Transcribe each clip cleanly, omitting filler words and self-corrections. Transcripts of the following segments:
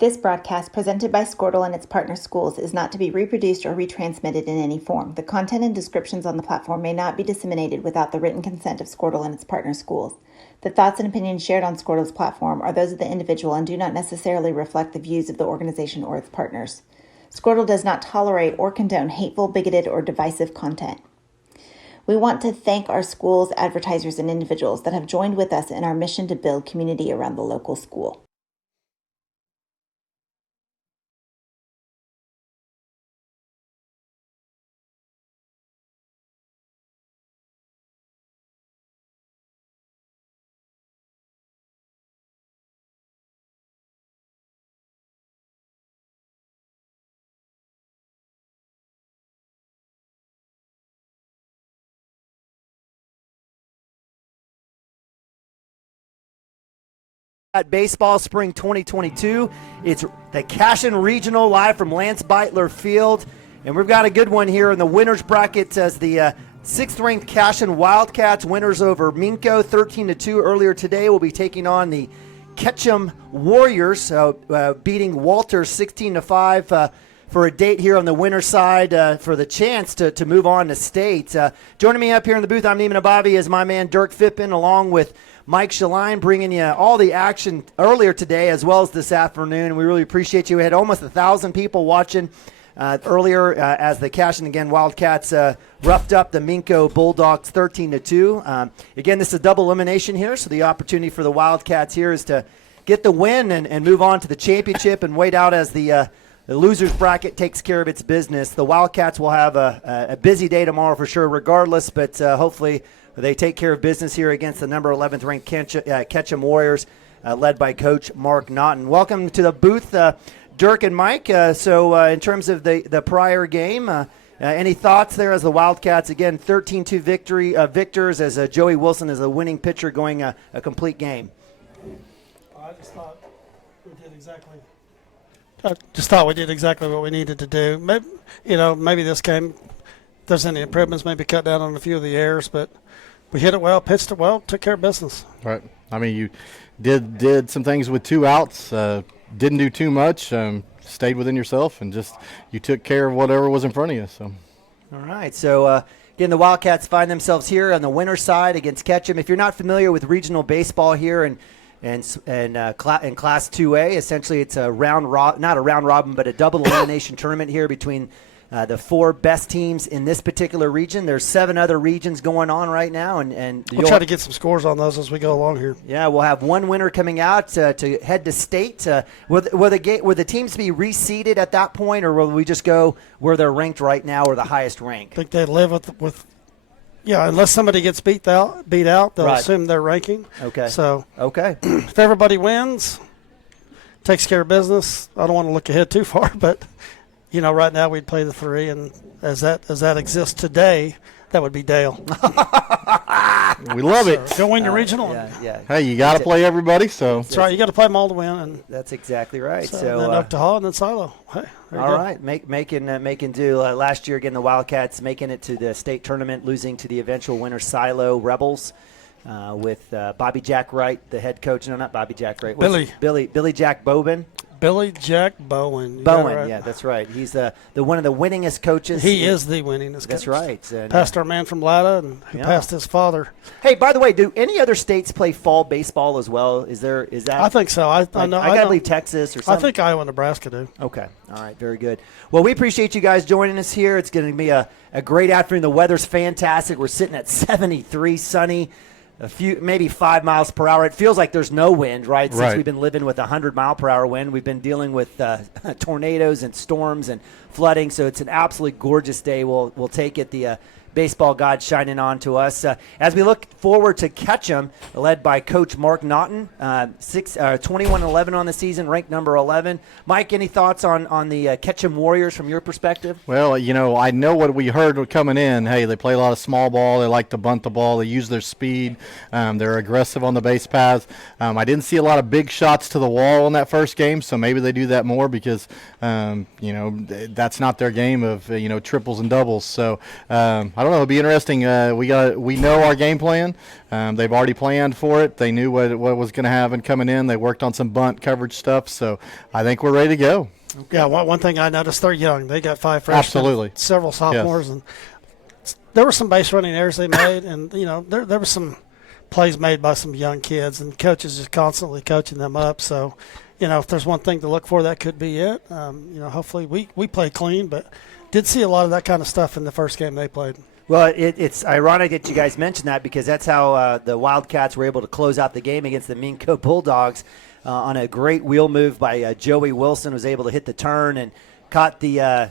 This broadcast, presented by Squirtle and its partner schools, is not to be reproduced or retransmitted in any form. The content and descriptions on the platform may not be disseminated without the written consent of Squirtle and its partner schools. The thoughts and opinions shared on Squirtle's platform are those of the individual and do not necessarily reflect the views of the organization or its partners. Squirtle does not tolerate or condone hateful, bigoted, or divisive content. We want to thank our schools, advertisers, and individuals that have joined with us in our mission to build community around the local school. At Baseball Spring 2022. It's the Cashion Regional live from Lance Beitler Field. And we've got a good one here in the winners bracket as the 6th-ranked Cashion Wildcats winners over Minco 13-2 earlier today will be taking on the Ketchum Warriors, beating Walter 16-5 for a date here on the winner's side for the chance to move on to state. Joining me up here in the booth, I'm Neiman Abavi, is my man Dirk Phippen, along with Mike Shaline, bringing you all the action earlier today as well as this afternoon. We really appreciate you. We had almost 1,000 people watching earlier as the Cashion, again, Wildcats roughed up the Minco Bulldogs 13-2. Again, this is a double elimination here, so the opportunity for the Wildcats here is to get the win and move on to the championship and wait out as the losers bracket takes care of its business. The Wildcats will have a busy day tomorrow for sure regardless, but hopefully they take care of business here against the number 11th ranked Ketchum Warriors, led by Coach Mark Naughton. Welcome to the booth, Dirk and Mike. So in terms of the prior game, any thoughts there as the Wildcats, again, 13-2 victors as Joey Wilson is a winning pitcher going a complete game? I just thought we did exactly what we needed to do. Maybe this game, if there's any improvements, maybe cut down on a few of the errors, but we hit it well, pitched it well, took care of business. Right. I mean, you did some things with 2 outs, didn't do too much, stayed within yourself, and just you took care of whatever was in front of you. So. All right. So, again, the Wildcats find themselves here on the winner's side against Ketchum. If you're not familiar with regional baseball here in Class 2A, essentially it's a not a round robin, but a double elimination tournament here between the 4 best teams in this particular region. There's 7 other regions going on right now, and we'll try to get some scores on those as we go along here. Yeah, we'll have one winner coming out to head to state. Will the teams be reseeded at that point, or will we just go where they're ranked right now or the highest rank? I think they live with unless somebody gets beat out, they'll assume their ranking. Okay. So okay, if everybody wins, takes care of business. I don't want to look ahead too far, but. Right now we'd play the 3, and as that exists today, that would be Dale. We love it. Go win your regional. Yeah. Hey, you got to play everybody. So that's right. You got to play them all to win. And that's exactly right. So then Oklahoma and then Silo. Hey, all right, making do. Last year again, the Wildcats making it to the state tournament, losing to the eventual winner Silo Rebels. With Bobby Jack Wright, the head coach. No, not Bobby Jack Wright. Billy Jack Bowen. Billy Jack Bowen. Yeah, that's right. He's the one of the winningest coaches. He is the winningest coach. That's right. And, passed our man from Lada, and he passed his father. Hey, by the way, do any other states play fall baseball as well? Is that? I think so. I know. I gotta believe Texas or something. I think Iowa and Nebraska do. Okay. All right. Very good. Well, we appreciate you guys joining us here. It's going to be a great afternoon. The weather's fantastic. We're sitting at 73, sunny. Maybe 5 miles per hour. It feels like there's no wind, right? Since we've been living with 100-mile-per-hour wind. We've been dealing with tornadoes and storms and flooding, so it's an absolutely gorgeous day. We'll take it. The baseball god shining on to us. As we look forward to Ketchum, led by Coach Mark Naughton, 21-11 on the season, ranked number 11. Mike, any thoughts on the Ketchum Warriors from your perspective? Well, I know what we heard coming in. Hey, they play a lot of small ball. They like to bunt the ball. They use their speed. They're aggressive on the base paths. I didn't see a lot of big shots to the wall in that first game, so maybe they do that more because, that's not their game of, triples and doubles. So I don't know. It'll be interesting. We know our game plan. They've already planned for it. They knew what was going to happen coming in. They worked on some bunt coverage stuff. So I think we're ready to go. Okay. Yeah, one thing I noticed, they're young. They got 5 freshmen, Absolutely. several sophomores, Yes. and there were some base running errors they made, and there were some plays made by some young kids, and coaches just constantly coaching them up. So, if there's one thing to look for, that could be it. Hopefully we played clean, but did see a lot of that kind of stuff in the first game they played. Well, it's ironic that you guys mentioned that because that's how the Wildcats were able to close out the game against the Minco Bulldogs on a great wheel move by Joey Wilson, was able to hit the turn and caught the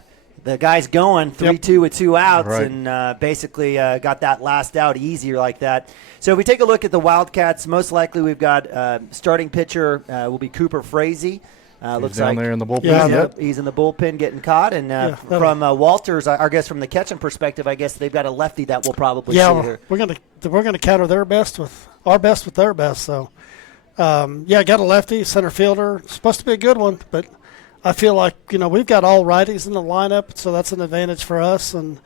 guys going 3-2 with 2 outs, right. and basically got that last out easier like that. So if we take a look at the Wildcats, most likely we've got starting pitcher will be Cooper Frazee. Looks down like there in the bullpen. Yeah, he's in the bullpen getting caught. And from Walters, I guess from the Ketchum perspective, I guess they've got a lefty that we'll probably see here. we're gonna counter their best with our best with their best. So got a lefty center fielder. Supposed to be a good one, but I feel like we've got all righties in the lineup, so that's an advantage for us. And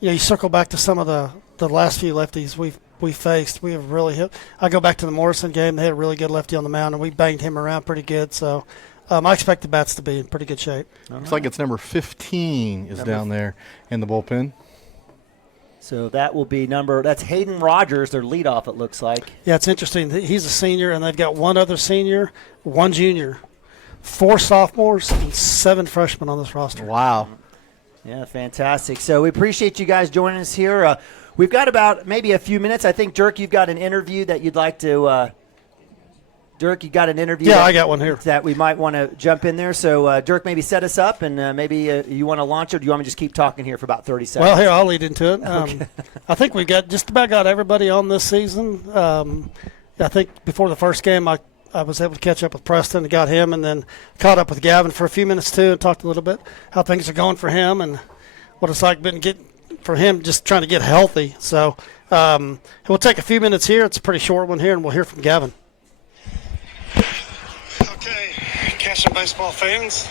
you circle back to some of the last few lefties we faced. We have really hit. I go back to the Morrison game. They had a really good lefty on the mound, and we banged him around pretty good. So I expect the bats to be in pretty good shape. Looks like it's number 15 is down there in the bullpen. So that will be that's Hayden Rogers, their leadoff, it looks like. Yeah, it's interesting. He's a senior, and they've got one other senior, one junior, 4 sophomores, and 7 freshmen on this roster. Wow. Yeah, fantastic. So we appreciate you guys joining us here. We've got about maybe a few minutes. I think, Dirk, you've got an interview that you'd like to Dirk, you got an interview? Yeah, I got one here. That we might want to jump in there. So, Dirk, maybe set us up, and maybe you want to launch it, or do you want me to just keep talking here for about 30 seconds? Well, here, I'll lead into it. Okay. I think we just about got everybody on this season. I think before the first game, I was able to catch up with Preston and got him, and then caught up with Gavin for a few minutes, too, and talked a little bit how things are going for him and what it's like for him just trying to get healthy. So we'll take a few minutes here. It's a pretty short one here, and we'll hear from Gavin. Okay, Cashion baseball fans.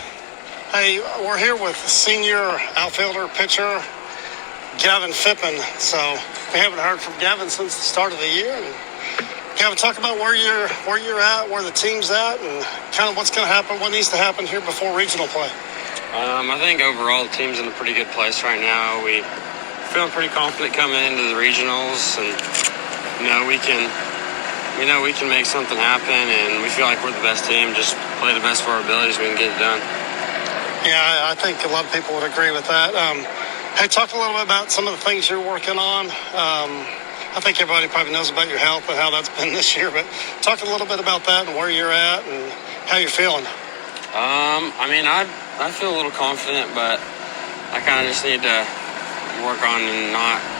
Hey, we're here with senior outfielder pitcher Gavin Fippen. So we haven't heard from Gavin since the start of the year. And Gavin, talk about where you're at, where the team's at, and kind of what's going to happen, what needs to happen here before regional play. I think overall the team's in a pretty good place right now. We feeling pretty confident coming into the regionals, and we can make something happen, and we feel like we're the best team. Just play the best of our abilities, we can get it done. Yeah, I think a lot of people would agree with that. Hey, talk a little bit about some of the things you're working on. I think everybody probably knows about your health and how that's been this year, but talk a little bit about that and where you're at and how you're feeling. I feel a little confident, but I kind of just need to work on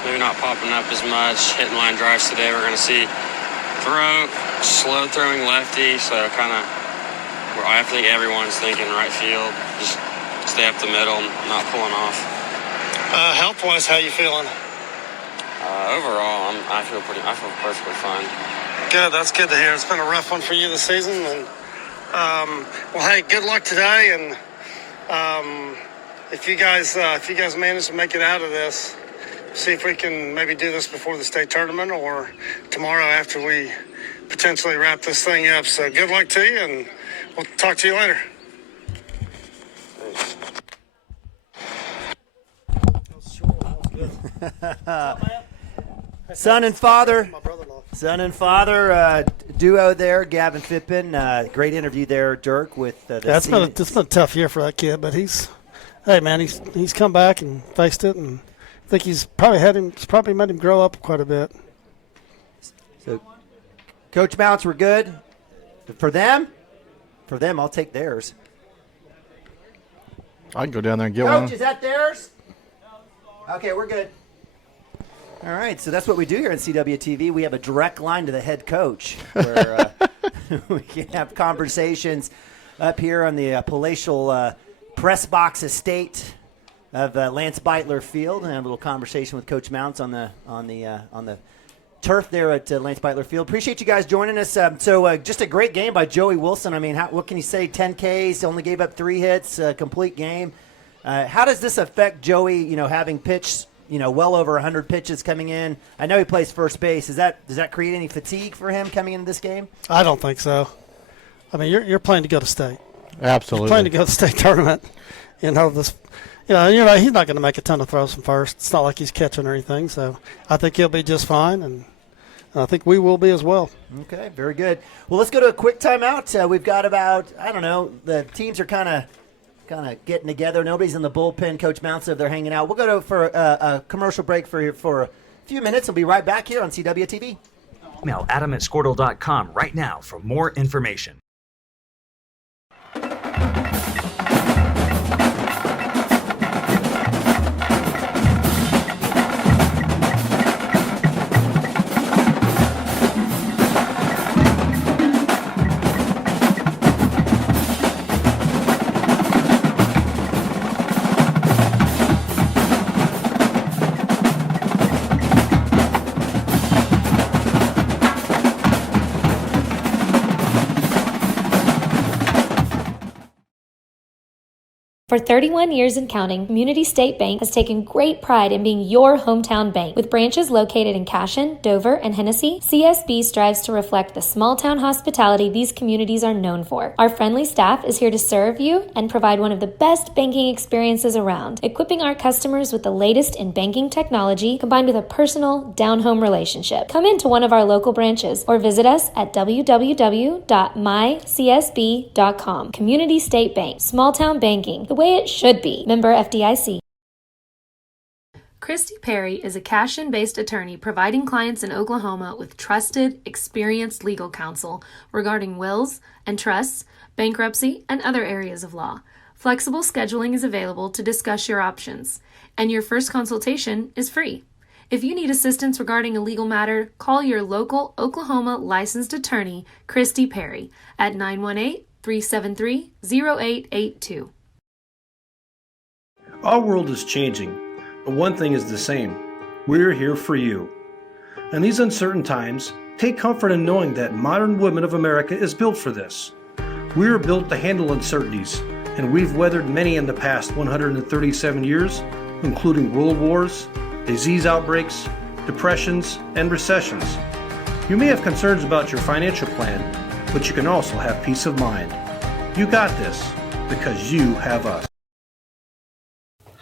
maybe not popping up as much, hitting line drives today. We're going to see slow throwing lefty, so I think everyone's thinking right field, just stay up the middle and not pulling off. Health-wise, how you feeling? Overall, I feel perfectly fine. Good, that's good to hear. It's been a rough one for you this season, and well, hey, good luck today, and if you guys manage to make it out of this, see if we can maybe do this before the state tournament or tomorrow after we potentially wrap this thing up. So good luck to you, and we'll talk to you later. Son and father duo there, Gavin Fippen. Great interview there, Dirk, with it's been a tough year for that kid, but he's come back and faced it, and I think it's probably made him grow up quite a bit. So, Coach Mounts were good. For them, I'll take theirs. I can go down there and get Coach, one. is that theirs? Okay, we're good. All right, so that's what we do here in CWTV. We have a direct line to the head coach where we can have conversations up here on the palatial press box estate of Lance Beitler Field, and have a little conversation with Coach Mounts on the turf there at Lance Beitler Field. Appreciate you guys joining us. So just a great game by Joey Wilson. I mean, what can you say? 10 Ks, only gave up 3 hits, complete game. How does this affect Joey? Having pitched well over 100 pitches coming in. I know he plays first base. Does that create any fatigue for him coming into this game? I don't think so. I mean, you're playing to go to state. Absolutely. You're playing to go to state tournament. He's not going to make a ton of throws from first. It's not like he's catching or anything. So I think he'll be just fine, and I think we will be as well. Okay, very good. Well, let's go to a quick timeout. We've got about, the teams are kind of getting together. Nobody's in the bullpen. Coach Mounts over there hanging out. We'll go for a commercial break for a few minutes. We'll be right back here on CWTV. Email adam@squirtle.com right now for more information. For 31 years and counting, Community State Bank has taken great pride in being your hometown bank. With branches located in Cashion, Dover, and Hennessy, CSB strives to reflect the small-town hospitality these communities are known for. Our friendly staff is here to serve you and provide one of the best banking experiences around, equipping our customers with the latest in banking technology combined with a personal, down-home relationship. Come into one of our local branches or visit us at www.mycsb.com. Community State Bank, small-town banking, the way it should be. Member FDIC. Christy Perry is a Cashion-based attorney providing clients in Oklahoma with trusted, experienced legal counsel regarding wills and trusts, bankruptcy, and other areas of law. Flexible scheduling is available to discuss your options, and your first consultation is free. If you need assistance regarding a legal matter, call your local Oklahoma licensed attorney, Christy Perry, at 918-373-0882. Our world is changing, but one thing is the same. We're here for you. In these uncertain times, take comfort in knowing that modern women of America is built for this. We are built to handle uncertainties, and we've weathered many in the past 137 years, including world wars, disease outbreaks, depressions, and recessions. You may have concerns about your financial plan, but you can also have peace of mind. You got this, because you have us.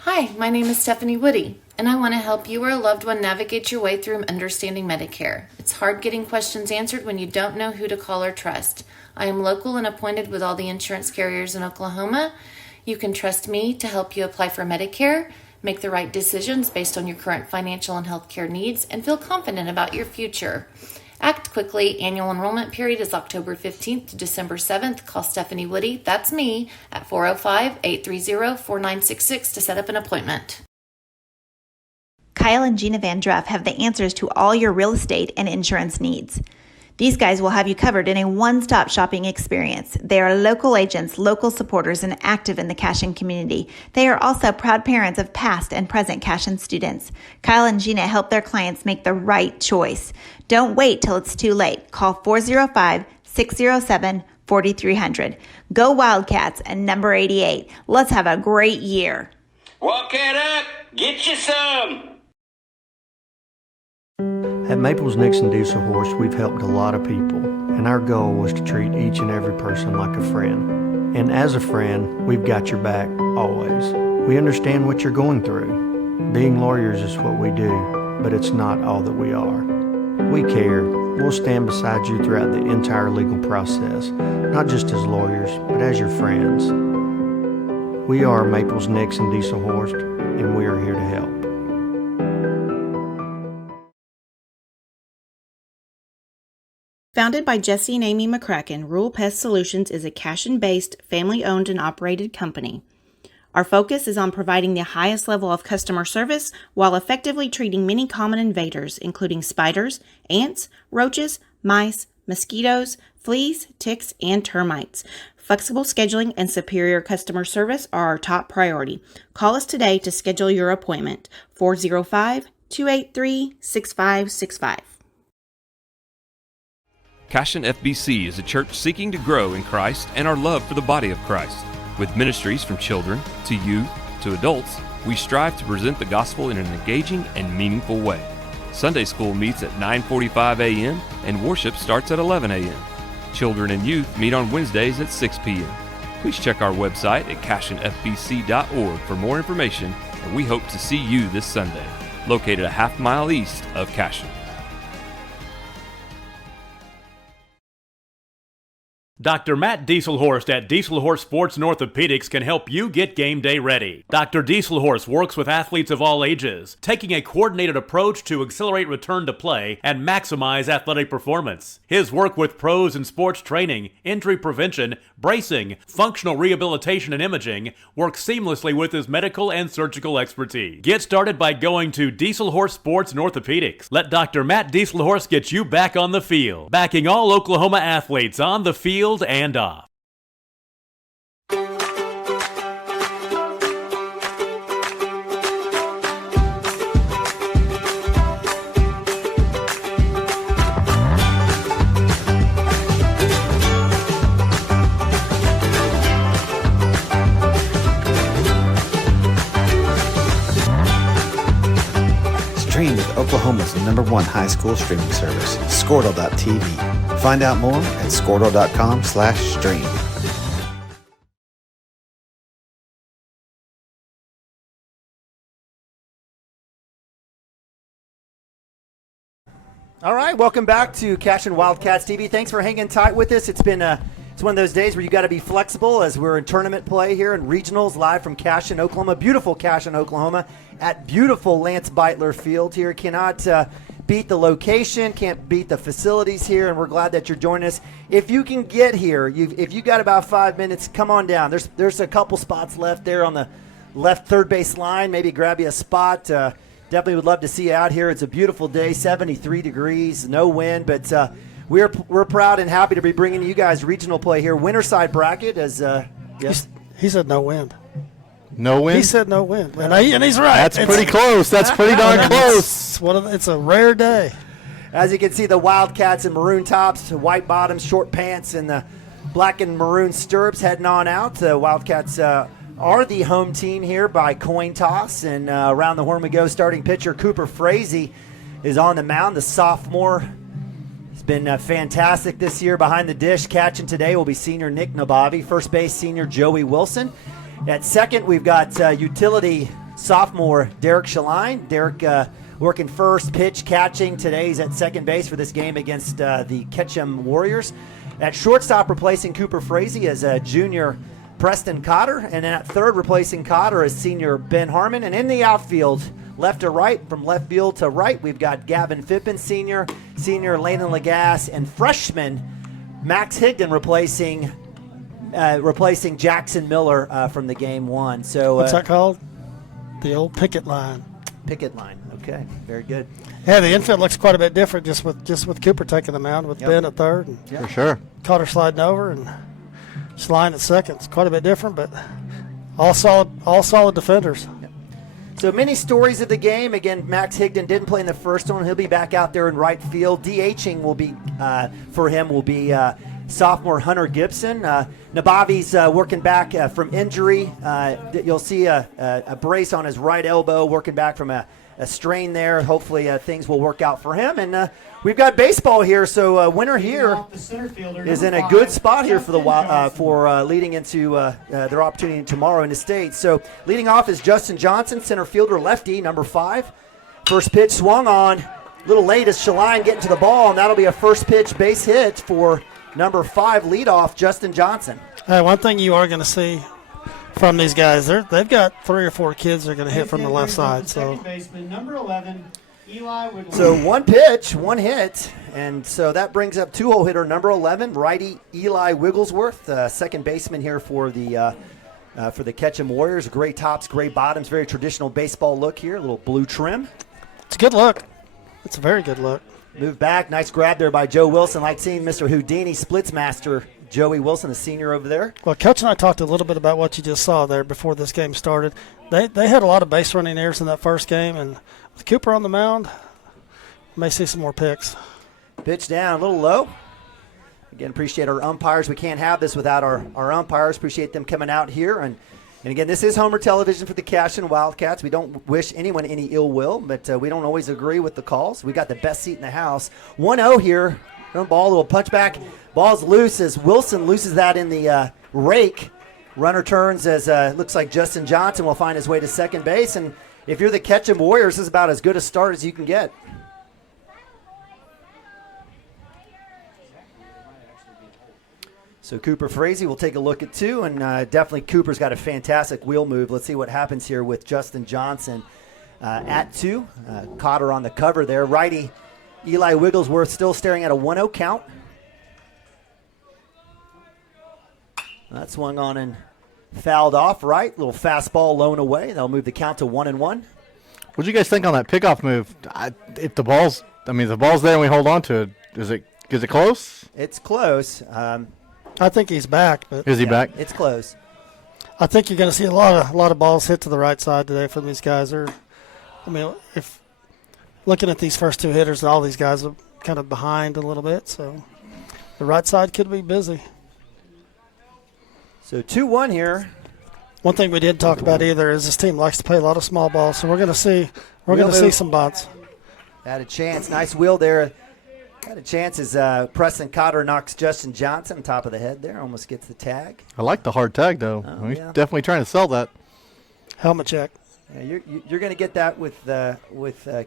Hi, my name is Stephanie Woody, and I want to help you or a loved one navigate your way through understanding Medicare. It's hard getting questions answered when you don't know who to call or trust. I am local and appointed with all the insurance carriers in Oklahoma. You can trust me to help you apply for Medicare, make the right decisions based on your current financial and healthcare needs, and feel confident about your future. Act quickly. Annual enrollment period is October 15th to December 7th. Call Stephanie Woody, that's me, at 405-830-4966 to set up an appointment. Kyle and Gina Van Druff have the answers to all your real estate and insurance needs. These guys will have you covered in a one-stop shopping experience. They are local agents, local supporters, and active in the Cashion community. They are also proud parents of past and present Cashion students. Kyle and Gina help their clients make the right choice. Don't wait till it's too late. Call 405-607-4300. Go Wildcats and number 88. Let's have a great year. Walk it up. Get you some. At Maples Nixon Diesel Horse, we've helped a lot of people, and our goal was to treat each and every person like a friend. And as a friend, we've got your back always. We understand what you're going through. Being lawyers is what we do, but it's not all that we are. We care. We'll stand beside you throughout the entire legal process, not just as lawyers, but as your friends. We are Maples Nixon Diesel Horse, and we are here to help. Founded by Jesse and Amy McCracken, Rural Pest Solutions is a Cashion-based, family-owned and operated company. Our focus is on providing the highest level of customer service while effectively treating many common invaders, including spiders, ants, roaches, mice, mosquitoes, fleas, ticks, and termites. Flexible scheduling and superior customer service are our top priority. Call us today to schedule your appointment. 405-283-6565. Cashion FBC is a church seeking to grow in Christ and our love for the body of Christ. With ministries from children to youth to adults, We strive to present the gospel in an engaging and meaningful way. Sunday school meets at 9:45 a.m. and worship starts at 11 a.m. Children and youth meet on Wednesdays at 6 p.m. Please check our website at cashionfbc.org for more information, and we hope to see you this Sunday, located a half-mile east of Cashion. Dr. Matt Dieselhorst at Dieselhorst Sports and Orthopedics can help you get game day ready. Dr. Dieselhorst works with athletes of all ages, taking a coordinated approach to accelerate return to play and maximize athletic performance. His work with pros in sports training, injury prevention, bracing, functional rehabilitation, and imaging works seamlessly with his medical and surgical expertise. Get started by going to Dieselhorst Sports and Orthopedics. Let Dr. Matt Dieselhorst get you back on the field, backing all Oklahoma athletes on the field and off. Stream with Oklahoma's #1 high school streaming service, Squirtle.tv. Find out more at squirtle.com/stream. All right, welcome back to Cashion Wildcats TV. Thanks for hanging tight with us. It's been it's one of those days where you got to be flexible as we're in tournament play here in regionals live from Cashion, Oklahoma. Beautiful Cashion, Oklahoma, at beautiful Lance Beitler Field here. Cannot beat the location, can't beat the facilities here, and we're glad that you're joining us. If you can get here, if you got about 5 minutes, come on down. There's a couple spots left there on the left third base line. Maybe grab you a spot. Definitely would love to see you out here. It's a beautiful day, 73 degrees, no wind, but we're proud and happy to be bringing you guys regional play here. Winterside bracket as yes. He said no wind. No wind? He said no wind, and he's right. That's pretty close. That's pretty darn close. It's a rare day. As you can see, the Wildcats in maroon tops, white bottoms, short pants, and the black and maroon stirrups heading on out. The Wildcats are the home team here by coin toss, and around the horn we go. Starting pitcher Cooper Frazee is on the mound. The sophomore has been fantastic this year behind the dish. Catching today will be senior Nick Nabavi. First base, senior Joey Wilson. At second, we've got utility sophomore Derek Shaline. Derek working first, pitch, catching. Today's at second base for this game against the Ketchum Warriors. At shortstop, replacing Cooper Frazee is junior Preston Cotter. And then at third, replacing Cotter is senior Ben Harmon. And in the outfield, left to right, from left field to right, we've got Gavin Phippen, senior Landon Lagasse, and freshman Max Higdon replacing Jackson Miller from the game one. So what's that called? The old picket line. Picket line. Okay, very good. Yeah, the infield looks quite a bit different just with Cooper taking the mound with Ben at third. And for sure. Cotter sliding over and Schlein at second. It's quite a bit different, but all solid defenders. So many stories of the game. Again, Max Higdon didn't play in the first one. He'll be back out there in right field. DHing will be for him will be sophomore Hunter Gibson. Nabavi's working back from injury. You'll see a brace on his right elbow, working back from a strain there. Hopefully things will work out for him. And we've got baseball here, so winner here is in a good spot here for the leading into their opportunity tomorrow in the state. So leading off is Justin Johnson, center fielder, lefty, number 5. First pitch swung on. A little late as Shaline getting to the ball, and that'll be a first pitch base hit for number 5 leadoff, Justin Johnson. Hey, one thing you are going to see from these guys, they've got 3 or 4 kids they're going to hit from the left side. So, baseman, number 11, Eli Wigglesworth. So one pitch, one hit, and so that brings up 2-hole hitter number 11, righty Eli Wigglesworth, second baseman here for the Ketchum Warriors. Gray tops, gray bottoms, very traditional baseball look here, a little blue trim. It's a good look. It's a very good look. Move back, nice grab there by Joe Wilson. Like seeing Mr. Houdini splits master Joey Wilson, the senior over there. Well, Coach and I talked a little bit about what you just saw there before this game started. They had a lot of base running errors in that first game, and with Cooper on the mound, may see some more picks. Pitch down, a little low. Again, appreciate our umpires. We can't have this without our umpires. Appreciate them coming out here and And again, this is Homer television for the Cashion Wildcats. We don't wish anyone any ill will, but we don't always agree with the calls. We got the best seat in the house. 1-0 here. Ball, a little punch back. Ball's loose as Wilson loses that in the rake. Runner turns as looks like Justin Johnson will find his way to second base. And if you're the Ketchum Warriors, this is about as good a start as you can get. So Cooper Frazee will take a look at 2, and definitely Cooper's got a fantastic wheel move. Let's see what happens here with Justin Johnson at 2. Cotter on the cover there. Righty Eli Wigglesworth still staring at a 1-0 count. That swung on and fouled off right. Little fastball low and away. They'll move the count to 1-1. What do you guys think on that pickoff move? If the ball's there and we hold on to it, is it close? It's close. I think he's back. But is he back? It's close. I think you're going to see a lot of balls hit to the right side today from these guys. If looking at these first 2 hitters, all these guys are kind of behind a little bit, so the right side could be busy. So 2-1 here. One thing we didn't talk about either is this team likes to play a lot of small balls, so we're going to see some bunts. Had a chance. Nice wheel there. Had a chance as Preston Cotter knocks Justin Johnson on top of the head there. Almost gets the tag. I like the hard tag, though. He's definitely trying to sell that. Helmet check. Yeah, you're going to get that with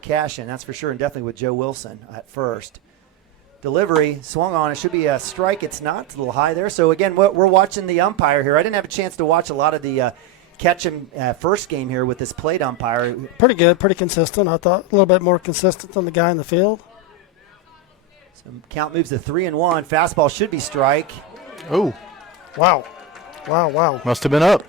Cashion, that's for sure, and definitely with Joe Wilson at first. Delivery swung on. It should be a strike. It's not. It's a little high there. So, again, we're watching the umpire here. I didn't have a chance to watch a lot of the Ketchum first game here with this plate umpire. Pretty good, pretty consistent. I thought a little bit more consistent than the guy in the field. So count moves to 3-1. Fastball should be strike. Oh. Wow. Must have been up.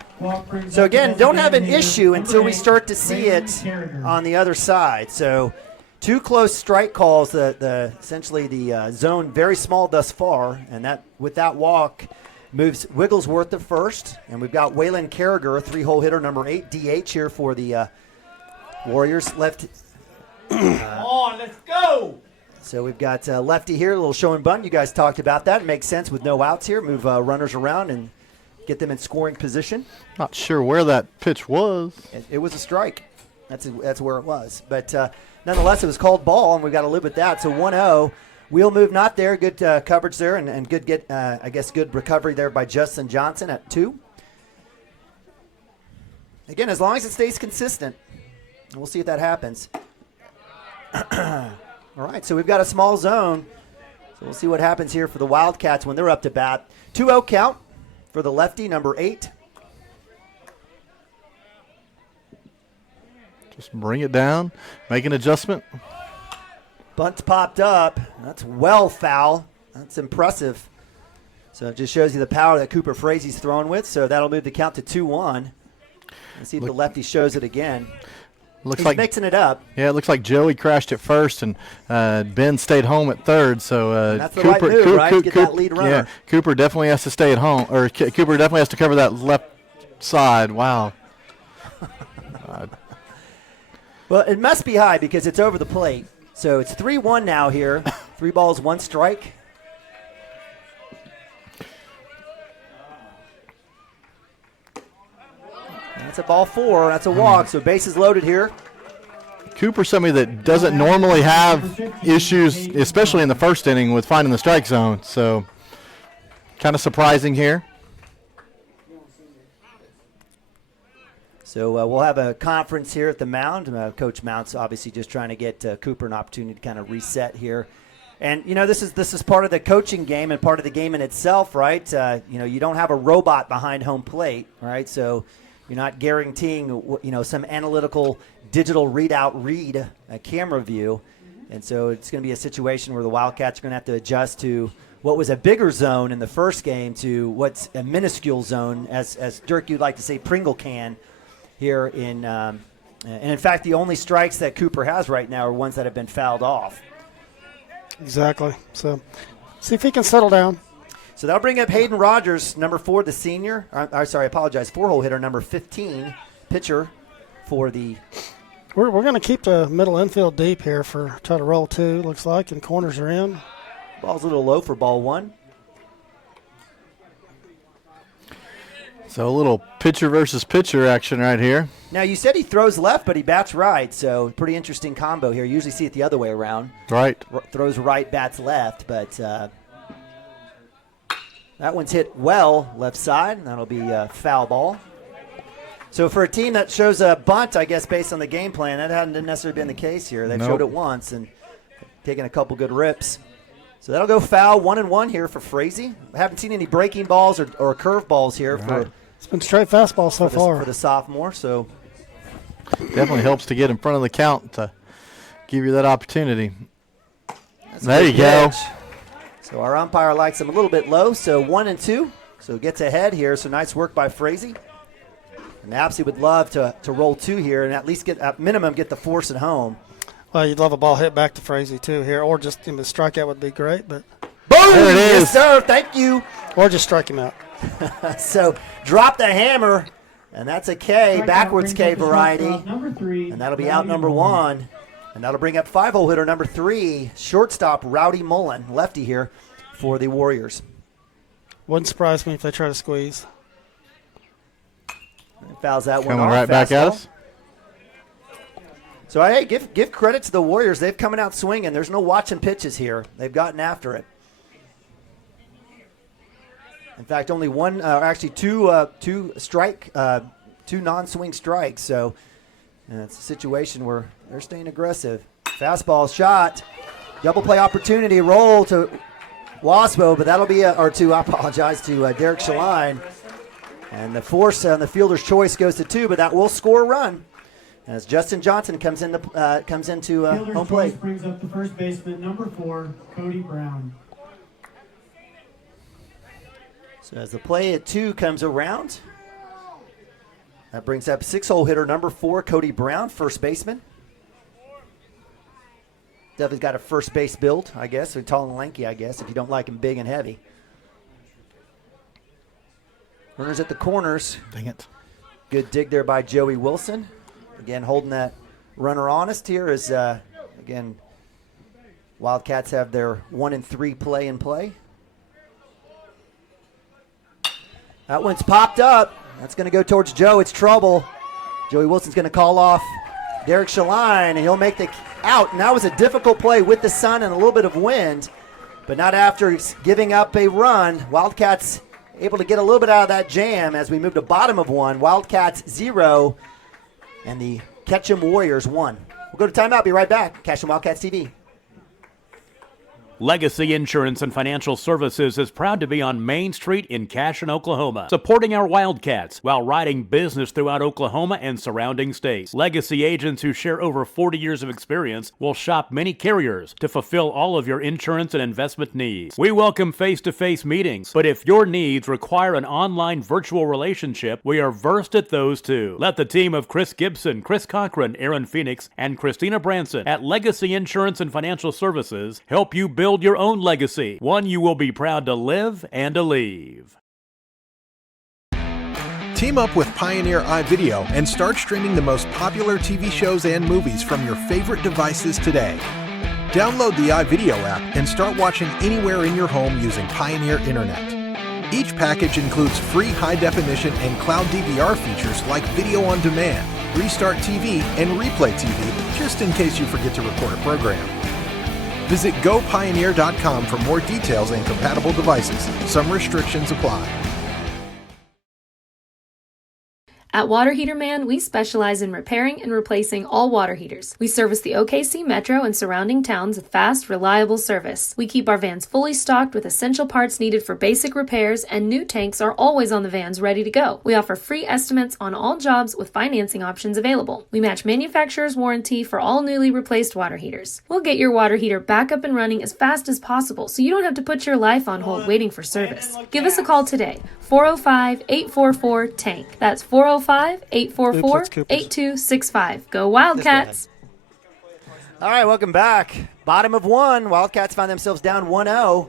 So, again, don't have an issue until we start to see it on the other side. So 2 close strike calls, essentially the zone very small thus far, and that with that walk moves Wigglesworth to first. And we've got Waylon Carragher, 3-hole hitter, number 8 DH here for the Warriors. Left. Come on, let's go. So we've got lefty here, a little show and bunt. You guys talked about that. It makes sense with no outs here. Move runners around and get them in scoring position. Not sure where that pitch was. It was a strike. That's where it was. But nonetheless, it was called ball, and we've got to live with that. So 1-0. Wheel move not there. Good coverage there, and good good recovery there by Justin Johnson at 2. Again, as long as it stays consistent, we'll see if that happens. All right, so we've got a small zone. So we'll see what happens here for the Wildcats when they're up to bat. 2-0 count for the lefty, number 8. Just bring it down, make an adjustment. Bunt popped up. That's well foul. That's impressive. So it just shows you the power that Cooper Frazee's throwing with. So that'll move the count to 2-1. Let's see if the lefty shows it again. He's mixing it up. Yeah, it looks like Joey crashed at first, and Ben stayed home at third. So that's the right move, right? Get that lead runner. Yeah, Cooper definitely has to stay at home, or Cooper definitely has to cover that left side. Wow. Well, it must be high because it's over the plate. So it's 3-1 now here. 3 balls, 1 strike. That's a ball 4. That's a walk. So bases loaded here. Cooper's somebody that doesn't normally have issues, especially in the first inning, with finding the strike zone. So kind of surprising here. So we'll have a conference here at the mound. Coach Mount's obviously just trying to get Cooper an opportunity to kind of reset here. And, this is part of the coaching game and part of the game in itself, right? You don't have a robot behind home plate, right? So you're not guaranteeing, some analytical digital read a camera view. And so it's going to be a situation where the Wildcats are going to have to adjust to what was a bigger zone in the first game to what's a minuscule zone, as Dirk, you'd like to say, Pringle can here in and in fact, the only strikes that Cooper has right now are ones that have been fouled off. Exactly. So see if he can settle down. So that'll bring up Hayden Rogers, number 4, the senior. I apologize, 4-hole hitter, number 15, pitcher for the. We're going to keep the middle infield deep here for try to roll 2. Looks like, and corners are in. Ball's a little low for ball 1. So a little pitcher versus pitcher action right here. Now, you said he throws left, but he bats right, so pretty interesting combo here. You usually see it the other way around. Right. Throws right, bats left, but that one's hit well left side. That'll be a foul ball. So for a team that shows a bunt, I guess, based on the game plan, that hadn't necessarily been the case here. They've showed it once and taken a couple good rips. So that'll go foul, 1-1 here for Frazee. I haven't seen any breaking balls or curve balls here. It's been straight fastball so far. For the sophomore, so. Definitely helps to get in front of the count to give you that opportunity. There you go. So our umpire likes him a little bit low, so 1-2. So gets ahead here, so nice work by Frazee. And Apsey would love to roll 2 here and at least get, at minimum, get the force at home. Well, you'd love a ball hit back to Frazee, too, here, or just the strikeout would be great. But boom! There it is. Yes, sir. Thank you. Or just strike him out. So drop the hammer, and that's a K, backwards K variety. And that'll be out number 1. And that'll bring up 5-hole hitter number 3, shortstop Rowdy Mullen, lefty here for the Warriors. Wouldn't surprise me if they try to squeeze. And fouls that one Coming off. right back at us. So, hey, give credit to the Warriors. They've coming out swinging. There's no watching pitches here. They've gotten after it. In fact, only one, two non-swing strikes. So it's a situation where they're staying aggressive. Fastball shot, double play opportunity, roll to Waspo, but that'll be to Derek Shaline. And the force on the fielder's choice goes to 2, but that will score a run. As Justin Johnson comes into home plate. Brings up the first baseman, number 4, Cody Brown. So as the play at 2 comes around, that brings up 6-hole hitter number 4, Cody Brown, first baseman. Definitely got a first base build, I guess. So tall and lanky, I guess, if you don't like him big and heavy. Runners at the corners. Dang it. Good dig there by Joey Wilson. Again, holding that runner honest here as, again, Wildcats have their 1-3 play in play. That one's popped up. That's going to go towards Joe. It's trouble. Joey Wilson's going to call off Derek Shaline, and he'll make the out. And that was a difficult play with the sun and a little bit of wind, but not after giving up a run. Wildcats able to get a little bit out of that jam as we move to bottom of 1. Wildcats 0, and the Ketchum Warriors 1. We'll go to timeout. Be right back. Cashion Wildcats TV. Legacy Insurance and Financial Services is proud to be on Main Street in Cashion, Oklahoma, supporting our Wildcats while riding business throughout Oklahoma and surrounding states. Legacy agents who share over 40 years of experience will shop many carriers to fulfill all of your insurance and investment needs. We welcome face-to-face meetings, but if your needs require an online virtual relationship, we are versed at those too. Let the team of Chris Gibson, Chris Cochran, Aaron Phoenix, and Christina Branson at Legacy Insurance and Financial Services help you build your own legacy, one you will be proud to live and to leave. Team up with Pioneer iVideo and start streaming the most popular TV shows and movies from your favorite devices today. Download the iVideo app and start watching anywhere in your home using Pioneer Internet. Each package includes free high-definition and cloud DVR features like video on demand, Restart TV, and Replay TV, just in case you forget to record a program. Visit GoPioneer.com for more details and compatible devices. Some restrictions apply. At Water Heater Man, we specialize in repairing and replacing all water heaters. We service the OKC Metro and surrounding towns with fast, reliable service. We keep our vans fully stocked with essential parts needed for basic repairs, and new tanks are always on the vans ready to go. We offer free estimates on all jobs with financing options available. We match manufacturer's warranty for all newly replaced water heaters. We'll get your water heater back up and running as fast as possible so you don't have to put your life on hold waiting for service. Give us a call today. 405-844-TANK. That's 405-844-8265. Go Wildcats! All right, welcome back. Bottom of 1. Wildcats find themselves down 1-0.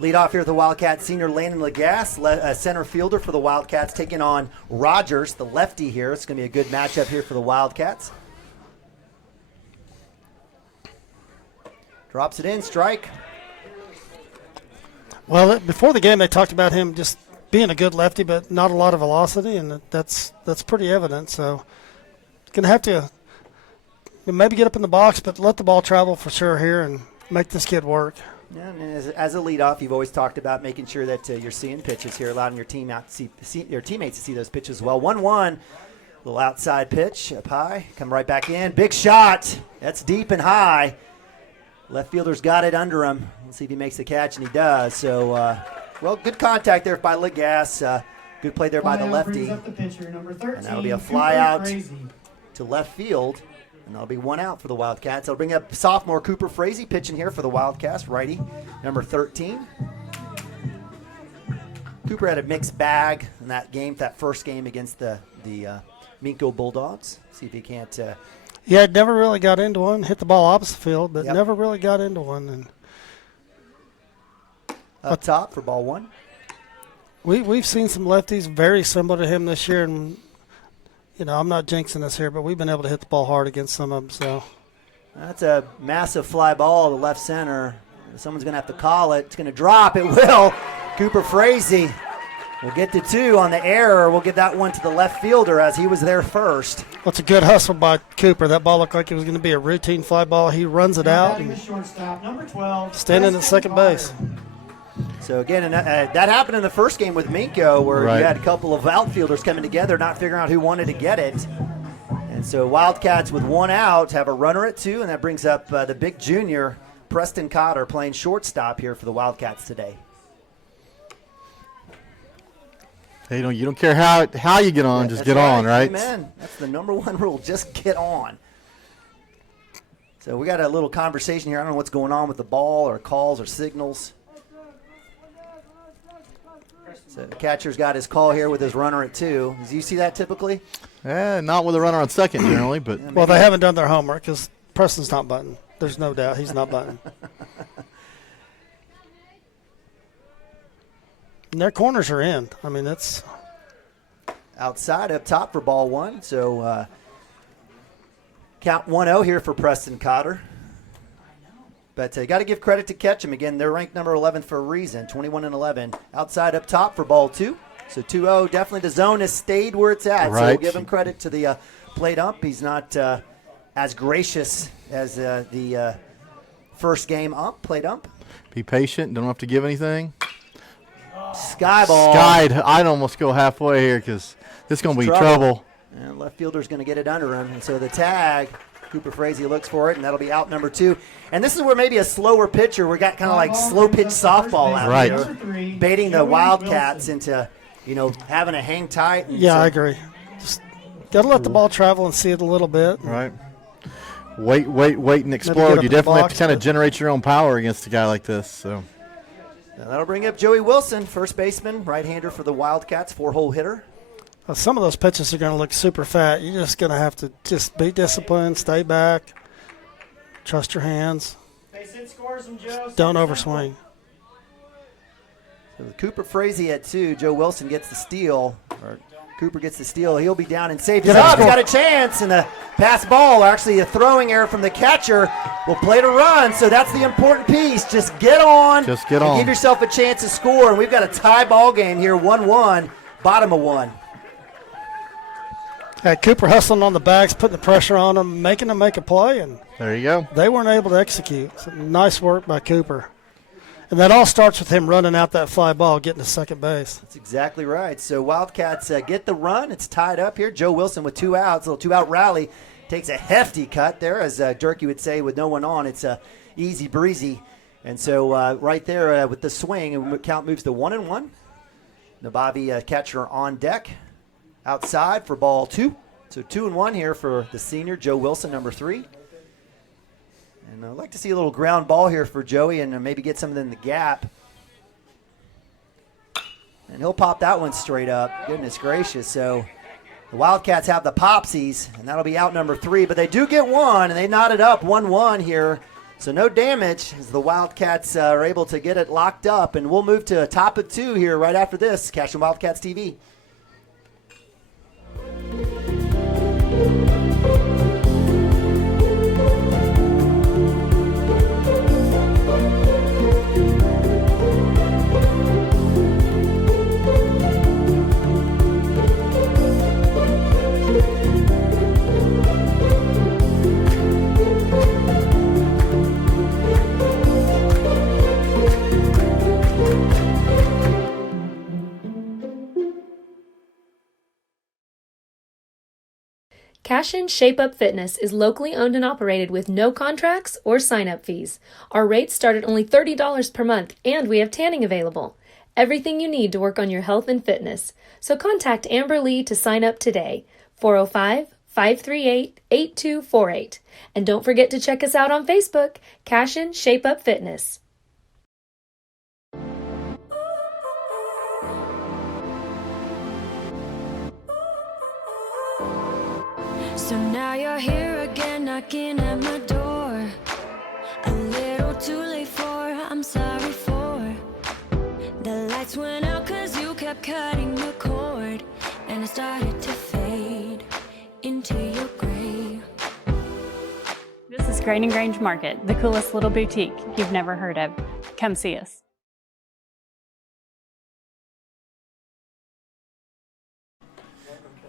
Lead off here with the Wildcats senior Landon Lagasse, center fielder for the Wildcats, taking on Rogers, the lefty here. It's going to be a good matchup here for the Wildcats. Drops it in, strike. Well, before the game, they talked about him just being a good lefty, but not a lot of velocity, and that's pretty evident. So going to have to maybe get up in the box, but let the ball travel for sure here and make this kid work. Yeah, and as a leadoff, you've always talked about making sure that you're seeing pitches here, allowing your team out to see your teammates to see those pitches well. 1-1, little outside pitch up high, come right back in. Big shot. That's deep and high. Left fielder's got it under him. Let's see if he makes the catch, and he does. So, well, good contact there by Legas. Good play there by the lefty. And that'll be a fly out to left field. And that'll be one out for the Wildcats. That'll bring up sophomore Cooper Frazee pitching here for the Wildcats, righty, number 13. Cooper had a mixed bag in that game, that first game against the Minko Bulldogs. See if he can't. Yeah, never really got into one. Hit the ball opposite field, but never really got into one. And up top for ball one. We've seen some lefties very similar to him this year, and I'm not jinxing this here, but we've been able to hit the ball hard against some of them. So that's a massive fly ball to left center. Someone's going to have to call it. It's going to drop. It will. Cooper Frazee will get to 2 on the error. We'll give that one to the left fielder as he was there first. Well, it's a good hustle by Cooper. That ball looked like it was going to be a routine fly ball. He runs it out. And number 12, standing at second base. So, again, that happened in the first game with Minko where you had a couple of outfielders coming together, not figuring out who wanted to get it. And so Wildcats with 1 out have a runner at 2, and that brings up the big junior, Preston Cotter, playing shortstop here for the Wildcats today. Hey, you don't care how you get on, just get on, right? Amen. That's the number 1 rule, just get on. So we got a little conversation here. I don't know what's going on with the ball or calls or signals. So the catcher's got his call here with his runner at 2. Do you see that typically? Not with a runner on second generally, but well, they haven't done their homework because Preston's not button. There's no doubt he's not button. And their corners are in. I mean, that's outside up top for ball 1. So count 1-0 here for Preston Cotter. But you got to give credit to Ketchum. Again, they're ranked number 11 for a reason, 21-11. Outside up top for ball 2. So 2-0. Definitely the zone has stayed where it's at. So we'll give him credit to the plate ump. He's not as gracious as the first game plate ump. Be patient. Don't have to give anything. Sky ball. Skied. I'd almost go halfway here because this is going to be trouble. And left fielder's going to get it under him. And so the tag, Cooper Frazee looks for it, and that'll be out number 2. And this is where maybe a slower pitcher, we got kind of like slow pitch softball out here, baiting the Wildcats into, having to hang tight. And I agree. Just got to let the ball travel and see it a little bit. Right. Wait, and explode. You definitely have to kind of generate your own power against a guy like this. So that'll bring up Joey Wilson, first baseman, right-hander for the Wildcats, 4-hole hitter. Some of those pitches are going to look super fat. You're just going to have to just be disciplined, stay back, trust your hands. Don't overswing. So with Cooper Frazee at 2, Joe Wilson gets the steal, or Cooper gets the steal. He'll be down and safe. He's up. He's got a chance, and the pass ball, actually a throwing error from the catcher, will play to run. So that's the important piece. Just get on. Just get on. Give yourself a chance to score. And we've got a tie ball game here, 1-1, bottom of 1. Cooper hustling on the backs, putting the pressure on them, making them make a play, and there you go. They weren't able to execute. So nice work by Cooper. And that all starts with him running out that fly ball, getting to second base. That's exactly right. So Wildcats get the run. It's tied up here. Joe Wilson with 2 outs, a little 2-out rally. Takes a hefty cut there, as Durkee would say, with no one on. It's easy breezy. And so right there with the swing, count moves to 1-1. Nabavi catcher on deck. Outside for ball 2. So 2-1 here for the senior, Joe Wilson, number 3. And I'd like to see a little ground ball here for Joey and maybe get something in the gap. And he'll pop that one straight up. Goodness gracious. So the Wildcats have the popsies, and that'll be out number 3. But they do get one, and they knotted up 1-1 here. So no damage as the Wildcats are able to get it locked up. And we'll move to a top of 2 here right after this. Cashion Wildcats TV. Cashion Shape Up Fitness is locally owned and operated with no contracts or sign-up fees. Our rates start at only $30 per month, and we have tanning available. Everything you need to work on your health and fitness. So contact Amber Lee to sign up today. 405-538-8248. And don't forget to check us out on Facebook, Cashion Shape Up Fitness. So now you're here again, knocking at my door. A little too late for, I'm sorry for. The lights went out 'cause you kept cutting the cord, and I started to fade into your gray. This is Grain and Grange Market, the coolest little boutique you've never heard of. Come see us.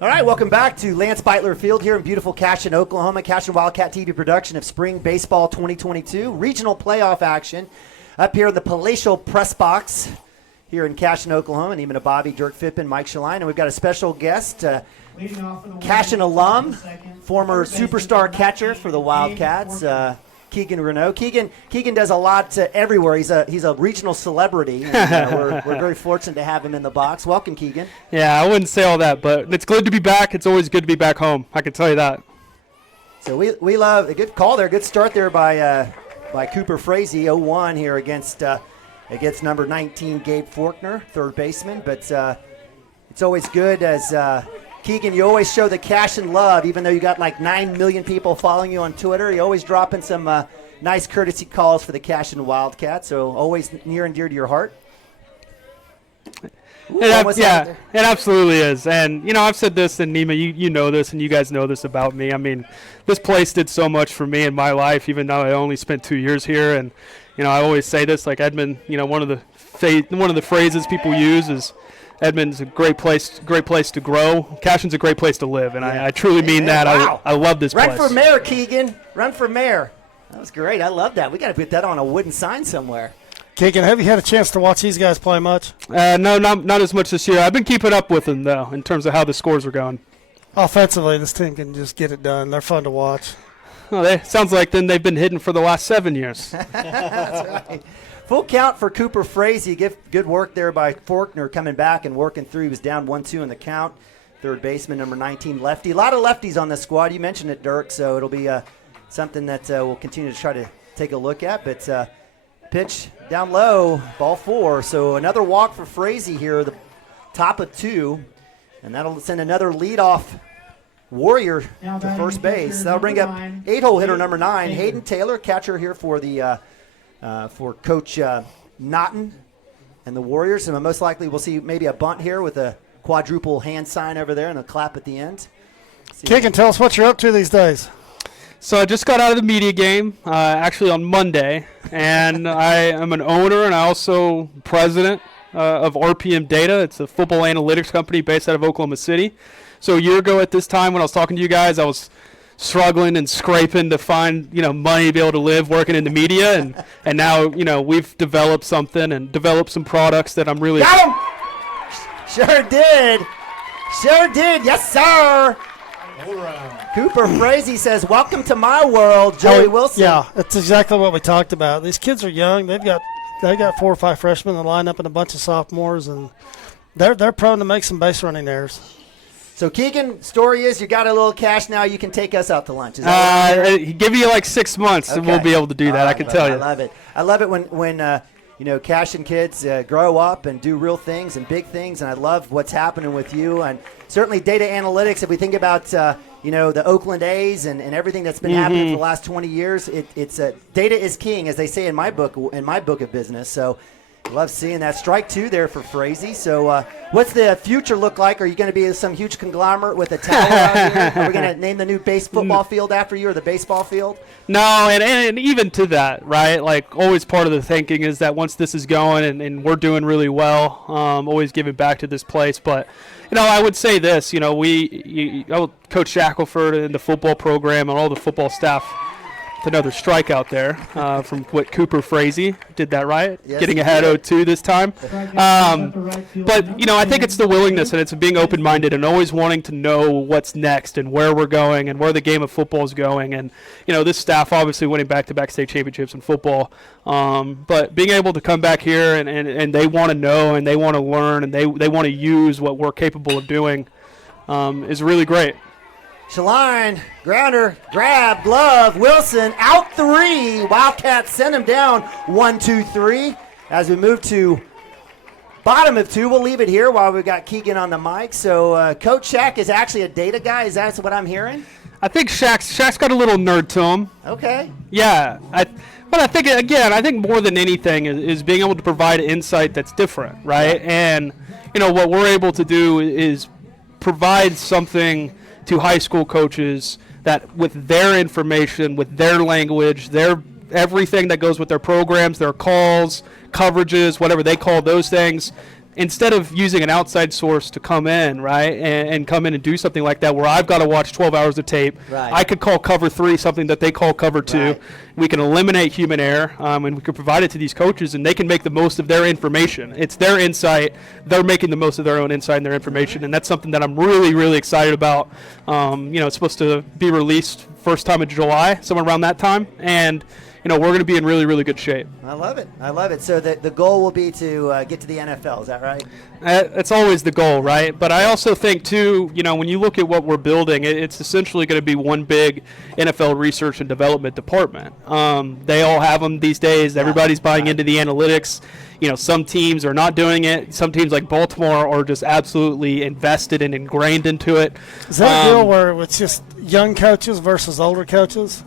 All right, welcome back to Lance Beitler Field here in beautiful Cashion, Oklahoma. Cashion Wildcat TV production of Spring Baseball 2022. Regional playoff action up here in the palatial press box here in Cashion, Oklahoma. And even a Bobby, Dirk Fippen, Mike Shaline. And we've got a special guest, Cashion alum, former superstar catcher for the Wildcats, Keegan Renault. Keegan does a lot everywhere. He's a regional celebrity. And, we're very fortunate to have him in the box. Welcome, Keegan. Yeah, I wouldn't say all that, but it's good to be back. It's always good to be back home. I can tell you that. So we love a good call there, good start there by Cooper Frazee, 0-1 here against number 19 Gabe Forkner, third baseman. But it's always good as Keegan, you always show the Cashion love, even though you got like 9 million people following you on Twitter. You always drop in some nice courtesy calls for the Cashion Wildcats, so always near and dear to your heart. Ooh, it absolutely is. And, you know, I've said this, and Nima, you know this, and you guys know this about me. I mean, this place did so much for me in my life, even though I only spent 2 years here. And, you know, I always say this, like Edmond, you know, one of the phrases people use is, Edmond's a great place to grow. Cashion's a great place to live, and I truly mean that. Wow. I love this place. Run for mayor, Keegan. Run for mayor. That was great. I love that. We got to put that on a wooden sign somewhere. Keegan, have you had a chance to watch these guys play much? No, not as much this year. I've been keeping up with them, though, in terms of how the scores are going. Offensively, this team can just get it done. They're fun to watch. Well, sounds like then they've been hitting for the last 7 years. That's right. Full count for Cooper Frazee. Good work there by Forkner coming back and working through. He was down 1-2 in the count. Third baseman, number 19, lefty. A lot of lefties on the squad. You mentioned it, Dirk, so it'll be something that we'll continue to try to take a look at. But pitch down low, ball 4. So another walk for Frazee here, the top of 2. And that'll send another leadoff Warrior to first base. That'll bring up 8-hole hitter number 9, Hayden Taylor, catcher here for the for Coach Naughton and the Warriors. And most likely we'll see maybe a bunt here with a quadruple hand sign over there and a clap at the end. Keegan, tell us what you're up to these days. So I just got out of the media game, actually on Monday, and I am an owner and also president of RPM Data. It's a football analytics company based out of Oklahoma City. So a year ago at this time when I was talking to you guys, I was struggling and scraping to find, money to be able to live working in the media, and now, we've developed something and developed some products that I'm really... Got him! Sure did. Yes, sir. Cooper Frazee says, welcome to my world, Joey Wilson. Yeah, that's exactly what we talked about. These kids are young. They've got 4 or 5 freshmen in the lineup and a bunch of sophomores, and they're prone to make some base running errors. So, Keegan, story is you got a little cash now. You can take us out to lunch. Is that give you like 6 months, and we'll be able to do that. I can tell you. I love it. I love it when Cashion kids grow up and do real things and big things, and I love what's happening with you. And certainly data analytics, if we think about, the Oakland A's and everything that's been happening for the last 20 years, it's data is king, as they say in my book of business. So love seeing that. Strike 2 there for Frazee. So what's the future look like? Are you going to be some huge conglomerate with a tower out here? Are we going to name the new football field after you, or the baseball field? No, and even to that, right? Like, always part of the thinking is that once this is going and we're doing really well, always giving back to this place. But, I would say this, Coach Shackelford and the football program and all the football staff another strikeout there from Cooper Frazee. Did that right? Yes, Getting he ahead did. 0-2 this time. But, you know, I think it's the willingness, and it's being open-minded and always wanting to know what's next and where we're going and where the game of football is going. And, you know, this staff obviously winning back-to-back state championships in football. But being able to come back here and they want to know and they want to learn and they want to use what we're capable of doing is really great. Shaline, grounder, grab, glove, Wilson, out 3. Wildcats send him down 1, 2, 3. As we move to bottom of 2, we'll leave it here while we've got Keegan on the mic. So Coach Shaq is actually a data guy. Is that what I'm hearing? I think Shaq's got a little nerd to him. Okay. Yeah. But I think, again, I think more than anything is being able to provide insight that's different, right? Yeah. And, you know, what we're able to do is provide something to high school coaches that with their information, with their language, their everything that goes with their programs, their calls, coverages, whatever they call those things, instead of using an outside source to come in, right, and come in and do something like that where I've got to watch 12 hours of tape, right. I could call cover 3 something that they call cover 2. Right. We can eliminate human error, and we can provide it to these coaches, and they can make the most of their information. It's their insight. They're making the most of their own insight and their information, and that's something that I'm really, really excited about. You know, it's supposed to be released first time in July, somewhere around that time, and you know, we're going to be in really, really good shape. I love it. I love it. So the goal will be to get to the NFL. Is that right? It's always the goal, right? But I also think, too, you know, when you look at what we're building, it's essentially going to be one big NFL research and development department. They all have them these days. Everybody's buying into the analytics. You know, some teams are not doing it. Some teams like Baltimore are just absolutely invested and ingrained into it. Is that a deal where it's just young coaches versus older coaches?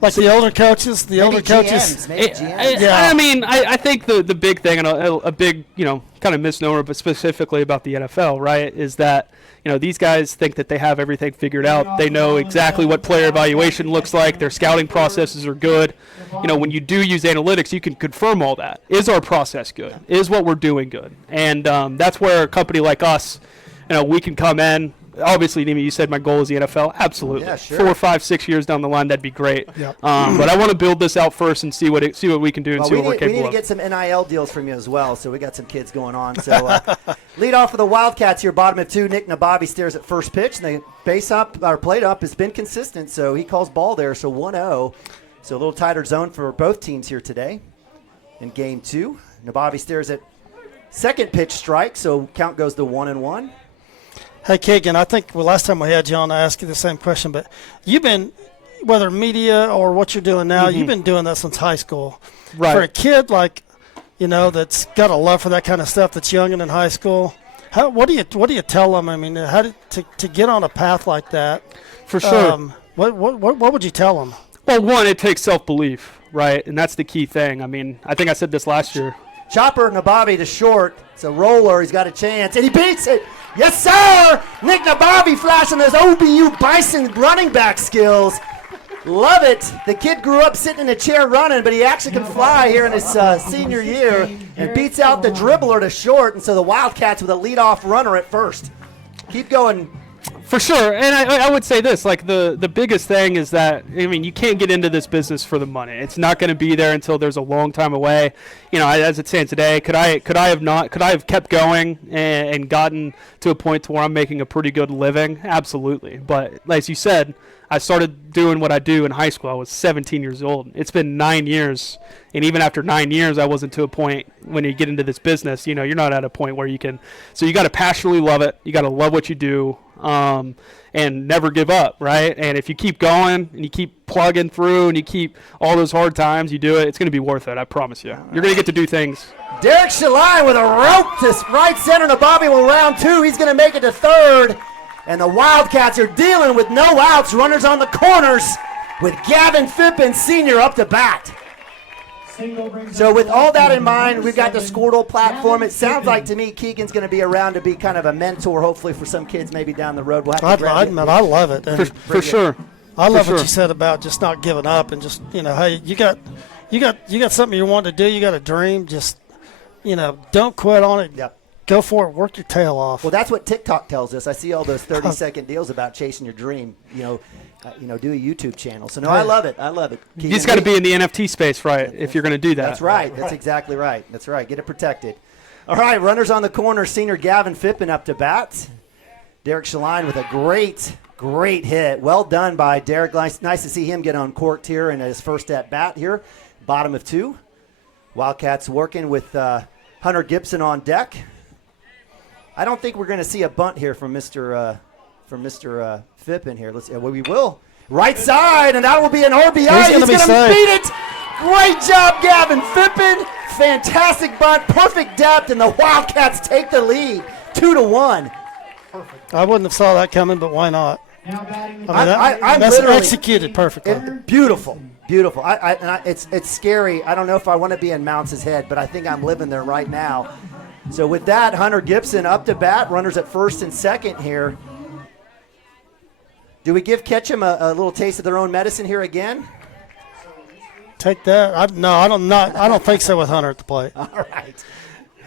Like the older coaches, Maybe GMs. Yeah. I mean, I think the big thing and a big, you know, kind of misnomer, but specifically about the NFL, right, is that, you know, these guys think that they have everything figured out. They know exactly what player evaluation looks like. Their scouting processes are good. You know, when you do use analytics, you can confirm all that. Is our process good? Is what we're doing good? And that's where a company like us, you know, we can come in. Obviously, Nimi, you said my goal is the NFL. Absolutely. Yeah, sure. 4, 5, 6 years down the line, that'd be great. Yep. But I want to build this out first and see what we can do and see what we're capable of. We need to get some NIL deals from you as well, so we got some kids going on. So lead off for the Wildcats here, bottom of 2. Nick Nababi stares at first pitch, and the plate up has been consistent, so he calls ball there, so 1-0. So a little tighter zone for both teams here today in game 2. Nababi stares at second pitch strike, so count goes to 1-1. Hey, Keegan, I think last time we had you on, I asked you the same question, but you've been, whether media or what you're doing now, you've been doing that since high school. Right. For a kid like, you know, that's got a love for that kind of stuff that's young and in high school, what do you tell them? I mean, how to get on a path like that? For sure. What would you tell them? Well, one, it takes self-belief, right? And that's the key thing. I mean, I think I said this last year. Chopper Nababi to short. It's a roller. He's got a chance, and he beats it. Yes, sir! Nick Nababi flashing those OBU Bison running back skills. Love it. The kid grew up sitting in a chair running, but he actually can fly here in his senior year and beats out the dribbler to short, and so the Wildcats with a leadoff runner at first. Keep going. For sure, and I would say this, like the biggest thing is that, I mean, you can't get into this business for the money. It's not going to be there until there's a long time away. You know, as it stands today, could I have kept going and gotten to a point to where I'm making a pretty good living? Absolutely. But as you said, I started doing what I do in high school. I was 17 years old. It's been 9 years, and even after 9 years, I wasn't to a point when you get into this business. You know, you're not at a point where you can. So you got to passionately love it. You got to love what you do, and never give up, right? And if you keep going and you keep plugging through and you keep all those hard times, you do it. It's going to be worth it. I promise you. You're going to get to do things. Derek Shalai with a rope to right center. Nababi will round 2. He's going to make it to third. And the Wildcats are dealing with no outs. Runners on the corners with Gavin Phippen Sr. up to bat. So with all that in mind, we've got the Squirtle platform. It sounds like to me Keegan's going to be around to be kind of a mentor, hopefully, for some kids maybe down the road. We'll have to I love it. For sure. I love what you said about just not giving up and just, you know, hey, you got something you want to do. You got a dream. Just, you know, don't quit on it. Yep. go for it. Work your tail off. Well, that's what TikTok tells us. I see all those 30-second deals about chasing your dream. Do a YouTube channel. So, no, I love it. I love it. You just got to be in the NFT space, right, if you're going to do that. That's right. That's exactly right. That's right. Get it protected. All right, runners on the corner. Senior Gavin Phippen up to bat. Derek Shaline with a great hit. Well done by Derek. Nice to see him get uncorked here in his first at bat here. Bottom of 2. Wildcats working with Hunter Gibson on deck. I don't think we're going to see a bunt here from Mr. Phippen here. We will. Right side, and that will be an RBI. He's going to beat it. Great job, Gavin Phippen. Fantastic bunt, perfect depth, and the Wildcats take the lead, 2-1. Perfect. I wouldn't have saw that coming, but why not? That's executed perfectly. Beautiful. It's scary. I don't know if I want to be in Mounts' head, but I think I'm living there right now. So with that, Hunter Gibson up to bat, runners at first and second here. Do we give Ketchum a little taste of their own medicine here again? Take that. I don't think so with Hunter at the plate. All right.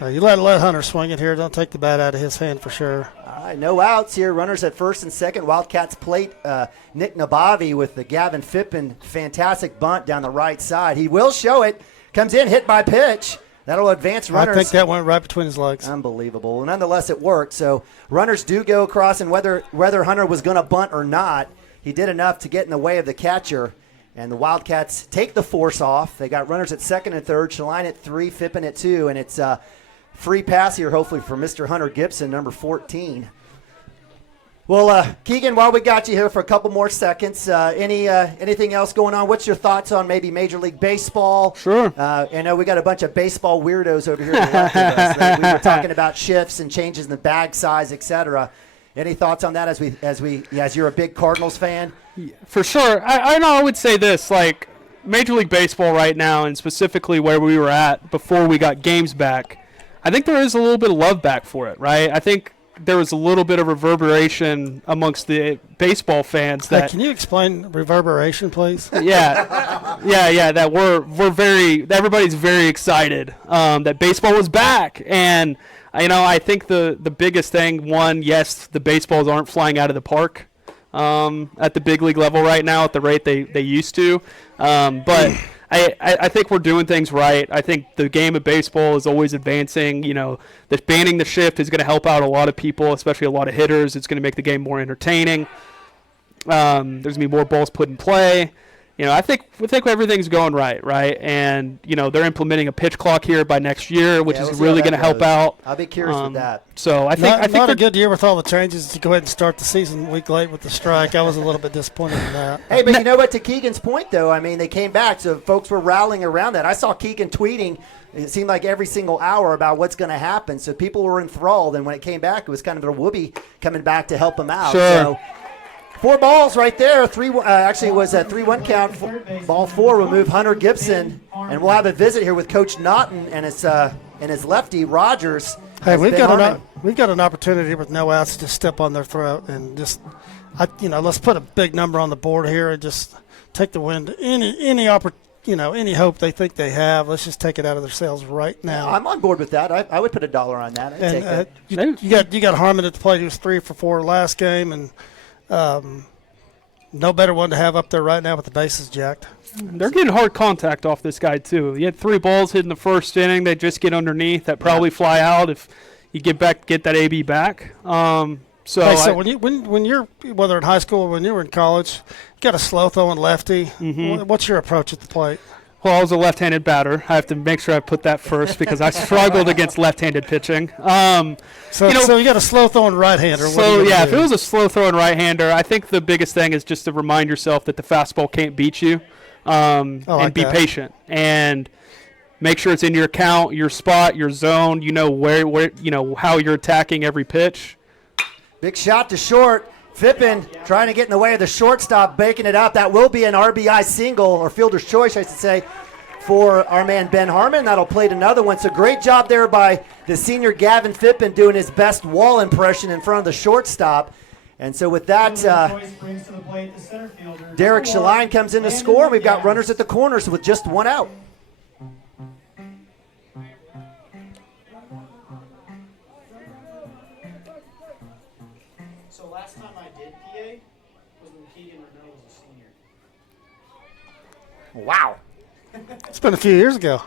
You let Hunter swing it here. Don't take the bat out of his hand for sure. All right, no outs here. Runners at first and second. Wildcats plate Nick Nabavi with the Gavin Phippen fantastic bunt down the right side. He will show it. Comes in, hit by pitch. That'll advance runners. I think that went right between his legs. Unbelievable. Well, nonetheless, it worked. So runners do go across, and whether Hunter was going to bunt or not, he did enough to get in the way of the catcher. And the Wildcats take the force off. They got runners at second and third, Shaline at 3, Phippen at 2, and it's free pass here, hopefully, for Mr. Hunter Gibson, number 14. Well, Keegan, while we got you here for a couple more seconds, anything else going on? What's your thoughts on maybe Major League Baseball? Sure. I know we got a bunch of baseball weirdos over here to the left of us. We were talking about shifts and changes in the bag size, et cetera. Any thoughts on that as you're a big Cardinals fan? For sure. I would say this, like Major League Baseball right now, and specifically where we were at before we got games back, I think there is a little bit of love back for it, right? I think there was a little bit of reverberation amongst the baseball fans. That can you explain reverberation, please? Yeah. That everybody's very excited that baseball was back. And, I think the biggest thing, one, yes, the baseballs aren't flying out of the park at the big league level right now at the rate they used to. But I think we're doing things right. I think the game of baseball is always advancing. The banning the shift is going to help out a lot of people, especially a lot of hitters. It's going to make the game more entertaining. There's going to be more balls put in play. I think everything's going right? And, they're implementing a pitch clock here by next year, which is really going to help out. I'll be curious with that. So I think not a good year with all the changes to go ahead and start the season a week late with the strike. I was a little bit disappointed in that. Hey, but you know what? To Keegan's point, though, I mean, they came back, so folks were rallying around that. I saw Keegan tweeting, it seemed like every single hour about what's going to happen. So people were enthralled, and when it came back, it was kind of a whoopee coming back to help them out. Sure. So 4 balls right there. Actually, it was a 3-1 count. Ball 4 will move Hunter Gibson, and we'll have a visit here with Coach Naughton and his lefty Rogers. Hey, we've got an opportunity with no outs to step on their throat and just, let's put a big number on the board here and just take the wind. Any hope they think they have, let's just take it out of their sails right now. I'm on board with that. I would put $1 on that. I'd take that. You got Harmon at the plate, who was 3 for 4 last game, and no better one to have up there right now with the bases jacked. They're getting hard contact off this guy, too. He had 3 balls hit in the first inning. They just get underneath. That probably fly out if you get that AB back. When you're, whether in high school or when you were in college, you got a slow-throwing lefty. Mm-hmm. What's your approach at the plate? Well, I was a left-handed batter. I have to make sure I put that first because I struggled against left-handed pitching. So you got a slow-throwing right-hander. If it was a slow-throwing right-hander, I think the biggest thing is just to remind yourself that the fastball can't beat you, and be patient and make sure it's in your count, your spot, your zone. Where how you're attacking every pitch. Big shot to short. Phippen trying to get in the way of the shortstop, baking it up. That will be an RBI single, or fielder's choice, I should say, for our man Ben Harmon. That'll plate another one. So great job there by the senior Gavin Phippen doing his best wall impression in front of the shortstop. And so with that, Derek Shaline comes in to score. We've got runners at the corners with just 1 out. Wow. It's been a few years ago.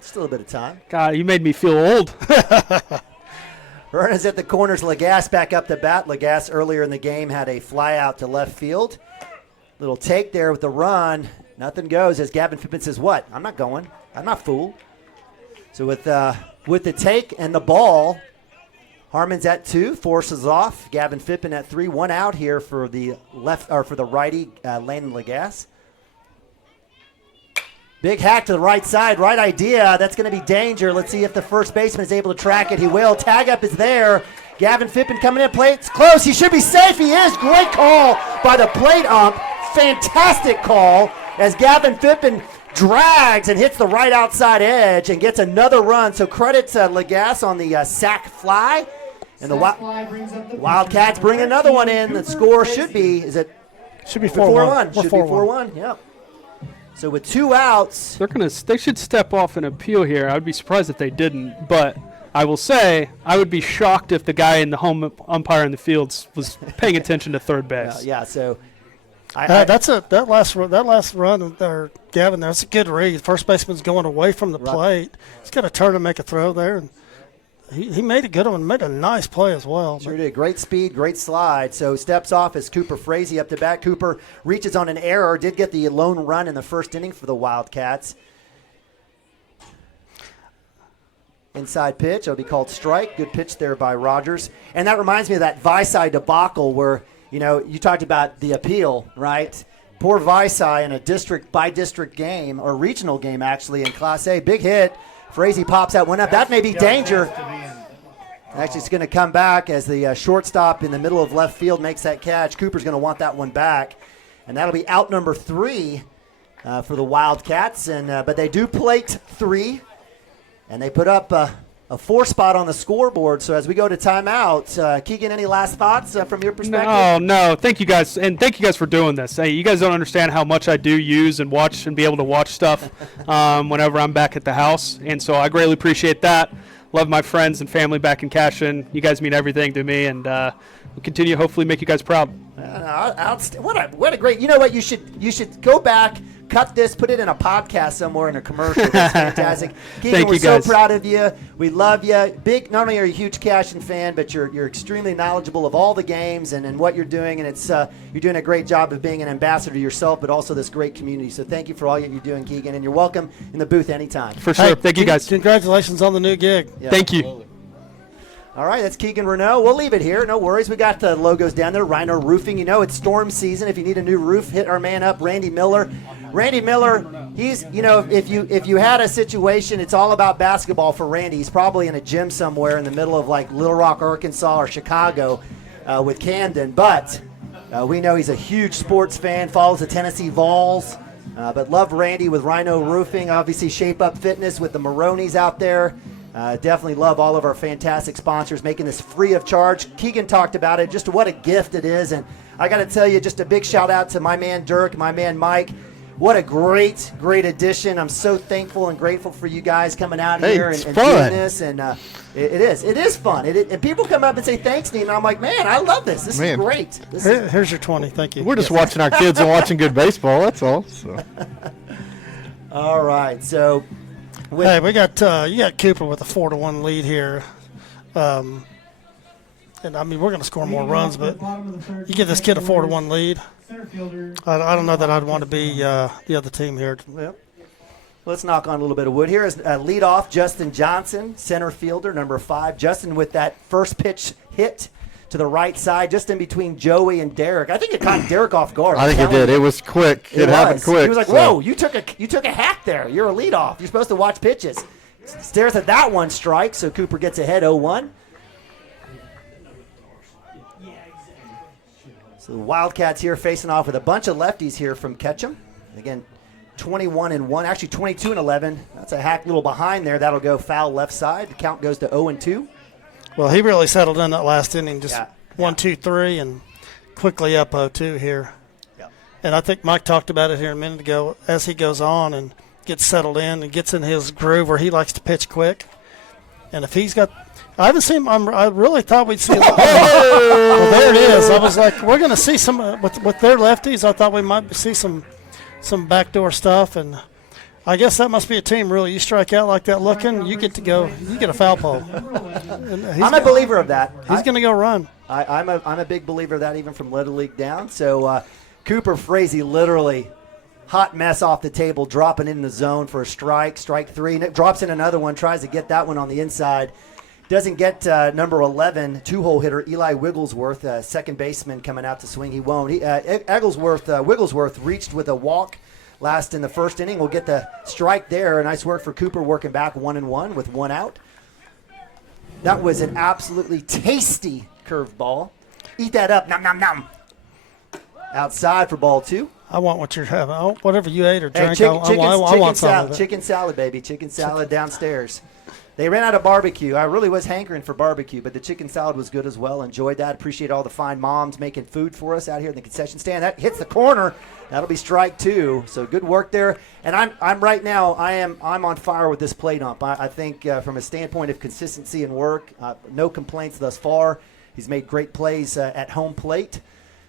Still a bit of time. God, you made me feel old. Runners at the corners. Lagasse back up the bat. Lagasse earlier in the game had a fly out to left field. Little take there with the run. Nothing goes as Gavin Fippen says, what? I'm not going. I'm not fooled. So with the take and the ball, Harmon's at 2, forces off. Gavin Fippen at 3, 1 out here for the righty, Landon Lagasse. Big hack to the right side, right idea. That's going to be danger. Let's see if the first baseman is able to track it. He will. Tag up is there. Gavin Fippen coming in, plate. It's close. He should be safe. He is. Great call by the plate ump. Fantastic call as Gavin Fippen drags and hits the right outside edge and gets another run. So credits Lagasse on the sac fly. And the Wildcats bring another one in. The score should be, Should be 4-1. Should be 4-1, yep. So with 2 outs. They should step off and appeal here. I would be surprised if they didn't. But I will say, I would be shocked if the guy in the home umpire in the fields was paying attention to third base. Yeah, so. That last run there, Gavin, that's a good read. First baseman's going away from the plate. He's got to turn and make a throw there. And he made a good one, made a nice play as well. Sure did. Great speed, great slide. So steps off as Cooper Frazee up to bat. Cooper reaches on an error, did get the lone run in the first inning for the Wildcats. Inside pitch, it'll be called strike. Good pitch there by Rogers. And that reminds me of that Visay debacle where, you talked about the appeal, right? Poor Visay in a district-by-district game, or regional game actually, in Class A. Big hit. Frazee pops out, went up. That may be danger. Actually, it's going to come back as the shortstop in the middle of left field makes that catch. Cooper's going to want that one back. And that'll be out number 3 for the Wildcats. But they do plate 3, and they put up a 4 spot on the scoreboard. So as we go to timeout, Keegan, any last thoughts from your perspective? No. Thank you guys, and thank you guys for doing this. Hey, you guys don't understand how much I do use and watch and be able to watch stuff whenever I'm back at the house, and so I greatly appreciate that. Love my friends and family back in Cashion. You guys mean everything to me, and we'll continue to hopefully make you guys proud. What a great! You know what? You should go back. Cut this, put it in a podcast somewhere in a commercial. That's fantastic. Keegan, we're so proud of you. We love you. Not only are you a huge Cashion fan, but you're extremely knowledgeable of all the games and what you're doing. And it's you're doing a great job of being an ambassador yourself, but also this great community. So thank you for all you're doing, Keegan. And you're welcome in the booth anytime. For sure. Thank you, guys. Congratulations on the new gig. Yeah. Thank you. All right, that's Keegan Renault. We'll leave it here. No worries. We got the logos down there. Rhino Roofing. It's storm season. If you need a new roof, hit our man up, Randy Miller. Randy Miller, he's, if you had a situation, it's all about basketball for Randy. He's probably in a gym somewhere in the middle of like Little Rock, Arkansas, or Chicago with Camden. But we know he's a huge sports fan, follows the Tennessee Vols. But love Randy with Rhino Roofing. Obviously, Shape Up Fitness with the Maronis out there. Definitely love all of our fantastic sponsors making this free of charge. Keegan talked about it, just what a gift it is. And I got to tell you, just a big shout out to my man Dirk, my man Mike. What a great addition. I'm so thankful and grateful for you guys coming out here and doing this. And it is fun. And people come up and say, thanks, Nina. I'm like, man, I love this. This is great. Here's your 20. Thank you. We're just watching our kids and watching good baseball. That's all. So. All right. So. Hey, we got you got Cooper with a 4-1 lead here, and I mean we're going to score more runs, but you give this kid a 4-1 lead. I don't know that I'd want to be the other team here. Yep. Let's knock on a little bit of wood here. As lead off, Justin Johnson, center fielder, number 5. Justin with that first pitch hit to the right side, just in between Joey and Derek. I think it caught Derek off guard. I think it did. It was quick. It happened quick. He was like, "Whoa, you took a hack there. You're a leadoff. You're supposed to watch pitches." Stares at that one strike, so Cooper gets ahead 0-1. So the Wildcats here facing off with a bunch of lefties here from Ketchum. Again, 21-1, actually 22-11. That's a hack little behind there. That'll go foul left side. The count goes to 0-2. Well, he really settled in that last inning, just 1, 2, 3, and quickly up 0-2 here. Yeah. And I think Mike talked about it here a minute ago. As he goes on and gets settled in and gets in his groove where he likes to pitch quick, and if he's got, I haven't seen. I really thought we'd see. Well, there it is. I was like, we're going to see some with their lefties. I thought we might see some some backdoor stuff, and I guess that must be a team, really. You strike out like that looking, you get to go. You get a foul pole. I'm a believer of that. He's going to go run. I'm a big believer of that, even from Little League down. So Cooper Frazee literally hot mess off the table, dropping in the zone for a strike 3. Drops in another one, tries to get that one on the inside. Doesn't get number 11, 2-hole hitter Eli Wigglesworth, second baseman coming out to swing. He won't. Wigglesworth reached with a walk last in the first inning. We'll get the strike there. Nice work for Cooper, working back 1-1 with 1 out. That was an absolutely tasty curveball. Eat that up. Nom, nom, nom. Outside for ball 2. I want what you're having. Whatever you ate or drank, Hey, I want some of it. Chicken salad, baby. Chicken salad downstairs. They ran out of barbecue. I really was hankering for barbecue, but the chicken salad was good as well. Enjoyed that. Appreciate all the fine moms making food for us out here in the concession stand. That hits the corner. That'll be strike 2. So good work there. And I'm right now. I'm on fire with this plate ump. I think from a standpoint of consistency and work, no complaints thus far. He's made great plays at home plate.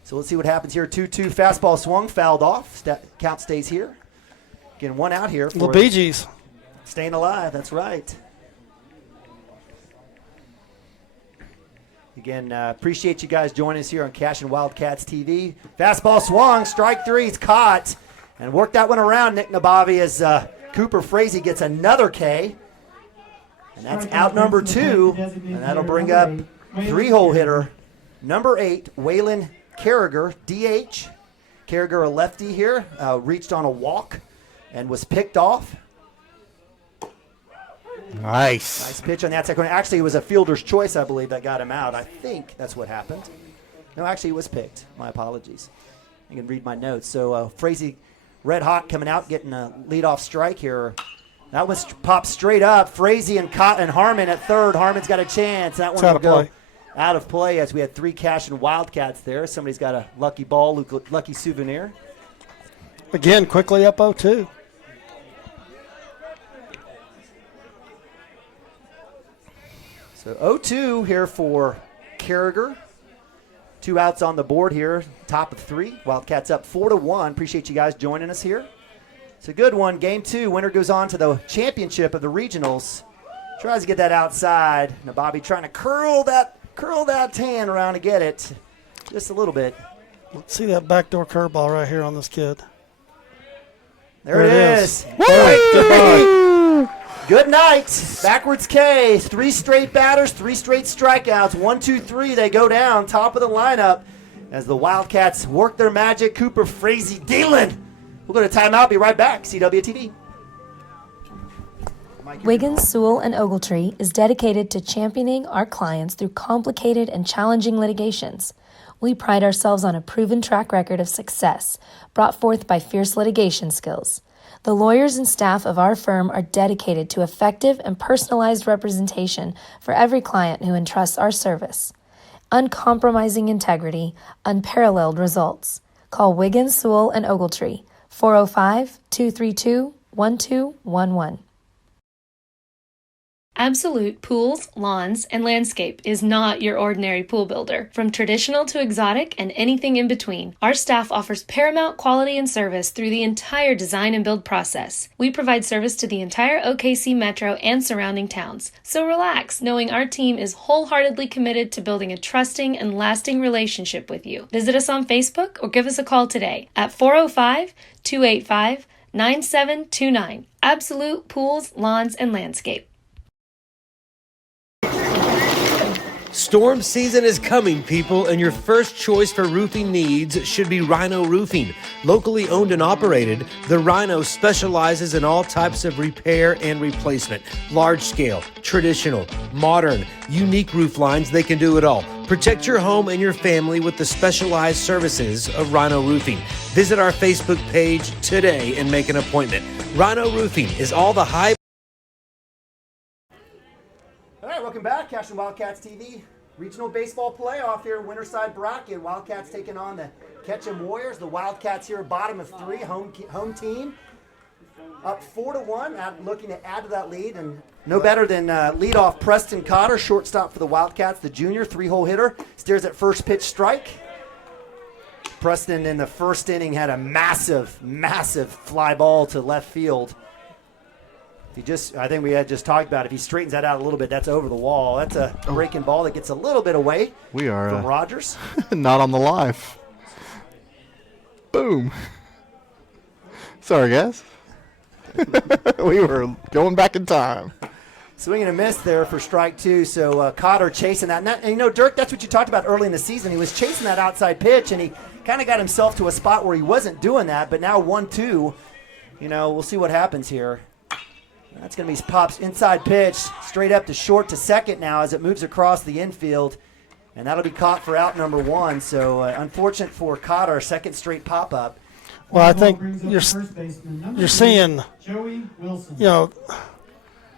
So let's see what happens here. 2-2 fastball swung, fouled off. Count stays here. Getting 1 out here. The Bee Gees. Staying alive, that's right. Again, appreciate you guys joining us here on Cashion Wildcats TV. Fastball swung, strike 3, it's caught. And worked that one around, Nick Nabavi, as Cooper Frazee gets another K. And that's out number 2. And that'll bring up 3-hole hitter, number 8, Waylon Carragher, DH. Carragher, a lefty here, reached on a walk and was picked off. Nice pitch on that second. Actually, it was a fielder's choice, I believe, that got him out. I think that's what happened. No, actually, it was picked. My apologies. I can read my notes. So Frazee, red hot, coming out, getting a leadoff strike here. That was popped straight up. Frazee and Harmon at third. Harmon's got a chance. That one will go out of play, as we had 3 Cashion Wildcats there. Somebody's got a lucky ball, lucky souvenir. Again, quickly up 0-2. So 0-2 here for Carragher. 2 outs on the board here, top of 3. Wildcats up 4-1. Appreciate you guys joining us here. It's a good one. Game 2. Winner goes on to the championship of the regionals. Tries to get that outside. Now Bobby trying to curl that hand around to get it just a little bit. Let's see that backdoor curveball right here on this kid. There it is. All right, goodbye. Good night. Backwards K. 3 straight batters, 3 straight strikeouts. 1, 2, 3. They go down. Top of the lineup as the Wildcats work their magic. Cooper Frazee dealing. We'll go to timeout. Be right back. CWTV. Wiggins, Sewell, and Ogletree is dedicated to championing our clients through complicated and challenging litigations. We pride ourselves on a proven track record of success brought forth by fierce litigation skills. The lawyers and staff of our firm are dedicated to effective and personalized representation for every client who entrusts our service. Uncompromising integrity, unparalleled results. Call Wiggins, Sewell, and Ogletree, 405-232-1211. Absolute Pools, Lawns, and Landscape is not your ordinary pool builder. From traditional to exotic and anything in between, our staff offers paramount quality and service through the entire design and build process. We provide service to the entire OKC metro and surrounding towns. So relax, knowing our team is wholeheartedly committed to building a trusting and lasting relationship with you. Visit us on Facebook or give us a call today at 405-285-9729. Absolute Pools, Lawns, and Landscape. Storm season is coming, people, and your first choice for roofing needs should be Rhino Roofing. Locally owned and operated, the Rhino specializes in all types of repair and replacement. Large scale, traditional, modern, unique roof lines, they can do it all. Protect your home and your family with the specialized services of Rhino Roofing. Visit our Facebook page today and make an appointment. Rhino Roofing is all the high... All right, welcome back. Cashion Wildcats TV. Regional baseball playoff here, Winterside bracket. Wildcats taking on the Ketchum Warriors. The Wildcats here, bottom of 3, home team. Up 4-1, looking to add to that lead. And no better than leadoff Preston Cotter, shortstop for the Wildcats, the junior, 3-hole hitter. Steers at first pitch strike. Preston in the first inning had a massive, massive fly ball to left field. I think we had just talked about, if he straightens that out a little bit, that's over the wall. That's a breaking ball that gets a little bit away from Rogers. Not on the live. Boom. Sorry, guys. We were going back in time. Swing and a miss there for strike two. So Cotter chasing that. And Dirk, that's what you talked about early in the season. He was chasing that outside pitch, and he kind of got himself to a spot where he wasn't doing that. But now 1-2, we'll see what happens here. That's going to be Pop's inside pitch, straight up to short to second now as it moves across the infield. And that'll be caught for out number one. So unfortunate for Cotter, second straight pop-up. Well, I think you're seeing,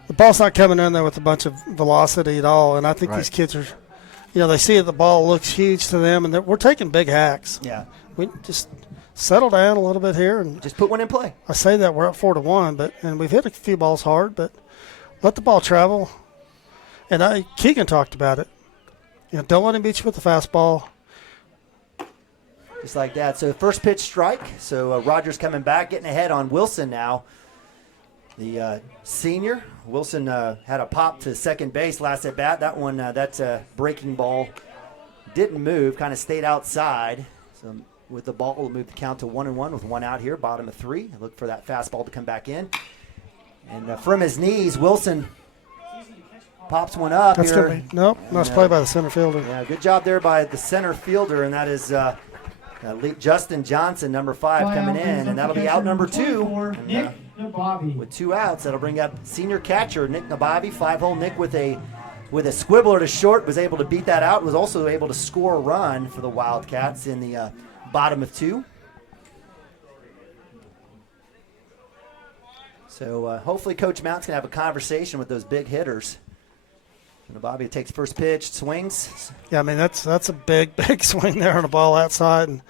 the ball's not coming in there with a bunch of velocity at all. And I think these kids are, they see the ball looks huge to them, and we're taking big hacks. Yeah. We just settle down a little bit here and just put one in play. I say that we're up 4-1, and we've hit a few balls hard, but let the ball travel. And Keegan talked about it. Don't let him beat you with the fastball. Just like that. So the first pitch strike. So Rogers coming back, getting ahead on Wilson now. The senior. Wilson had a pop to second base last at bat. That one, that's a breaking ball. Didn't move, kind of stayed outside. So with the ball, we'll move the count to 1-1 with one out here, bottom of three. Look for that fastball to come back in. And from his knees, Wilson pops one up That's here. Gonna be, nope, nice play by the center fielder. Yeah, good job there by the center fielder, and that is Justin Johnson, number 5, coming in, and that'll be out number 2. Nick Nababi. With 2 outs, that'll bring up senior catcher Nick Nababi. 5-hole Nick with a squibbler to short, was able to beat that out. Was also able to score a run for the Wildcats in the bottom of 2. So hopefully Coach Mount's gonna have a conversation with those big hitters. Nababi takes first pitch, swings. Yeah, I mean that's a big swing there on the ball outside, and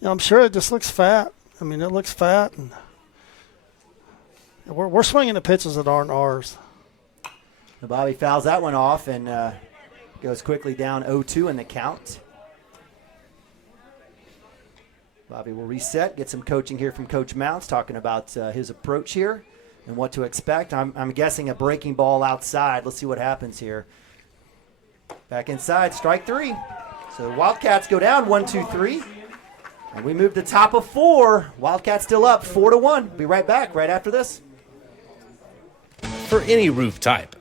I'm sure it just looks fat. I mean, it looks fat, and we're swinging the pitches that aren't ours. Nababi fouls that one off and goes quickly down 0-2 in the count. Bobby will reset, get some coaching here from Coach Mounts, talking about his approach here and what to expect. I'm guessing a breaking ball outside. Let's see what happens here. Back inside, strike 3. So Wildcats go down 1-2-3. And we move to top of 4. Wildcats still up 4-1. Be right back right after this. For any roof type.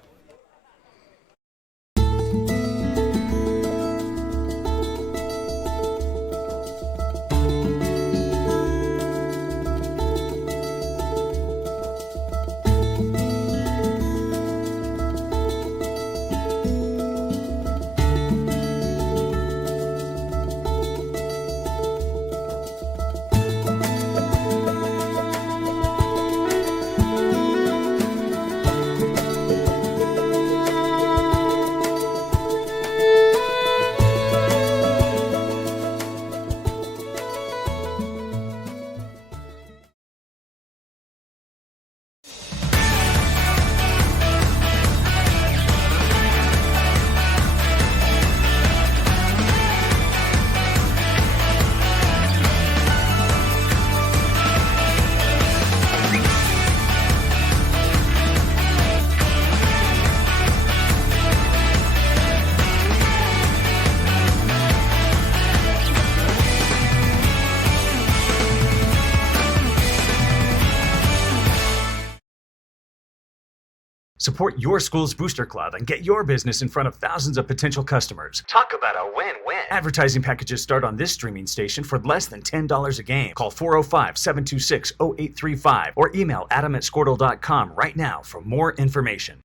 Support your school's booster club and get your business in front of thousands of potential customers. Talk about a win-win. Advertising packages start on this streaming station for less than $10 a game. Call 405-726-0835 or email adam@squirtle.com right now for more information.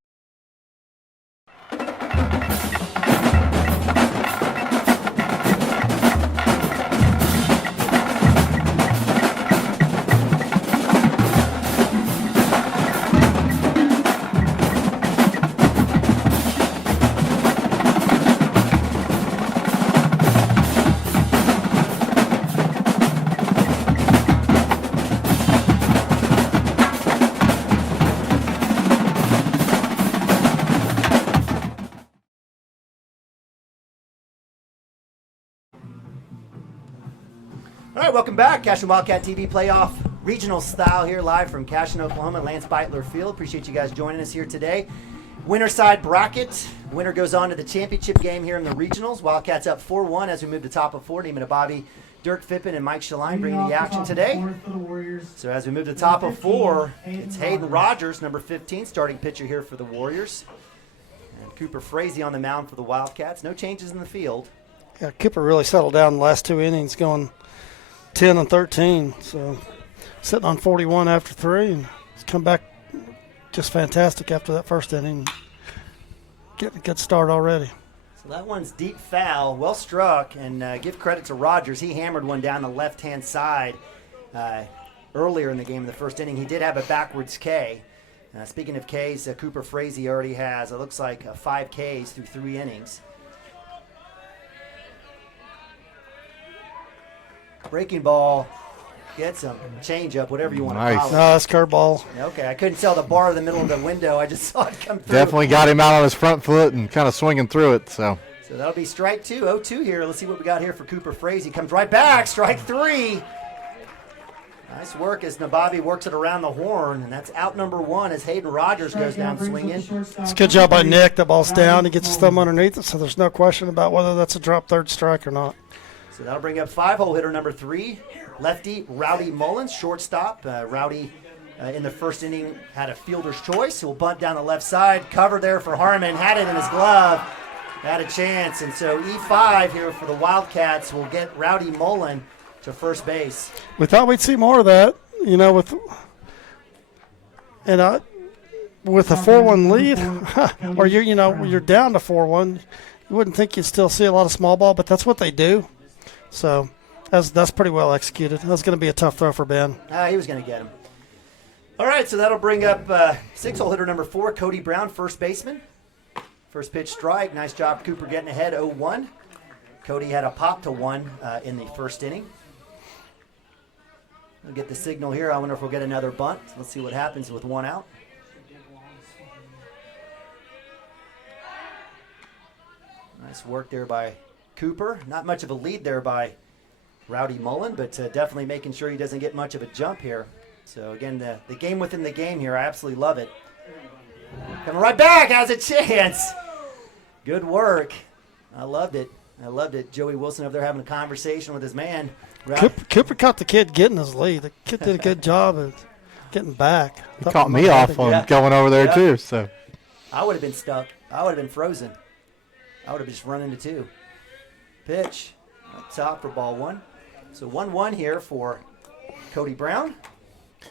right, welcome back. Cashion Wildcat TV playoff regional style here live from Cashion, Oklahoma, Lance Beitler Field. Appreciate you guys joining us here today. Winner side bracket. Winner goes on to the championship game here in the regionals. Wildcats up 4-1 as we move to top of 4. Neiman Bobby, Dirk Fippen, and Mike Shaline bringing the action today. So as we move to top of 4, it's Hayden Rogers, number 15, starting pitcher here for the Warriors. And Cooper Frazee on the mound for the Wildcats. No changes in the field. Yeah, Cooper really settled down the last 2 innings, going 10 and 13. So sitting on 41 after 3, and he's come back just fantastic after that first inning. Getting a good start already. So that one's deep foul, well struck, and give credit to Rogers. He hammered one down the left-hand side earlier in the game in the first inning. He did have a backwards K. Speaking of Ks, Cooper Frazee already has, it looks like 5 Ks through 3 innings. Breaking ball, gets him, change up, whatever you want to call it. No, that's curveball. Okay, I couldn't tell the bar in the middle of the window. I just saw it come through. Definitely got him out on his front foot and kind of swinging through it. So that'll be strike 2, 0-2 here. Let's see what we got here for Cooper Frazee. Comes right back, strike 3. Nice work as Nababi works it around the horn, and that's out number 1 as Hayden Rogers goes down swinging. It's a good job by Nick. The ball's down. He gets his thumb underneath it, so there's no question about whether that's a drop third strike or not. So that'll bring up 5-hole hitter number 3, lefty Rowdy Mullins, shortstop. Rowdy in the first inning had a fielder's choice. He'll bunt down the left side. Cover there for Harmon. Had it in his glove. Had a chance. And so E5 here for the Wildcats will get Rowdy Mullen to first base. We thought we'd see more of that, with a 4-1 lead, or you're down to 4-1. You wouldn't think you'd still see a lot of small ball, but that's what they do. So that's pretty well executed. That's going to be a tough throw for Ben. He was going to get him. All right, so that'll bring up 6-hole hitter number 4, Cody Brown, first baseman. First pitch strike. Nice job, Cooper, getting ahead 0-1. Cody had a pop to 1 in the first inning. We'll get the signal here. I wonder if we'll get another bunt. Let's see what happens with 1 out. Nice work there by Cooper. Not much of a lead there by Rowdy Mullen, but definitely making sure he doesn't get much of a jump here. So, again, the game within the game here. I absolutely love it. Coming right back, has a chance. Good work. I loved it. Joey Wilson over there having a conversation with his man. Cooper caught the kid getting his lead. The kid did a good job of getting back. He caught me off on going over there, too. So I would have been stuck. I would have been frozen. I would have just run into 2. Pitch up top for ball 1. So 1-1 here for Cody Brown.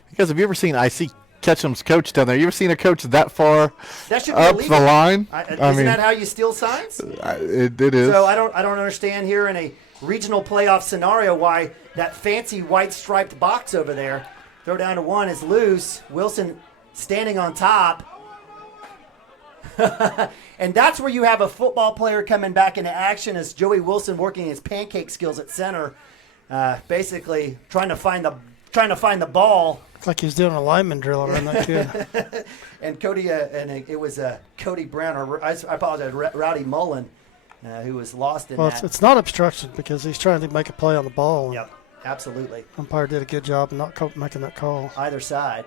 Because have you ever seen, I see Ketchum's coach down there. You ever seen a coach that far that should up the line? Isn't that how you steal signs? It is. So I don't understand here in a regional playoff scenario why that fancy white striped box over there, throw down to 1 is loose. Wilson standing on top. And that's where you have a football player coming back into action as Joey Wilson working his pancake skills at center, basically trying to find the ball. It's like he was doing a lineman drill around that kid. And Cody, it was Cody Brown, or I apologize, Rowdy Mullen, who was lost in that. Well, it's not obstruction because he's trying to make a play on the ball. Yep, absolutely. Umpire did a good job of not making that call. Either side.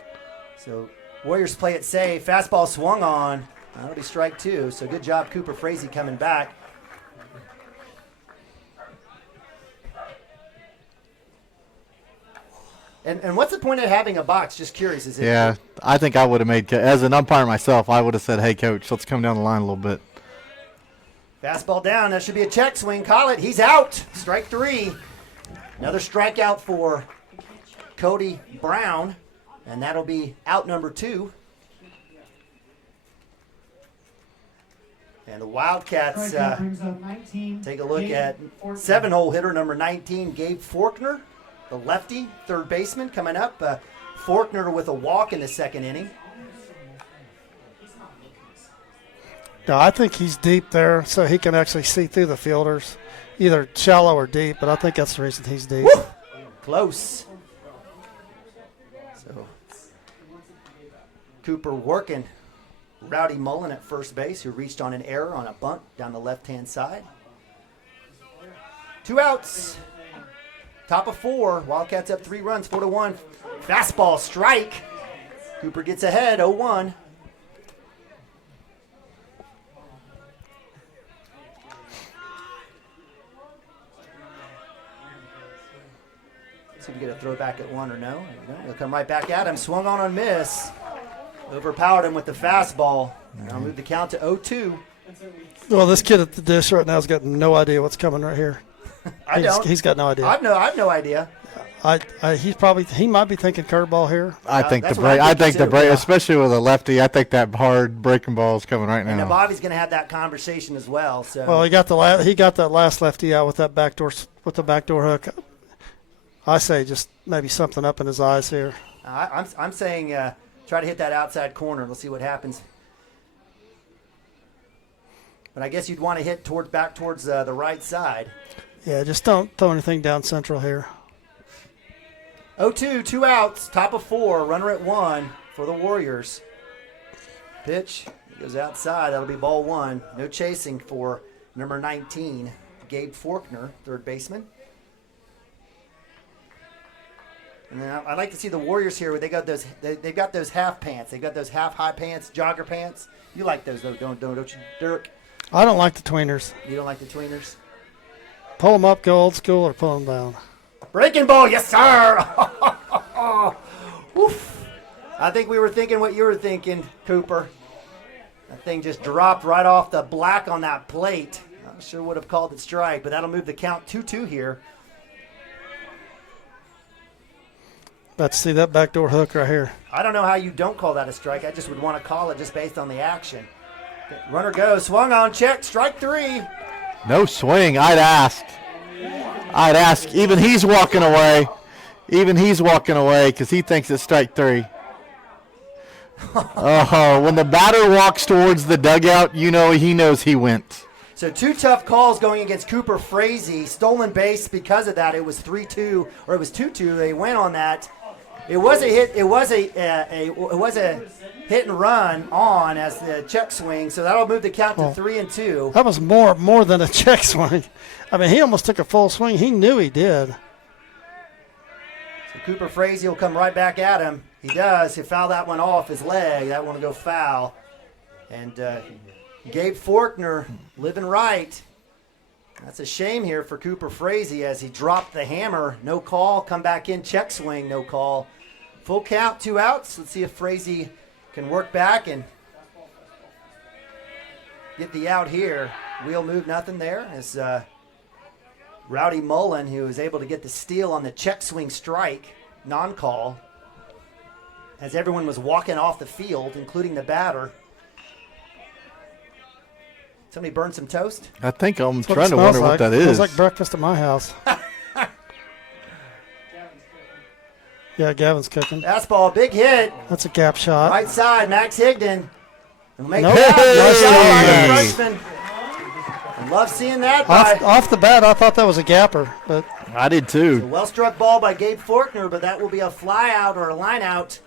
So Warriors play it safe. Fastball swung on. That'll be strike 2. So good job, Cooper Frazee coming back. And what's the point of having a box? Just curious. Is it? Yeah, I think I would have made, as an umpire myself, I would have said, hey, coach, let's come down the line a little bit. Fastball down. That should be a check swing. Call it. He's out. Strike 3. Another strikeout for Cody Brown. And that'll be out number 2. And the Wildcats take a look at 7-hole hitter number 19, Gabe Forkner, the lefty, third baseman coming up. Forkner with a walk in the second inning. No, I think he's deep there so he can actually see through the fielders, either shallow or deep, but I think that's the reason he's deep. Woo! Close. So Cooper working Rowdy Mullen at first base, who reached on an error on a bunt down the left-hand side. 2 outs. top of 4. Wildcats up 3 runs, 4-1. Fastball strike. Cooper gets ahead, 0-1. See if we get a throw back at 1 or no. He'll come right back at him. Swung on and miss. Overpowered him with the fastball. I'll move the count to 0-2. Well, this kid at the dish right now has got no idea what's coming right here. He's got no idea. I have no idea. He might be thinking curveball here. I think the break, especially with a lefty. I think that hard breaking ball is coming right now. And Bobby's going to have that conversation as well. So. Well, he got that last lefty out with the backdoor hook. I say just maybe something up in his eyes here. I'm saying try to hit that outside corner. Let's see what happens. But I guess you'd want to hit back towards the right side. Yeah, just don't throw anything down central here. 0-2, 2 outs, top of 4, runner at 1 for the Warriors. Pitch goes outside. That'll be ball 1. No chasing for number 19, Gabe Faulkner, third baseman. And then I'd like to see the Warriors here where they've got those half pants. They've got those half high pants, jogger pants. You like those though, don't you, Dirk? I don't like the tweeners. You don't like the tweeners? Pull them up, go old school, or pull them down. Breaking ball, yes sir. Oof. I think we were thinking what you were thinking, Cooper. That thing just dropped right off the black on that plate. I sure would have called it strike, but that'll move the count 2-2 here. Let's see that backdoor hook right here. I don't know how you don't call that a strike. I just would want to call it just based on the action. Runner goes, swung on, check, strike 3. No swing. I'd ask. Even he's walking away. Because he thinks it's strike 3. When the batter walks towards the dugout, he knows he went. So 2 tough calls going against Cooper Frazee. Stolen base because of that. It was 3-2, or it was 2-2. They went on that. It was a hit. It was a hit and run on as the check swing. So that'll move the count to 3-2. That was more than a check swing. I mean, he almost took a full swing. He knew he did. So Cooper Frazee will come right back at him. He does. He'll foul that one off his leg. That one will go foul. And Gabe Faulkner living right. That's a shame here for Cooper Frazee as he dropped the hammer. No call. Come back in. Check swing. No call. Full count. 2 outs. Let's see if Frazee can work back and get the out here. Wheel move. Nothing there. As Rowdy Mullen, who was able to get the steal on the check swing strike. Non-call. As everyone was walking off the field, including the batter. Somebody burned some toast? I think I'm trying to wonder what that is. It smells like breakfast at my house. Yeah, Gavin's cooking. Fastball, big hit. That's a gap shot. Right side, Max Higdon. Make Nope. I love seeing that. Off the bat, I thought that was a gapper, but I did too. A well-struck ball by Gabe Faulkner, but that will be a fly out or a line out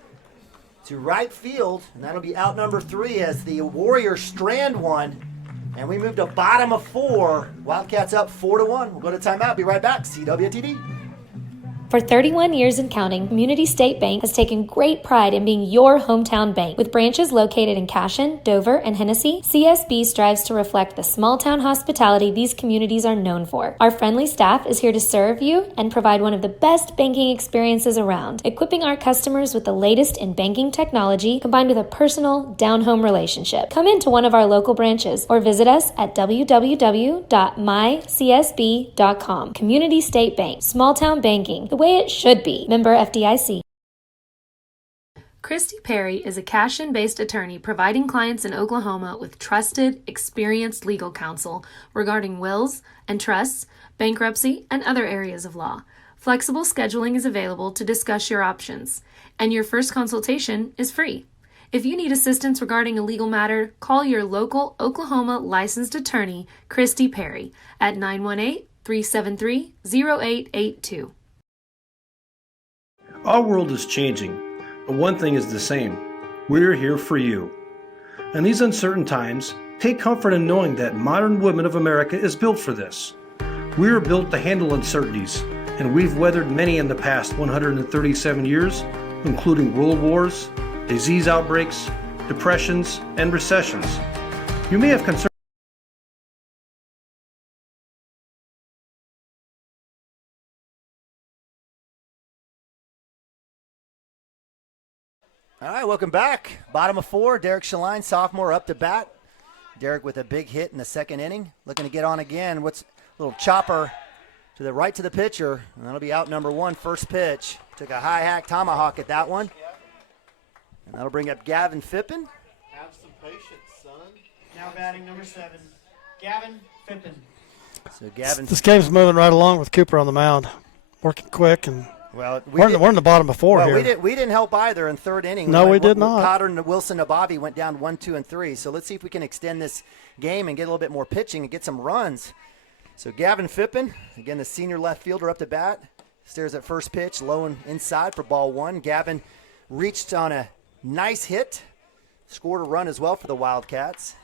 to right field, and that'll be out number 3 as the Warriors strand one. And we moved to bottom of 4. Wildcats up 4-1. We'll go to timeout. Be right back. CWTD. For 31 years and counting, Community State Bank has taken great pride in being your hometown bank. With branches located in Cashion, Dover, and Hennessy, CSB strives to reflect the small-town hospitality these communities are known for. Our friendly staff is here to serve you and provide one of the best banking experiences around, equipping our customers with the latest in banking technology combined with a personal, down-home relationship. Come into one of our local branches or visit us at www.mycsb.com. Community State Bank, small-town banking, the way it should be. Member FDIC. Christy Perry is a Cashion-based attorney providing clients in Oklahoma with trusted, experienced legal counsel regarding wills and trusts, bankruptcy, and other areas of law. Flexible scheduling is available to discuss your options, and your first consultation is free. If you need assistance regarding a legal matter, call your local Oklahoma licensed attorney, Christy Perry, at 918-373-0882. Our world is changing, but one thing is the same. We're here for you. In these uncertain times, take comfort in knowing that Modern Women of America is built for this. We are built to handle uncertainties, and we've weathered many in the past 137 years, including world wars, disease outbreaks, depressions, and recessions. You may have concerns. All right, welcome back. Bottom of 4, Derek Shaline, sophomore, up to bat. Derek with a big hit in the second inning. Looking to get on again. What's a little chopper to the right to the pitcher. And that'll be out number 1, first pitch. Took a high hack tomahawk at that one. And that'll bring up Gavin Fippen. Have some patience, son. Now batting number 7, Gavin Fippen. So Gavin. This game's moving right along with Cooper on the mound, working quick, and well, we're in the bottom of 4 well, here. We didn't help either in third inning. No, we did not. Cotter and Wilson Nabavi went down 1, 2, and 3. So let's see if we can extend this game and get a little bit more pitching and get some runs. So Gavin Fippen, again the senior left fielder up to bat, stares at first pitch, low and inside for ball 1. Gavin reached on a nice hit, scored a run as well for the Wildcats.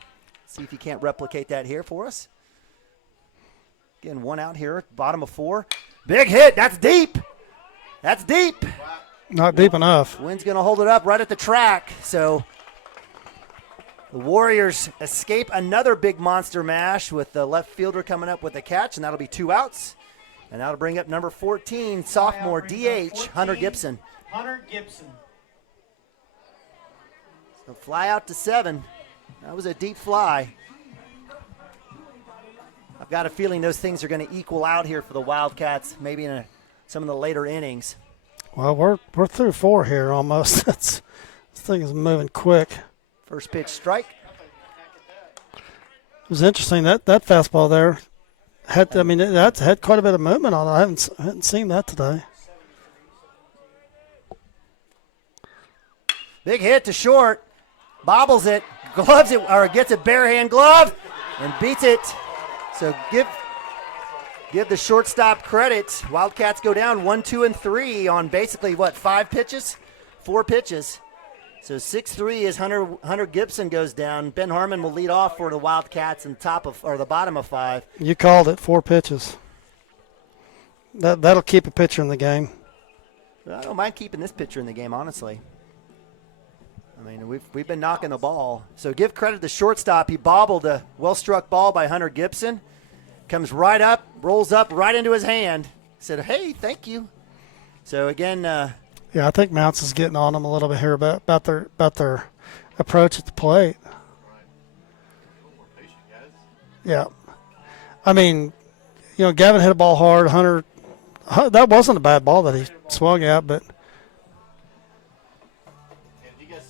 See if he can't replicate that here for us. Again, 1 out here, bottom of 4. Big hit, that's deep. That's deep. Not deep enough. Wind's going to hold it up right at the track. So the Warriors escape another big monster mash with the left fielder coming up with a catch, and that'll be 2 outs. And that'll bring up number 14, sophomore DH, Hunter Gibson. Hunter Gibson. So fly out to 7. That was a deep fly. I've got a feeling those things are going to equal out here for the Wildcats, maybe in some of the later innings. Well, we're through 4 here almost. This thing is moving quick. First pitch strike. It was interesting that fastball there that's had quite a bit of movement on it. I haven't seen that today. Big hit to short, bobbles it, gloves it, or gets a bare hand glove, and beats it. So give the shortstop credit. Wildcats go down 1, 2, and 3 on basically, 5 pitches? 4 pitches. So 6-3 as Hunter Gibson goes down. Ben Harmon will lead off for the Wildcats in the bottom of 5. You called it, 4 pitches. That'll keep a pitcher in the game. I don't mind keeping this pitcher in the game, honestly. I mean, we've been knocking the ball. So give credit to the shortstop. He bobbled a well-struck ball by Hunter Gibson. Comes right up, rolls up right into his hand. Said, hey, thank you. So, again. Yeah, I think Mounts is getting on them a little bit here about their approach at the plate. Yeah. I mean, Gavin hit a ball hard. Hunter, that wasn't a bad ball that he swung at, but. If you guys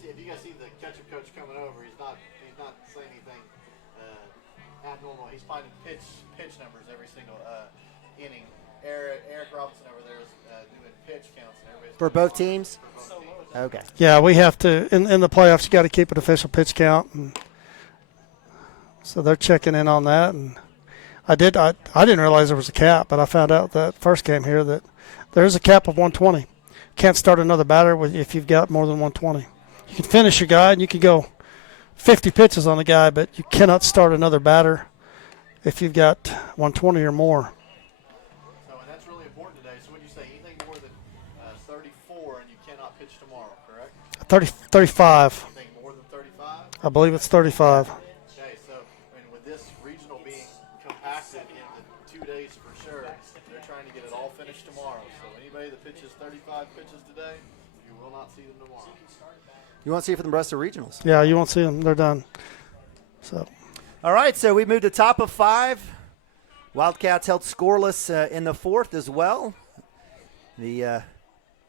see the Ketchum coach coming over, he's not saying anything abnormal. He's finding pitch numbers every single inning. Eric Robinson over there is doing pitch counts and everybody's for both teams? Okay. Yeah, we have to in the playoffs. You got to keep an official pitch count, and so they're checking in on that. And I didn't realize there was a cap, but I found out that first game here that there is a cap of 120. Can't start another batter if you've got more than 120. You can finish your guy and you can go 50 pitches on the guy, but you cannot start another batter if you've got 120 or more. So, and that's really important today. So when you say anything more than 34 and you cannot pitch tomorrow, correct? 35. Anything more than 35? I believe it's 35. Okay, so with this regional being compacted into 2 days for sure, they're trying to get it all finished tomorrow. So anybody that pitches 35 pitches today, you will not see them tomorrow. You won't see it for the rest of the regionals. Yeah, you won't see them. They're done. So. All right, so we moved to top of 5. Wildcats held scoreless in the 4th as well. The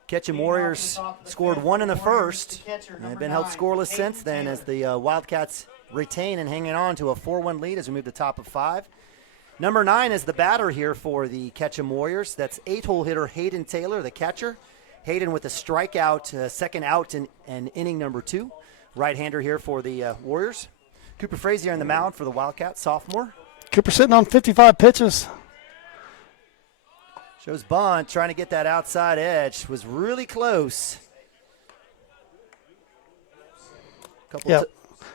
Ketchum Warriors scored 1 in the 1st. And they've been held scoreless since then as the Wildcats retain and hanging on to a 4-1 lead as we move to top of 5. Number 9 is the batter here for the Ketchum Warriors. That's 8-hole hitter Hayden Taylor, the catcher. Hayden with a strikeout, second out in inning number 2. Right-hander here for the Warriors. Cooper Frazier on the mound for the Wildcats, sophomore. Cooper sitting on 55 pitches. Shows bunt, trying to get that outside edge. Was really close.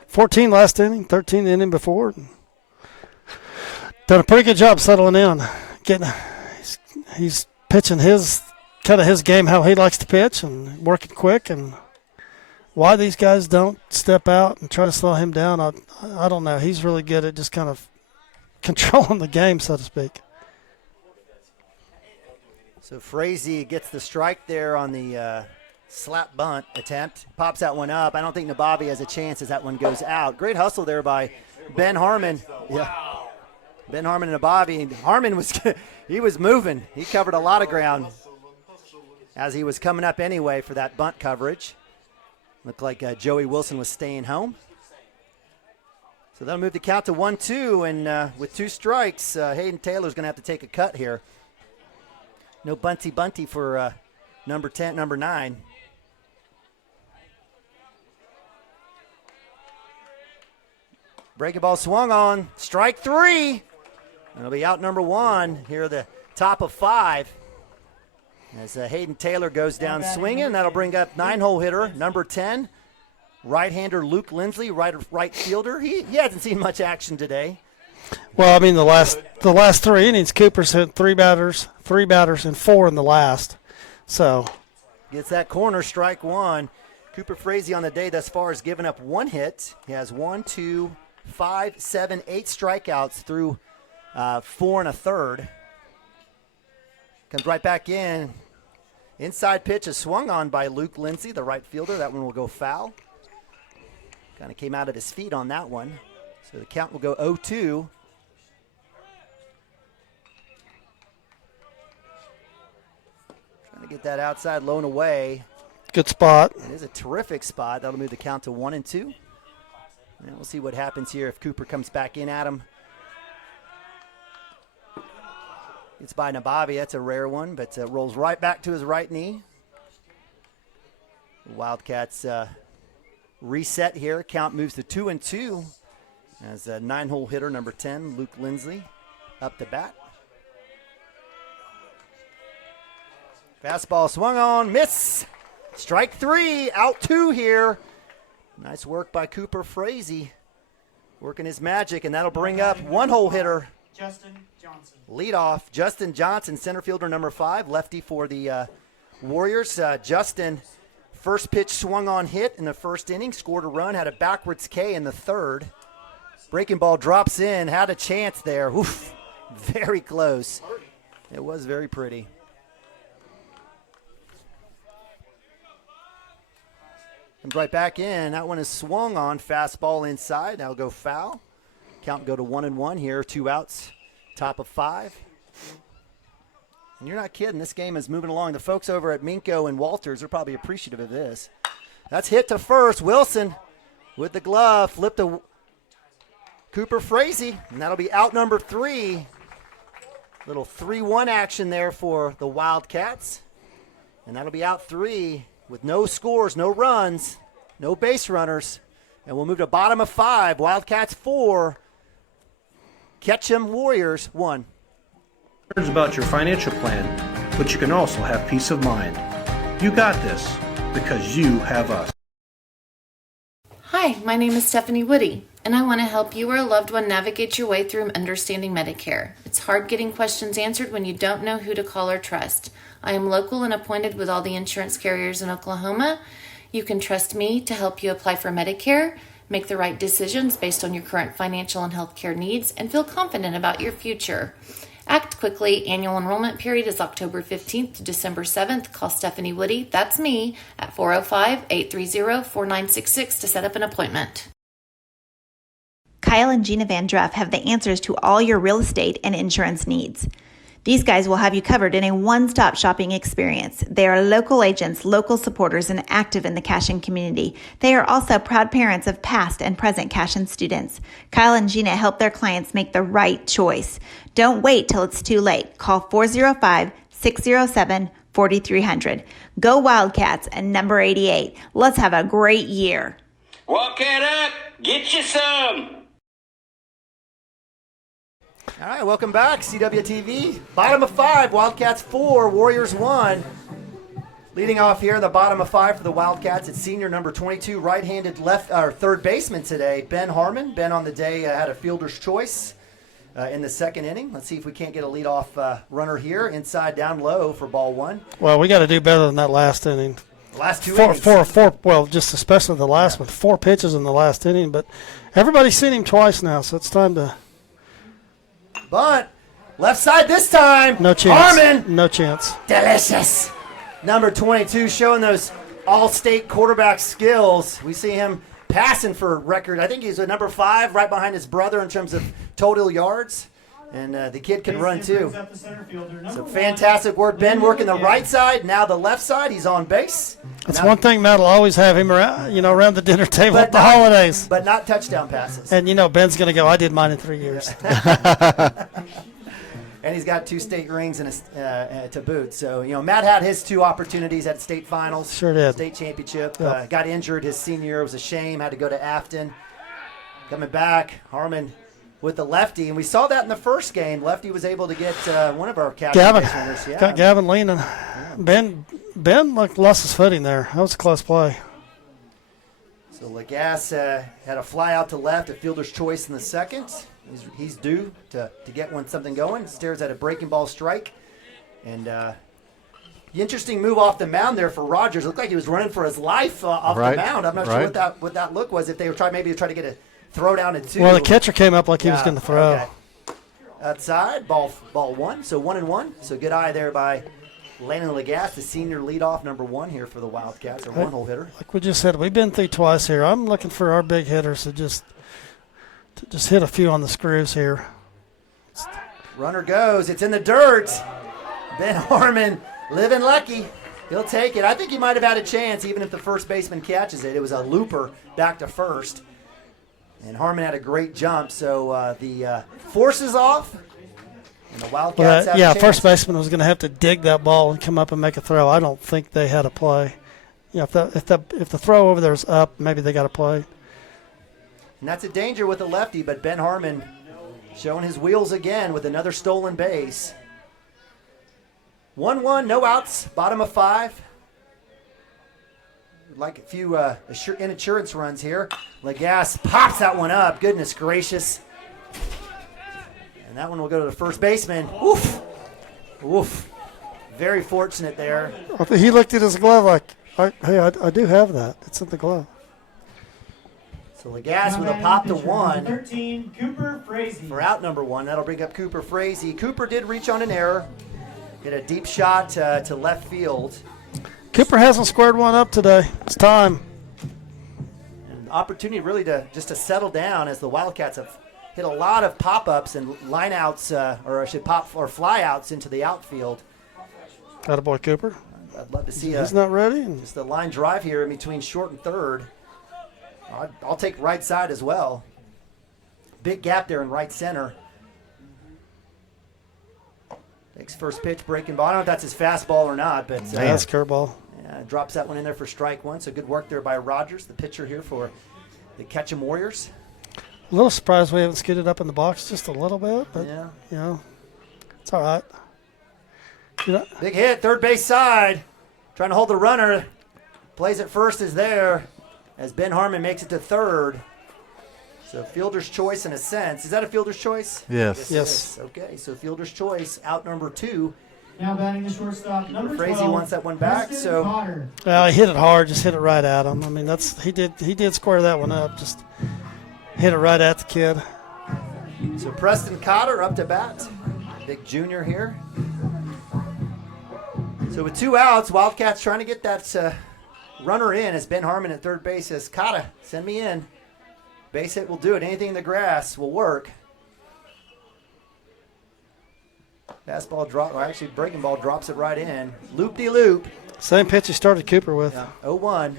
14 last inning, 13 the inning before. Done a pretty good job settling in. He's pitching his game, how he likes to pitch, and working quick. And why these guys don't step out and try to slow him down, I don't know. He's really good at just kind of controlling the game, so to speak. So Frazee gets the strike there on the slap bunt attempt. Pops that one up. I don't think Nababi has a chance as that one goes out. Great hustle there by Ben Harmon. Yeah. Ben Harmon and Nababi. Harmon was moving. He covered a lot of ground as he was coming up anyway for that bunt coverage. Looked like Joey Wilson was staying home. So that'll move the count to 1-2, and with 2 strikes, Hayden Taylor's going to have to take a cut here. No bunty for number 9. Breaking ball swung on. Strike 3. It'll be out number 1 here at the top of 5. As Hayden Taylor goes down swinging, that'll bring up 9-hole hitter, number 10. Right-hander Luke Lindsley, right fielder. He hasn't seen much action today. Well, I mean, the last 3 innings, Cooper's hit 3 batters, and 4 in the last. So gets that corner, strike 1. Cooper Frazee on the day thus far has given up 1 hit. He has 1, 2, 5, 7, 8 strikeouts through 4 1/3. Comes right back in. Inside pitch is swung on by Luke Lindsay, the right fielder. That one will go foul. Kind of came out of his feet on that one. So the count will go 0-2. Trying to get that outside low and away. Good spot. It is a terrific spot. That'll move the count to 1-2. And we'll see what happens here if Cooper comes back in at him. It's by Nababi. That's a rare one, but rolls right back to his right knee. The Wildcats reset here. Count moves to 2-2 as a 9-hole hitter, number 10, Luke Lindsley, up to bat. Fastball swung on, miss. Strike 3, out 2 here. Nice work by Cooper Frazee, working his magic, and that'll bring up 1-hole hitter. Justin Johnson. Lead off, Justin Johnson, center fielder number 5, lefty for the Warriors. Justin, first pitch swung on, hit in the first inning, scored a run, had a backwards K in the 3rd. Breaking ball drops in, had a chance there. Oof, very close. It was very pretty. Comes right back in. That one is swung on, fastball inside. That'll go foul. Count go to 1-1 here, 2 outs, top of 5. And you're not kidding, this game is moving along. The folks over at Minko and Walters are probably appreciative of this. That's hit to first. Wilson with the glove, flip to Cooper Frazee, and that'll be out number 3. Little 3-1 action there for the Wildcats. And that'll be out 3 with no scores, no runs, no base runners. And we'll move to bottom of 5. Wildcats 4. Ketchum Warriors 1. Concerns about your financial plan, but you can also have peace of mind. You got this because you have us. Hi, my name is Stephanie Woody, and I want to help you or a loved one navigate your way through understanding Medicare. It's hard getting questions answered when you don't know who to call or trust. I am local and appointed with all the insurance carriers in Oklahoma. You can trust me to help you apply for Medicare, make the right decisions based on your current financial and healthcare needs, and feel confident about your future. Act quickly. Annual enrollment period is October 15th to December 7th. Call Stephanie Woody, that's me, at 405-830-4966 to set up an appointment. Kyle and Gina Van Druff have the answers to all your real estate and insurance needs. These guys will have you covered in a one-stop shopping experience. They are local agents, local supporters, and active in the Cashion community. They are also proud parents of past and present Cashion students. Kyle and Gina help their clients make the right choice. Don't wait till it's too late. Call 405-607-4300. Go Wildcats and number 88. Let's have a great year. Walk it up. Get you some. All right, welcome back, CWTV. Bottom of 5, Wildcats 4, Warriors 1. Leading off here in the bottom of 5 for the Wildcats, it's senior number 22, right-handed third baseman today, Ben Harmon. Ben on the day had a fielder's choice. in the second inning. Let's see if we can't get a leadoff runner here. Inside down low for ball one. Well, we got to do better than that last inning. The last two innings. Well, just especially the last one. 4 pitches in the last inning. But everybody's seen him twice now, so it's time to. Bunt. Left side this time. No chance. Harmon. No chance. Delicious. Number 22 showing those all-state quarterback skills. We see him passing for record. I think he's a number 5 right behind his brother in terms of total yards. And the kid can run too. So fantastic work. Ben working the right side, now the left side. He's on base. That's one thing Matt will always have him around the dinner table at the holidays. But not touchdown passes. And Ben's going to go, I did mine in 3 years. And he's got 2 state rings and to boot. So, Matt had his 2 opportunities at state finals. Sure did. State championship. Yep. Got injured his senior year. It was a shame. Had to go to Afton. Coming back, Harmon with the lefty. And we saw that in the first game. Lefty was able to get one of our Cashion winners. Yeah. Got Gavin leaning. Ben lost his footing there. That was a close play. So Lagasse had a fly out to left, a fielder's choice in the second. He's due to get something going. Stares at a breaking ball strike. And the interesting move off the mound there for Rogers. Looked like he was running for his life off the mound. I'm not sure what that look was. If they were trying to get a throw down at 2. Well, the catcher came up like he was going to throw. Okay. Outside, ball 1. So 1-1. So good eye there by Landon Lagasse, the senior leadoff number 1 here for the Wildcats, or one-hole hitter. Like we just said, we've been through twice here. I'm looking for our big hitters to just hit a few on the screws here. Runner goes. It's in the dirt. Ben Harmon living lucky. He'll take it. I think he might have had a chance even if the first baseman catches it. It was a looper back to first. And Harmon had a great jump. So the force is off. And the Wildcats have a chance. First baseman was going to have to dig that ball and come up and make a throw. I don't think they had a play. If the throw over there is up, maybe they got a play. And that's a danger with a lefty, but Ben Harmon showing his wheels again with another stolen base. 1-1, no outs, bottom of 5. Like a few insurance runs here. Lagasse pops that one up. Goodness gracious. And that one will go to the first baseman. Oof. Oof. Very fortunate there. He looked at his glove like, I do have that. It's in the glove. So Lagasse with a pop to 1. 13, Cooper Frazee. For out number 1. That'll bring up Cooper Frazee. Cooper did reach on an error. Hit a deep shot to left field. Cooper hasn't squared one up today. It's time. An opportunity really to settle down as the Wildcats have hit a lot of pop-ups and line-outs, fly-outs into the outfield. Attaboy Cooper. I'd love to see He's not ready. Just a line drive here in between short and third. I'll take right side as well. Big gap there in right center. Takes first pitch, breaking ball. I don't know if that's his fastball or not, but that's curveball. Yeah, drops that one in there for strike 1. So good work there by Rogers, the pitcher here for the Ketchum Warriors. A little surprised we haven't scooted up in the box just a little bit, but it's all right. Big hit, third base side. Trying to hold the runner. Plays at first is there as Ben Harmon makes it to third. So fielder's choice in a sense. Is that a fielder's choice? Yes. Okay, so fielder's choice, out number 2. Now batting the shortstop, number 12. Frazee wants that one back. So well, he hit it hard, just hit it right at him. I mean, he did square that one up. Just hit it right at the kid. So Preston Cotter up to bat. Big junior here. So with 2 outs, Wildcats trying to get that runner in as Ben Harmon at third base says, Cotter, send me in. Base hit will do it. Anything in the grass will work. Fastball drop, or actually breaking ball drops it right in. Loop-de-loop. Same pitch he started Cooper with. 0-1.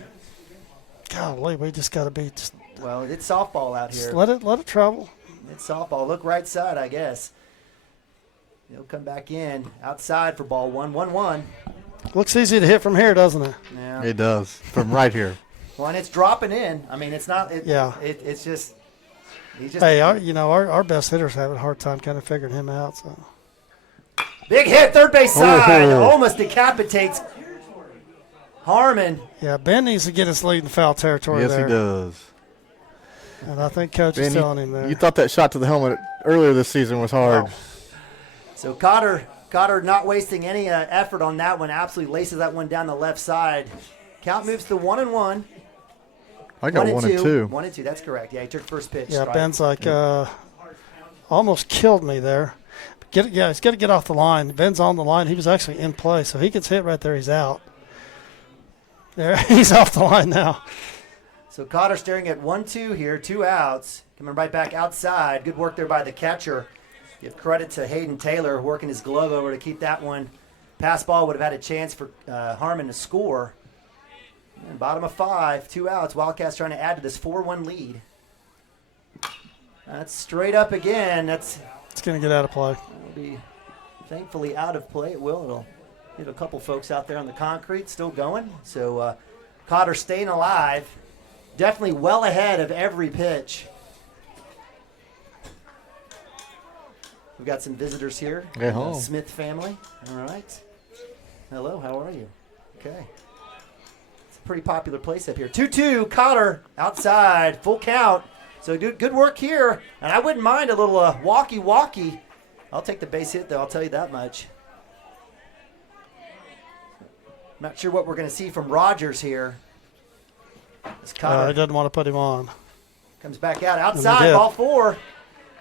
Golly, we just got to be just. Well, it's softball out here. Just let it travel. It's softball. Look right side, I guess. He'll come back in outside for ball 1. 1-1. Looks easy to hit from here, doesn't it? Yeah. It does, from right here. Well, and it's dropping in. I mean, it's not. It's just. Hey, our best hitters have a hard time kind of figuring him out. So. Big hit, third base side. Almost decapitates Harmon. Yeah, Ben needs to get his lead in foul territory yes, there. He does. And I think Coach is telling him there. You thought that shot to the helmet earlier this season was hard. Wow. So Cotter not wasting any effort on that one. Absolutely laces that one down the left side. Count moves to 1-1. I got 1 and 2. 1 and 2. That's correct. Yeah, he took first pitch. Yeah, strike. Ben's like almost killed me there. He's got to get off the line. Ben's on the line. He was actually in play, so he gets hit right there. He's out. There, he's off the line now. So Cotter staring at 1-2 here, 2 outs. Coming right back outside. Good work there by the catcher. Give credit to Hayden Taylor working his glove over to keep that one. Pass ball would have had a chance for Harmon to score. And bottom of 5, 2 outs. Wildcats trying to add to this 4-1 lead. That's straight up again. It's going to get out of play. It'll be thankfully out of play. It will. It'll hit a couple folks out there on the concrete. Still going. So Cotter staying alive. Definitely well ahead of every pitch. We've got some visitors here. Smith family. All right. Hello, how are you? Okay. It's a pretty popular place up here. 2-2, Cotter outside, full count. So good work here. And I wouldn't mind a little walkie-walkie. I'll take the base hit, though. I'll tell you that much. Not sure what we're going to see from Rogers here. He doesn't want to put him on. Comes back out. Outside, ball 4.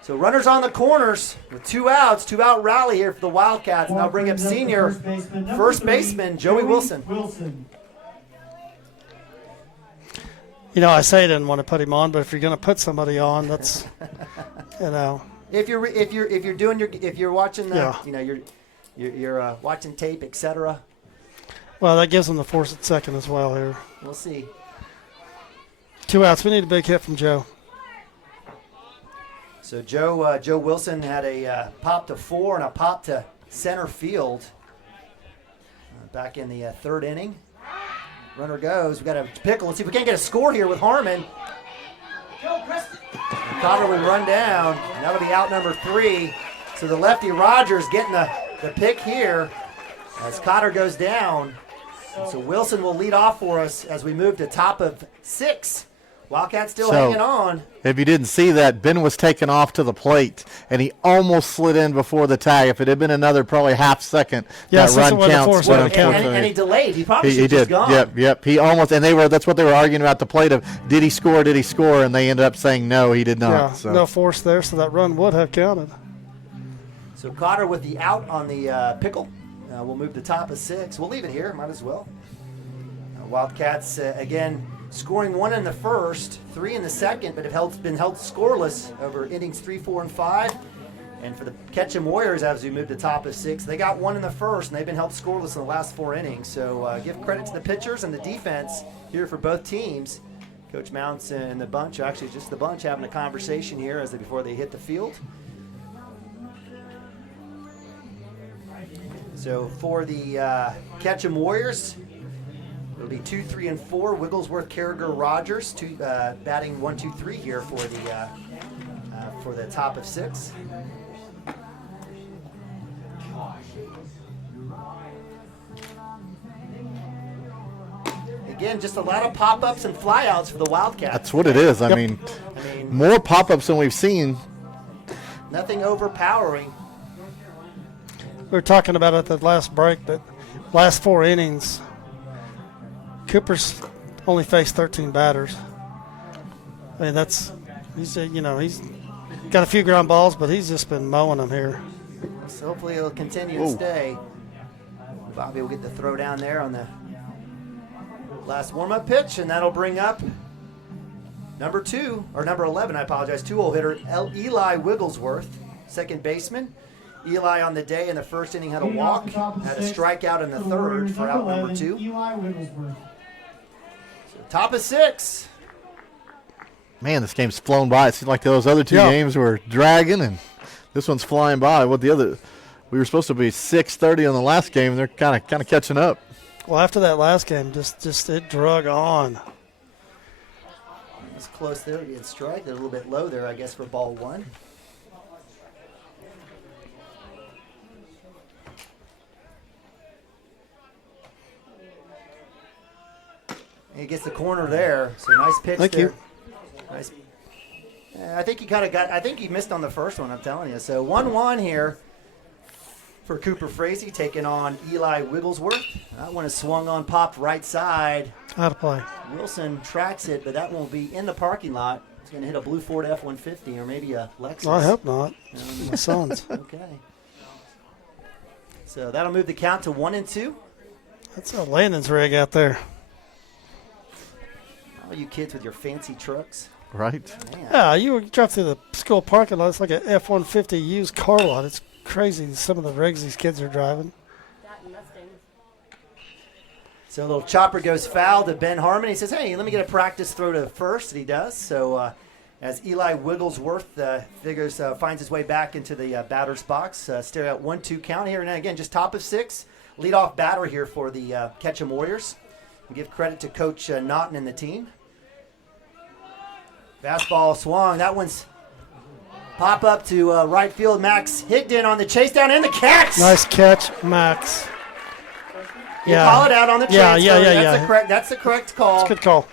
So runners on the corners with 2 outs. 2-out rally here for the Wildcats. Now bring up senior first baseman Joey Wilson. You know, I say I didn't want to put him on, but if you're going to put somebody on, that's, If you're watching you're watching tape, etc. Well, that gives him the force at second as well here. We'll see. 2 outs. We need a big hit from Joe. So Joe Wilson had a pop to 4 and a pop to center field back in the 3rd inning. Runner goes. We got a pickle. Let's see if we can't get a score here with Harmon. Cotter will run down, and that'll be out number 3. So the lefty Rogers getting the pick here as Cotter goes down. So Wilson will lead off for us as we move to top of 6. Wildcats still hanging on. If you didn't see that, Ben was taken off to the plate, and he almost slid in before the tag. If it had been another probably half second, that run counts. And he delayed. He probably should have just gone. Yep. He almost, and that's what they were arguing about the plate of, did he score, and they ended up saying no, he did not. Yeah, so. No force there, so that run would have counted. So Cotter with the out on the pickle. We'll move to top of 6. We'll leave it here, might as well. Wildcats, again, scoring 1 in the first, 3 in the second, but have been held scoreless over innings 3, 4, and 5. And for the Ketchum Warriors, as we move to top of 6, they got 1 in the first, and they've been held scoreless in the last 4 innings. So give credit to the pitchers and the defense here for both teams. Coach Mounts and the bunch, actually just the bunch, having a conversation here before they hit the field. So for the Ketchum Warriors, it'll be 2, 3, and 4. Wigglesworth, Carragher, Rogers, batting 1, 2, 3 here for the top of 6. Again, just a lot of pop-ups and flyouts for the Wildcats. That's what it is. I mean, more pop-ups than we've seen. Nothing overpowering. We were talking about it at the last break, but last 4 innings, Cooper's only faced 13 batters. I mean, he's got a few ground balls, but he's just been mowing them here. So hopefully it'll continue to stay. Bobby will get the throw down there on the last warm-up pitch, and that'll bring up number 11, I apologize, 2-hole hitter Eli Wigglesworth, second baseman. Eli on the day in the first inning had a walk, had a strikeout in the third for out number 2. Eli Wigglesworth. So top of 6. Man, this game's flown by. It seemed like those other 2 games were dragging, and this one's flying by. We were supposed to be 6:30 on the last game, and they're kind of catching up. Well, after that last game, just it drug on. It's close there to get strike. They're a little bit low there, I guess, for ball 1. He gets the corner there, so nice pitch there. Thank you. Nice I think he missed on the first one, I'm telling you. So 1-1 here for Cooper Frazee taking on Eli Wigglesworth. That one is swung on, popped right side. Out of play. Wilson tracks it, but that won't be in the parking lot. It's going to hit a blue Ford F-150 or maybe a Lexus. I hope not. My son's. Okay. So that'll move the count to 1-2. That's a Landon's rig out there. All you kids with your fancy trucks. Right. Man. Yeah, you drive through the school parking lot. It's like an F-150 used car lot. It's crazy, some of the rigs these kids are driving. So a little chopper goes foul to Ben Harmon. He says, hey, let me get a practice throw to first. And he does. So as Eli Wigglesworth finds his way back into the batter's box, stare at 1-2 count here. And again, just top of 6. Leadoff batter here for the Ketchum Warriors. We give credit to Coach Naughton and the team. Fastball swung. That one's pop up to right field. Max Higdon on the chase down and the catch. Nice catch, Max. You call it out on the transfer. Yeah. That's the correct call. That's a good call.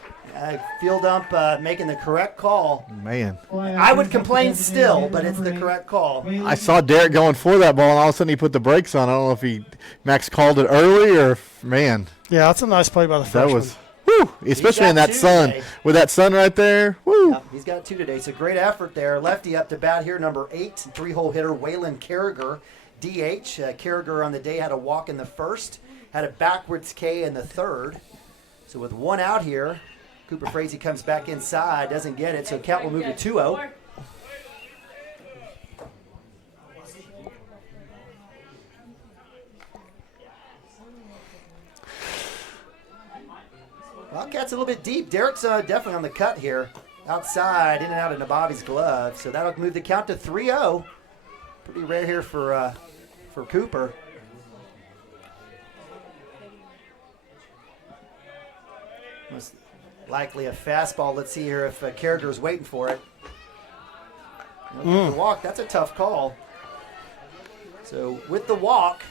Field ump making the correct call. Man. I would complain still, but it's the correct call. I saw Derek going for that ball, and all of a sudden he put the brakes on. I don't know if Max called it early or man. Yeah, that's a nice play by the freshman. That was, woo, especially in that sun. Today. With that sun right there, woo. Yeah, he's got 2 today, so great effort there. Lefty up to bat here, number 8, 3-hole hitter Waylon Carragher, DH. Carragher on the day had a walk in the first, had a backwards K in the third. So with 1 out here, Cooper Frazee comes back inside, doesn't get it, so count will move to 2-0. Wildcats a little bit deep. Derek's definitely on the cut here. Outside, in and out of Nabavi's glove. So that'll move the count to 3-0. Pretty rare here for Cooper. Most likely a fastball. Let's see here if Carragher's waiting for it. The walk, that's a tough call. So with the walk,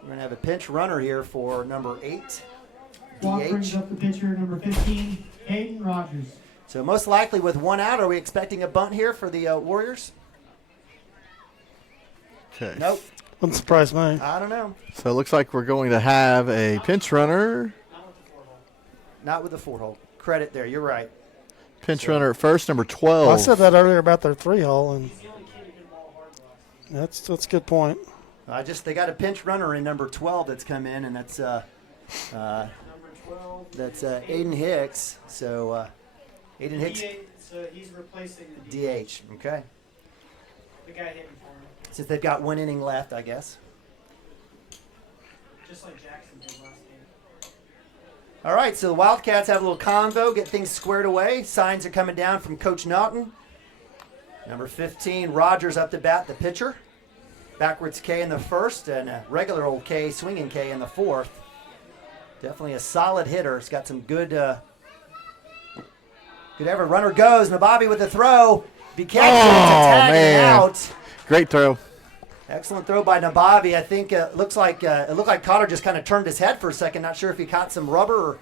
we're going to have a pinch runner here for number 8. Walk DH. brings up the pitcher, number 15, Hayden Rogers. So most likely with 1 out, are we expecting a bunt here for the Warriors? Okay. Nope. Wouldn't surprise me. I don't know. So it looks like we're going to have a pinch runner. Not with the 4-hole. Credit there. You're right. Pinch runner at first, number 12. Well, I said that earlier about their 3-hole, and that's a good point. They got a pinch runner in number 12 that's come in, and that's Aiden Hicks. So Aiden Hicks. He's replacing the DH. Okay. The guy hitting for him. Since they've got 1 inning left, I guess. Just like Jackson did last game. All right, so the Wildcats have a little convo, get things squared away. Signs are coming down from Coach Naughton. Number 15, Rogers up to bat, the pitcher. Backwards K in the first and a regular old K, swinging K in the fourth. Definitely a solid hitter. It's got some good effort. Runner goes. Nabavi with the throw. Be catching to tag him out. Great throw. Excellent throw by Nabavi. I think it looked like Cotter just kind of turned his head for a second. Not sure if he caught some rubber or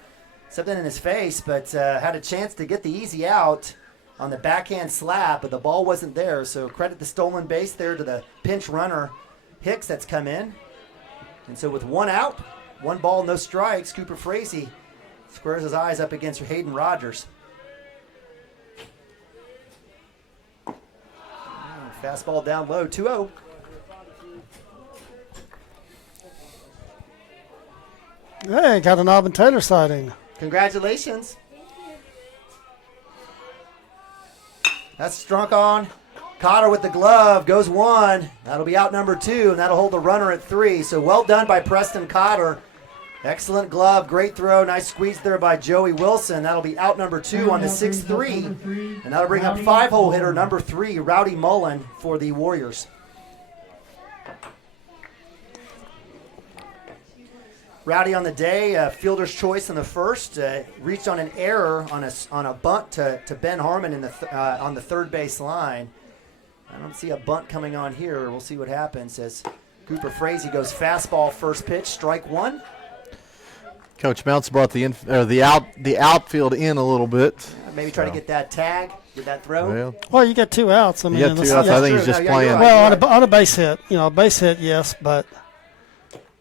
something in his face, but had a chance to get the easy out on the backhand slap, but the ball wasn't there. So credit the stolen base there to the pinch runner Hicks that's come in. And so with 1 out, 1 ball, no strikes, Cooper Frazee squares his eyes up against Hayden Rogers. Fastball down low, 2-0. Hey, got an Aubin Taylor sighting. Congratulations. That's struck on. Cotter with the glove, goes 1. That'll be out number 2, and that'll hold the runner at 3. So well done by Preston Cotter. Excellent glove, great throw, nice squeeze there by Joey Wilson. That'll be out number 2 on the 6-3. And that'll bring up 5-hole hitter number 3, Rowdy Mullen for the Warriors. Rowdy on the day, fielder's choice in the first, reached on an error on a bunt to Ben Harmon on the third base line. I don't see a bunt coming on here. We'll see what happens as Cooper Frazee goes fastball first pitch, strike 1. Coach Mounts brought the outfield in a little bit. Maybe try to get that tag with that throw. Well, you got 2 outs. I mean, you got 2 outs. I think he's just playing. Right. Well, on a base hit, a base hit, yes, but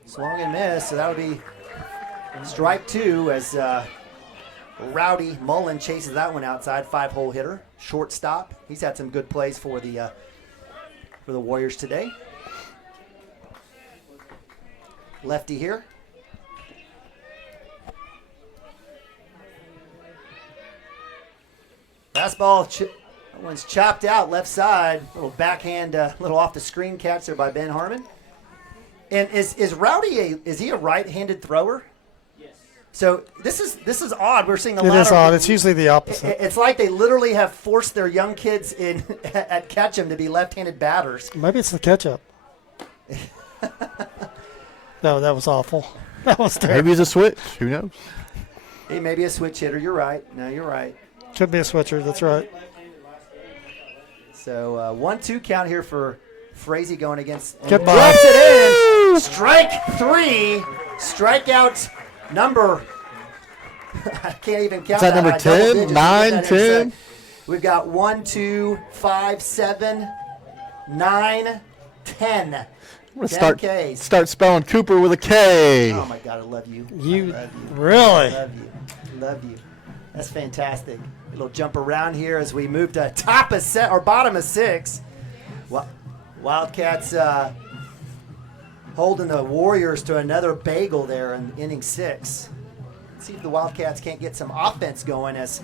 swung and missed. So that would be strike 2 as Rowdy Mullen chases that one outside. 5-hole hitter, shortstop. He's had some good plays for the Warriors today. Lefty here. Fastball, that one's chopped out left side. Little backhand, little off the screen catch there by Ben Harmon. And is Rowdy is he a right-handed thrower? Yes. So this is odd. We're seeing a lot. It is odd. It's usually the opposite. It's like they literally have forced their young kids in at Ketchum to be left-handed batters. Maybe it's the ketchup. No, that was awful. That was terrible. Maybe it's a switch. Who knows? He may be a switch hitter. You're right. No, you're right. Could be a switcher. That's right. So 1-2 count here for Frazee going against. Goodbye. Drops it in. Strike 3. Strikeout number. I can't even count. Is that number 10, 9, 10? We've got 1, 2, 5, 7, 9, 10. I'm going to start spelling Cooper with a K. Oh, my God. I love you. Really? Love you. That's fantastic. A little jump around here as we move to top of set or bottom of 6. Wildcats holding the Warriors to another bagel there in inning 6. Let's see if the Wildcats can't get some offense going as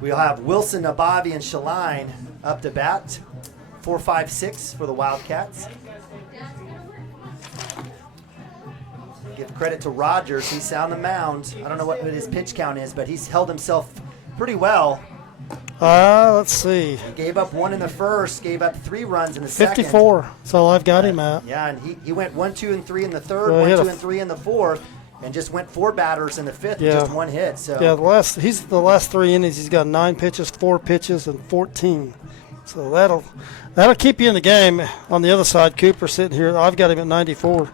we'll have Wilson, Nabavi, and Shaline up to bat. 4, 5, 6 for the Wildcats. Give credit to Rogers. He's on the mound. I don't know what his pitch count is, but he's held himself pretty well. Let's see. He gave up 1 in the first, gave up 3 runs in the second. 54. That's all I've got him at. Yeah, and he went 1, 2, and 3 in the third, Well, 1, 2, and 3 in the fourth, and just went 4 batters in the fifth with just 1 hit. So yeah, the last 3 innings he's got 9 pitches, 4 pitches, and 14. So that'll keep you in the game. On the other side, Cooper sitting here. I've got him at 94.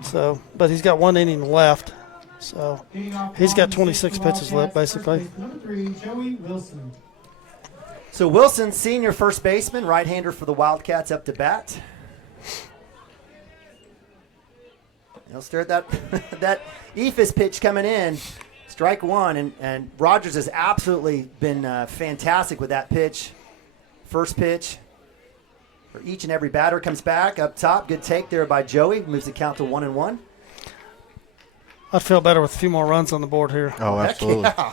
So, but he's got 1 inning left. So he's got 26 pitches left, basically. Number 3, Joey Wilson. So Wilson, senior first baseman, right-hander for the Wildcats up to bat. He'll stare at that Ephus pitch coming in. Strike 1, and Rogers has absolutely been fantastic with that pitch. First pitch for each and every batter comes back up top. Good take there by Joey. Moves the count to 1-1. I'd feel better with a few more runs on the board here. Oh, absolutely. Yeah.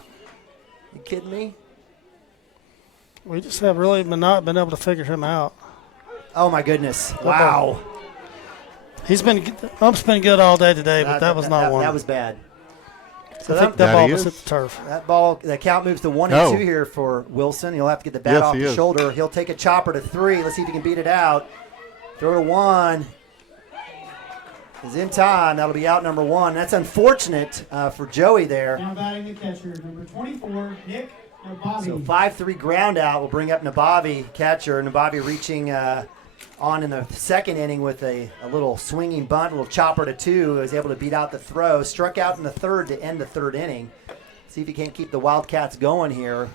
You kidding me? We just have really not been able to figure him out. Oh, my goodness. Wow. He's been good all day today, but that was not one. That was bad. So I think that ball was hit the turf. The count moves to 1-2 here for Wilson. He'll have to get the bat off the shoulder. He'll take a chopper to 3. Let's see if he can beat it out. Throw to 1. Is in time. That'll be out number 1. That's unfortunate for Joey there. Now batting the catcher, number 24, Nick Nabavi. So 5-3 ground out will bring up Nabavi, catcher. Nabavi reaching on in the second inning with a little swinging bunt, a little chopper to 2. Was able to beat out the throw. Struck out in the third to end the third inning. See if he can't keep the Wildcats going here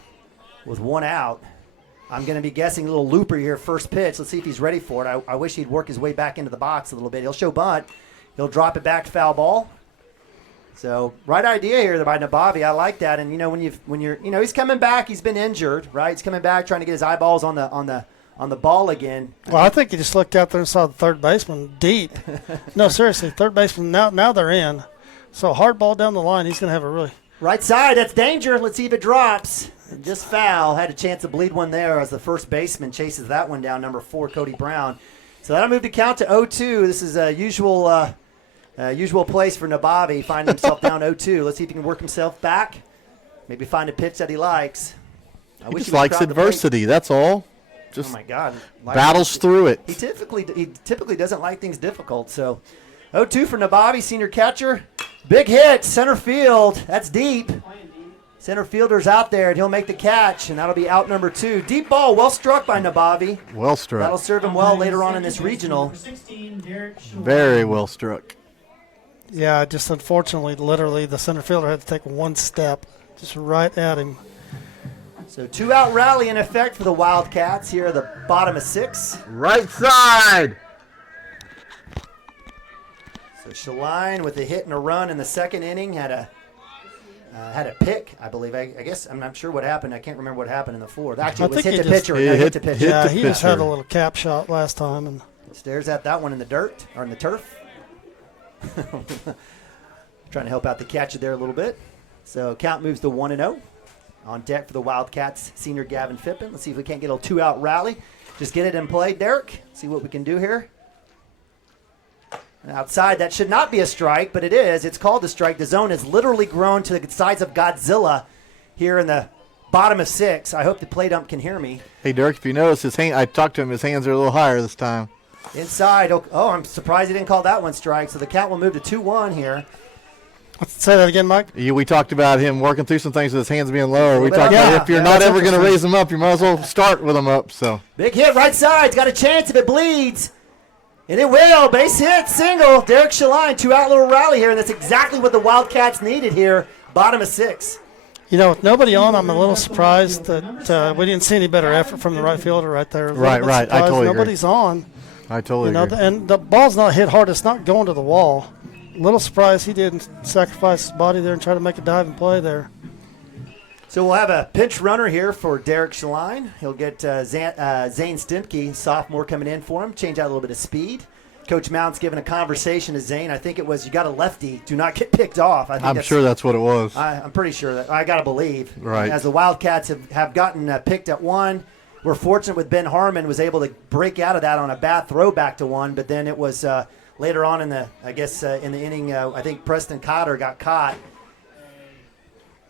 with 1 out. I'm going to be guessing a little looper here, first pitch. Let's see if he's ready for it. I wish he'd work his way back into the box a little bit. He'll show bunt. He'll drop it back, foul ball. So right idea here by Nabavi. I like that. And when you're he's coming back. He's been injured, right? He's coming back trying to get his eyeballs on the ball again. Well, I think he just looked out there and saw the third baseman deep. No, seriously, third baseman. Now they're in. So hard ball down the line. He's going to have a really right side. That's danger. Let's see if it drops. Just foul. Had a chance to bleed one there as the first baseman chases that one down. Number 4, Cody Brown. So that'll move to count to 0-2. This is a usual place for Nabavi, finding himself down 0-2. Let's see if he can work himself back. Maybe find a pitch that he likes. He just likes adversity. That's all. Just oh my God! Battles through it. He typically doesn't like things difficult. So 0-2 for Nabavi, senior catcher. Big hit, center field. That's deep. Center fielder's out there, and he'll make the catch, and that'll be out number 2. Deep ball, well struck by Nabavi. Well struck. That'll serve him well later on in this regional. Very well struck. Yeah, just unfortunately, literally, the center fielder had to take one step just right at him. So 2-out rally in effect for the Wildcats here at the bottom of 6. Right side. So Shaline with a hit and a run in the second inning had a pick, I believe. I guess I'm not sure what happened. I can't remember what happened in the fourth. Actually, it was hit the pitcher. Hit the pitcher. Yeah, he just had a little cap shot last time and stares at that one in the dirt or in the turf. Trying to help out the catcher there a little bit. So count moves to 1-0. On deck for the Wildcats, senior Gavin Phippen. Let's see if we can't get a 2-out rally. Just get it in play, Derek. See what we can do here. And outside, that should not be a strike, but it is. It's called a strike. The zone has literally grown to the size of Godzilla here in the bottom of 6. I hope the plate ump can hear me. Hey, Derek, if you notice, I talked to him. His hands are a little higher this time. Inside. Oh, I'm surprised he didn't call that one strike. So the count will move to 2-1 here. Let's say that again, Mike. We talked about him working through some things with his hands being lower. We talked about if you're not ever going to raise them up, you might as well start with them up. So big hit right side. It's got a chance if it bleeds. And it will. Base hit, single. Derek Shaline, 2-out little rally here, and that's exactly what the Wildcats needed here. Bottom of 6. You know, with nobody on, I'm a little surprised that we didn't see any better effort from the right fielder right there. Right. I totally agree. Nobody's on. I totally agree. And the ball's not hit hard. It's not going to the wall. Little surprised he didn't sacrifice his body there and try to make a dive and play there. So we'll have a pinch runner here for Derek Shaline. He'll get Zane Stimke, sophomore, coming in for him. Change out a little bit of speed. Coach Mount's giving a conversation to Zane. I think it was, you got a lefty. Do not get picked off. I'm sure that's what it was. I'm pretty sure that. I got to believe. Right. As the Wildcats have gotten picked at 1. We're fortunate with Ben Harmon was able to break out of that on a bad throw back to 1, but then it was later on in the inning, I think Preston Cotter got caught.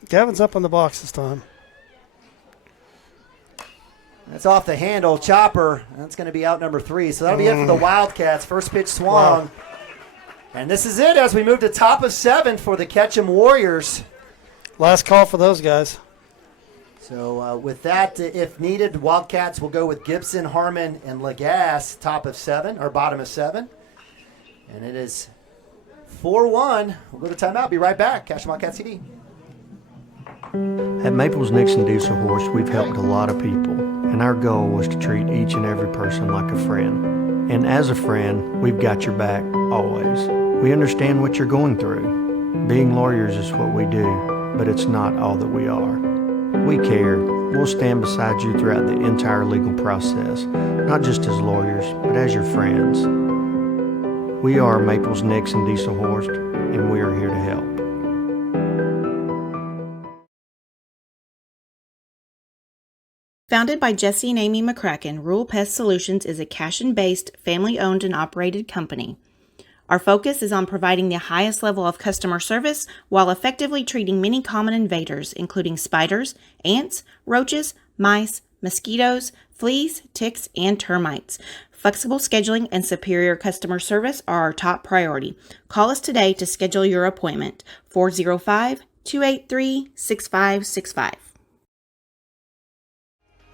Gavin's up on the box this time. That's off the handle. Chopper. That's going to be out number 3. So that'll be it for the Wildcats. First pitch swung. Wow. And this is it as we move to top of 7 for the Ketchum Warriors. Last call for those guys. So with that, if needed, Wildcats will go with Gibson, Harmon, and Lagasse, top of 7, or bottom of 7. And it is 4-1. We'll go to timeout. Be right back. Cashion Wildcats TV. At Maples Nixon Diesel Horse, we've helped a lot of people, and our goal was to treat each and every person like a friend. And as a friend, we've got your back, always. We understand what you're going through. Being lawyers is what we do, but it's not all that we are. We care. We'll stand beside you throughout the entire legal process, not just as lawyers, but as your friends. We are Maples Nixon Diesel Horse, and we are here to help. Founded by Jesse and Amy McCracken, Rural Pest Solutions is a Cashion-based, family-owned and operated company. Our focus is on providing the highest level of customer service while effectively treating many common invaders, including spiders, ants, roaches, mice, mosquitoes, fleas, ticks, and termites. Flexible scheduling and superior customer service are our top priority. Call us today to schedule your appointment. 405-283-6565.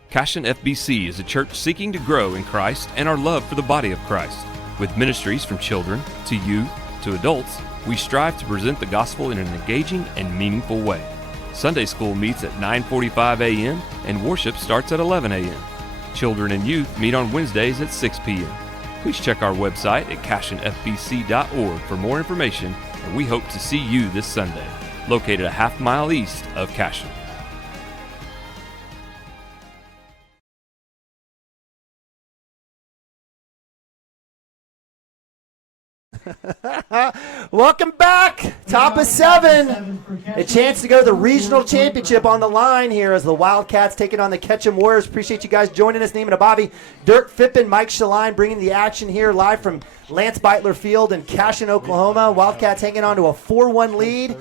Cashion FBC is a church seeking to grow in Christ and our love for the body of Christ. With ministries from children to youth to adults, we strive to present the gospel in an engaging and meaningful way. Sunday school meets at 9:45 a.m. and worship starts at 11 a.m. Children and youth meet on Wednesdays at 6 p.m. Please check our website at cashionfbc.org for more information, and we hope to see you this Sunday, located a half-mile east of Cashion. Welcome back. Top of 7. A chance to go to the regional championship on the line here as the Wildcats taking on the Ketchum Warriors. Appreciate you guys joining us. Name and a Bobby, Dirk Phippen, Mike Shaline bringing the action here live from Lance Beitler Field in Cashion, Oklahoma. Wildcats hanging on to a 4-1 lead.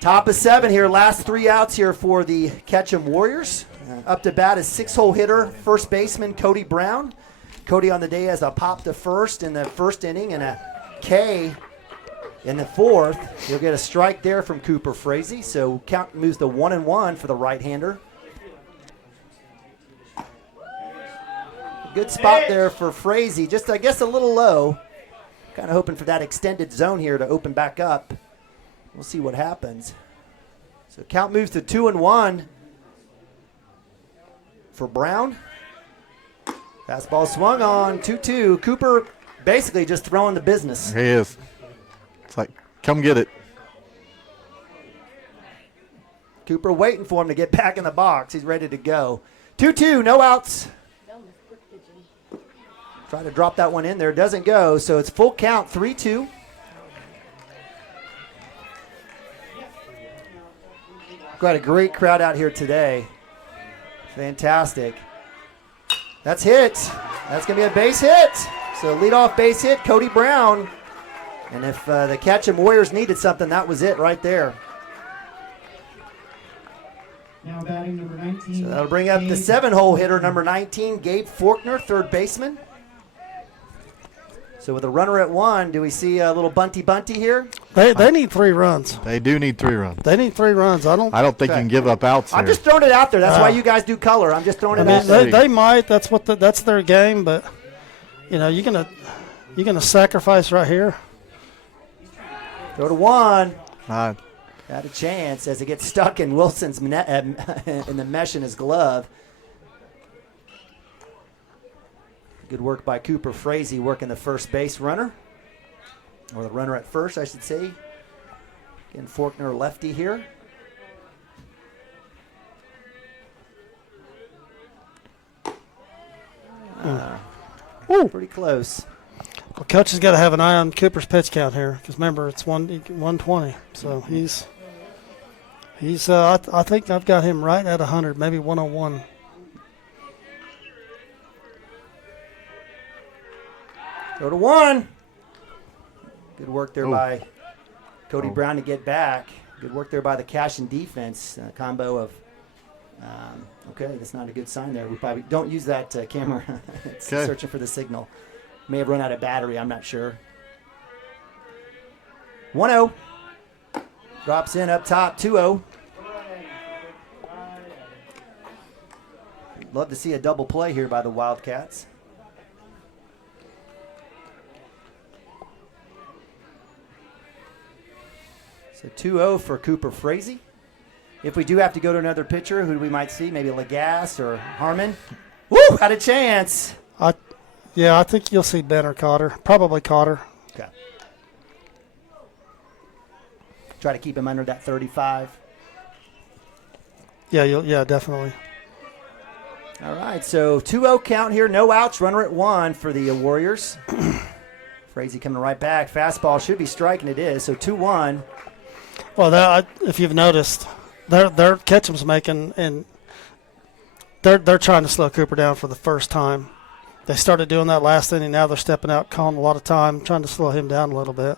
Top of 7 here. Last 3 outs here for the Ketchum Warriors. Up to bat is 6-hole hitter, first baseman Cody Brown. Cody on the day has a pop to first in the first inning and a K in the 4th. You'll get a strike there from Cooper Frazee. So count moves to 1-1 for the right-hander. Good spot there for Frazee. Just, I guess, a little low. Kind of hoping for that extended zone here to open back up. We'll see what happens. So count moves to 2-1 for Brown. Fastball swung on, 2-2. Cooper basically just throwing the business. He is. It's like, come get it. Cooper waiting for him to get back in the box. He's ready to go. 2-2, no outs. Try to drop that one in there. Doesn't go, so it's full count, 3-2. Got a great crowd out here today. Fantastic. That's hit. That's going to be a base hit. So leadoff base hit, Cody Brown. And if the Ketchum Warriors needed something, that was it right there. Now batting number 19. So that'll bring up the 7-hole hitter, number 19, Gabe Forkner, third baseman. So with a runner at 1, do we see a little bunty here? They need 3 runs. They do need 3 runs. They need 3 runs. I don't think you can give up outs I'm here. just throwing it out there. That's why you guys do color. I'm just throwing it out there. They might. That's that's their game. But you're gonna sacrifice right here. Throw to 1. Got a chance as it gets stuck in Wilson's in the mesh in his glove. Good work by Cooper Frazee working the first base runner. Or the runner at first, I should say. Again, Forkner lefty here. Pretty close. Well, coach has got to have an eye on Cooper's pitch count here because remember it's 120. So he's I think I've got him right at 100, maybe 101. Go to 1. Good work there by Cody Brown to get back. Good work there by the Cashion defense. Combo of, okay, that's not a good sign there. We probably don't use that camera. It's searching for the signal. May have run out of battery, I'm not sure. 1-0. Drops in up top, 2-0. Love to see a double play here by the Wildcats. So 2-0 for Cooper Frazee. If we do have to go to another pitcher, who we might see, maybe Lagasse or Harmon. Woo! Had a chance. I think you'll see Ben or Cotter. Probably Cotter. Okay. Try to keep him under that 35. Yeah, definitely. All right, so 2-0 count here. No outs, runner at 1 for the Warriors. Frazee coming right back. Fastball should be striking. It is, so 2-1. Well, if you've noticed, they're Ketchum's making, and they're trying to slow Cooper down for the first time. They started doing that last inning. Now they're stepping out, calling a lot of time, trying to slow him down a little bit.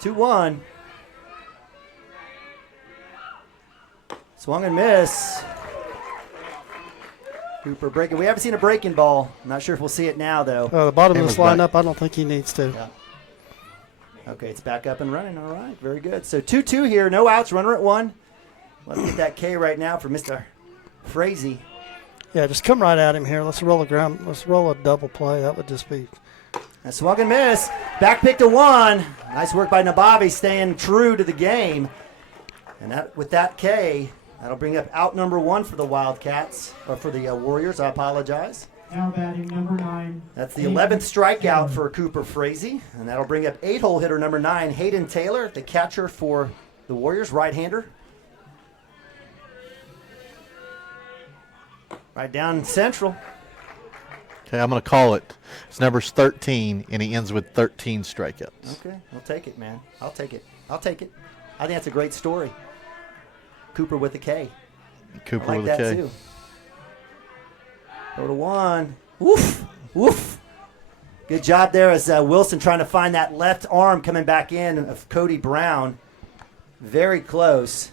2-1. Swung and miss. Cooper breaking. We haven't seen a breaking ball. I'm not sure if we'll see it now, though. The bottom of this lineup, I don't think he needs to. Yeah. Okay, it's back up and running. All right, very good. So 2-2 here. No outs, runner at 1. Let's get that K right now for Mr. Frazee. Yeah, just come right at him here. Let's roll a double play. That would just be. A swung and miss. Back pick to 1. Nice work by Nabavi staying true to the game. And that with that K, that'll bring up out number 1 for the Wildcats, or for the Warriors. I apologize. Now batting number 9. That's the 11th strikeout for Cooper Frazee. And that'll bring up 8-hole hitter number 9, Hayden Taylor, the catcher for the Warriors, right-hander. Right down central. Okay, I'm going to call it. His number's 13, and he ends with 13 strikeouts. Okay, I'll take it, man. I'll take it. I think that's a great story. Cooper with a K. Cooper I like with a that K. too. Go to 1. Woof, woof. Good job there as Wilson trying to find that left arm coming back in of Cody Brown. Very close.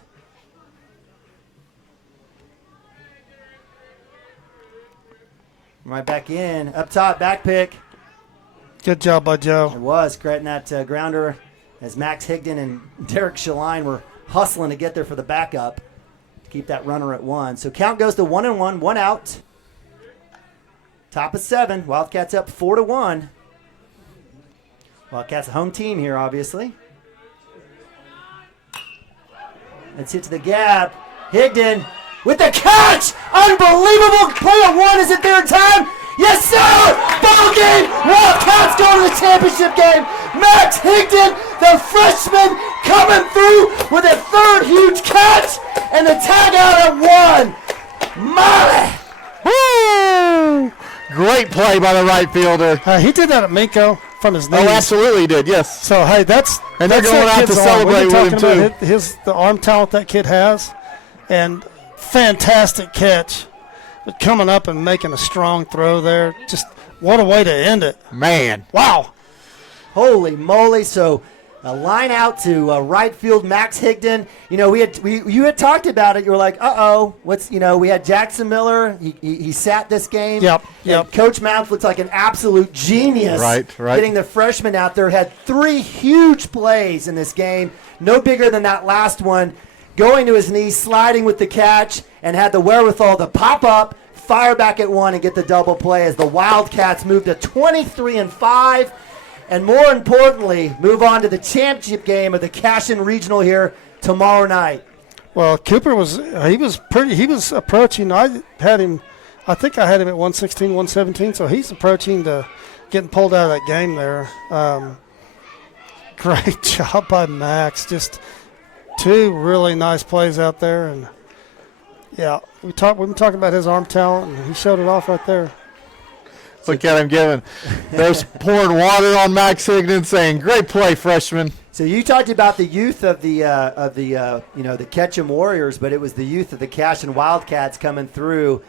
Right back in. Up top, back pick. Good job by Joe. It was. Creating that grounder as Max Higdon and Derek Shaline were hustling to get there for the backup to keep that runner at 1. So count goes to 1-1, 1 out. Top of 7. Wildcats up 4-1. Wildcats a home team here, obviously. Let's hit to the gap. Higdon with the catch! Unbelievable play on one. Is it there in time? Yes, sir! Ball game! Wildcats go to the championship game. Max Higdon, the freshman, coming through with a third huge catch and the tag out at one. Molly! Woo! Great play by the right fielder. He did that at Minko from his knees. Oh, absolutely did, yes. So, hey, that's and they're going out to celebrate with him, too. The arm talent that kid has, and fantastic catch. But coming up and making a strong throw there. Just what a way to end it. Man. Wow. Holy moly. So a line out to right field, Max Higdon. You know, you had talked about it. You were like, uh-oh. We had Jackson Miller. He sat this game. Yep. And Coach Mounts looks like an absolute genius. Right. Getting the freshman out there. Had 3 huge plays in this game. No bigger than that last one. Going to his knees, sliding with the catch, and had the wherewithal to pop up, fire back at one, and get the double play as the Wildcats move to 23-5. And more importantly, move on to the championship game of the Cashion Regional here tomorrow night. Well, Cooper was approaching. I think I had him at 116, 117, so he's approaching to getting pulled out of that game there. Great job by Max. Just 2 really nice plays out there, and we've been talking about his arm talent, and he showed it off right there. Look at him giving. There's pouring water on Max Higdon, saying, "Great play, freshman." So you talked about the youth of the Ketchum Warriors, but it was the youth of the Cashion Wildcats coming through.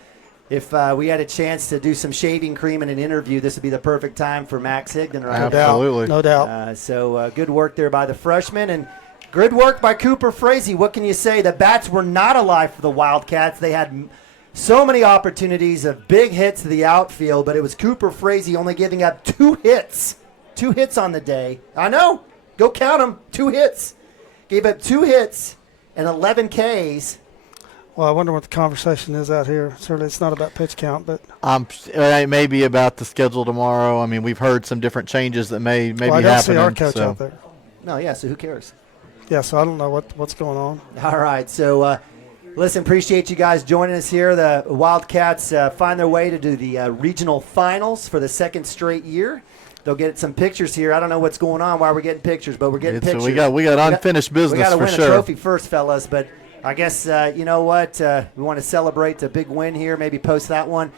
If we had a chance to do some shaving cream in an interview, this would be the perfect time for Max Higdon, right? Absolutely, no doubt. So good work there by the freshman, and good work by Cooper Frazee. What can you say? The bats were not alive for the Wildcats. They had so many opportunities of big hits to the outfield, but it was Cooper Frazee only giving up 2 hits. 2 hits on the day. I know. Go count them. 2 hits. Gave up 2 hits and 11 Ks. Well, I wonder what the conversation is out here. Certainly it's not about pitch count, but it may be about the schedule tomorrow. I mean, we've heard some different changes that may be happening. I don't see our coach out there. No, yeah, so who cares? Yeah, so I don't know what's going on. All right, so listen, appreciate you guys joining us here. The Wildcats find their way to do the regional finals for the 2nd straight year. They'll get some pictures here. I don't know what's going on, why we're getting pictures, but we're getting pictures. We got unfinished business for sure. We got to win a trophy first, fellas, but I guess, you know what, we want to celebrate a big win here, maybe post that one.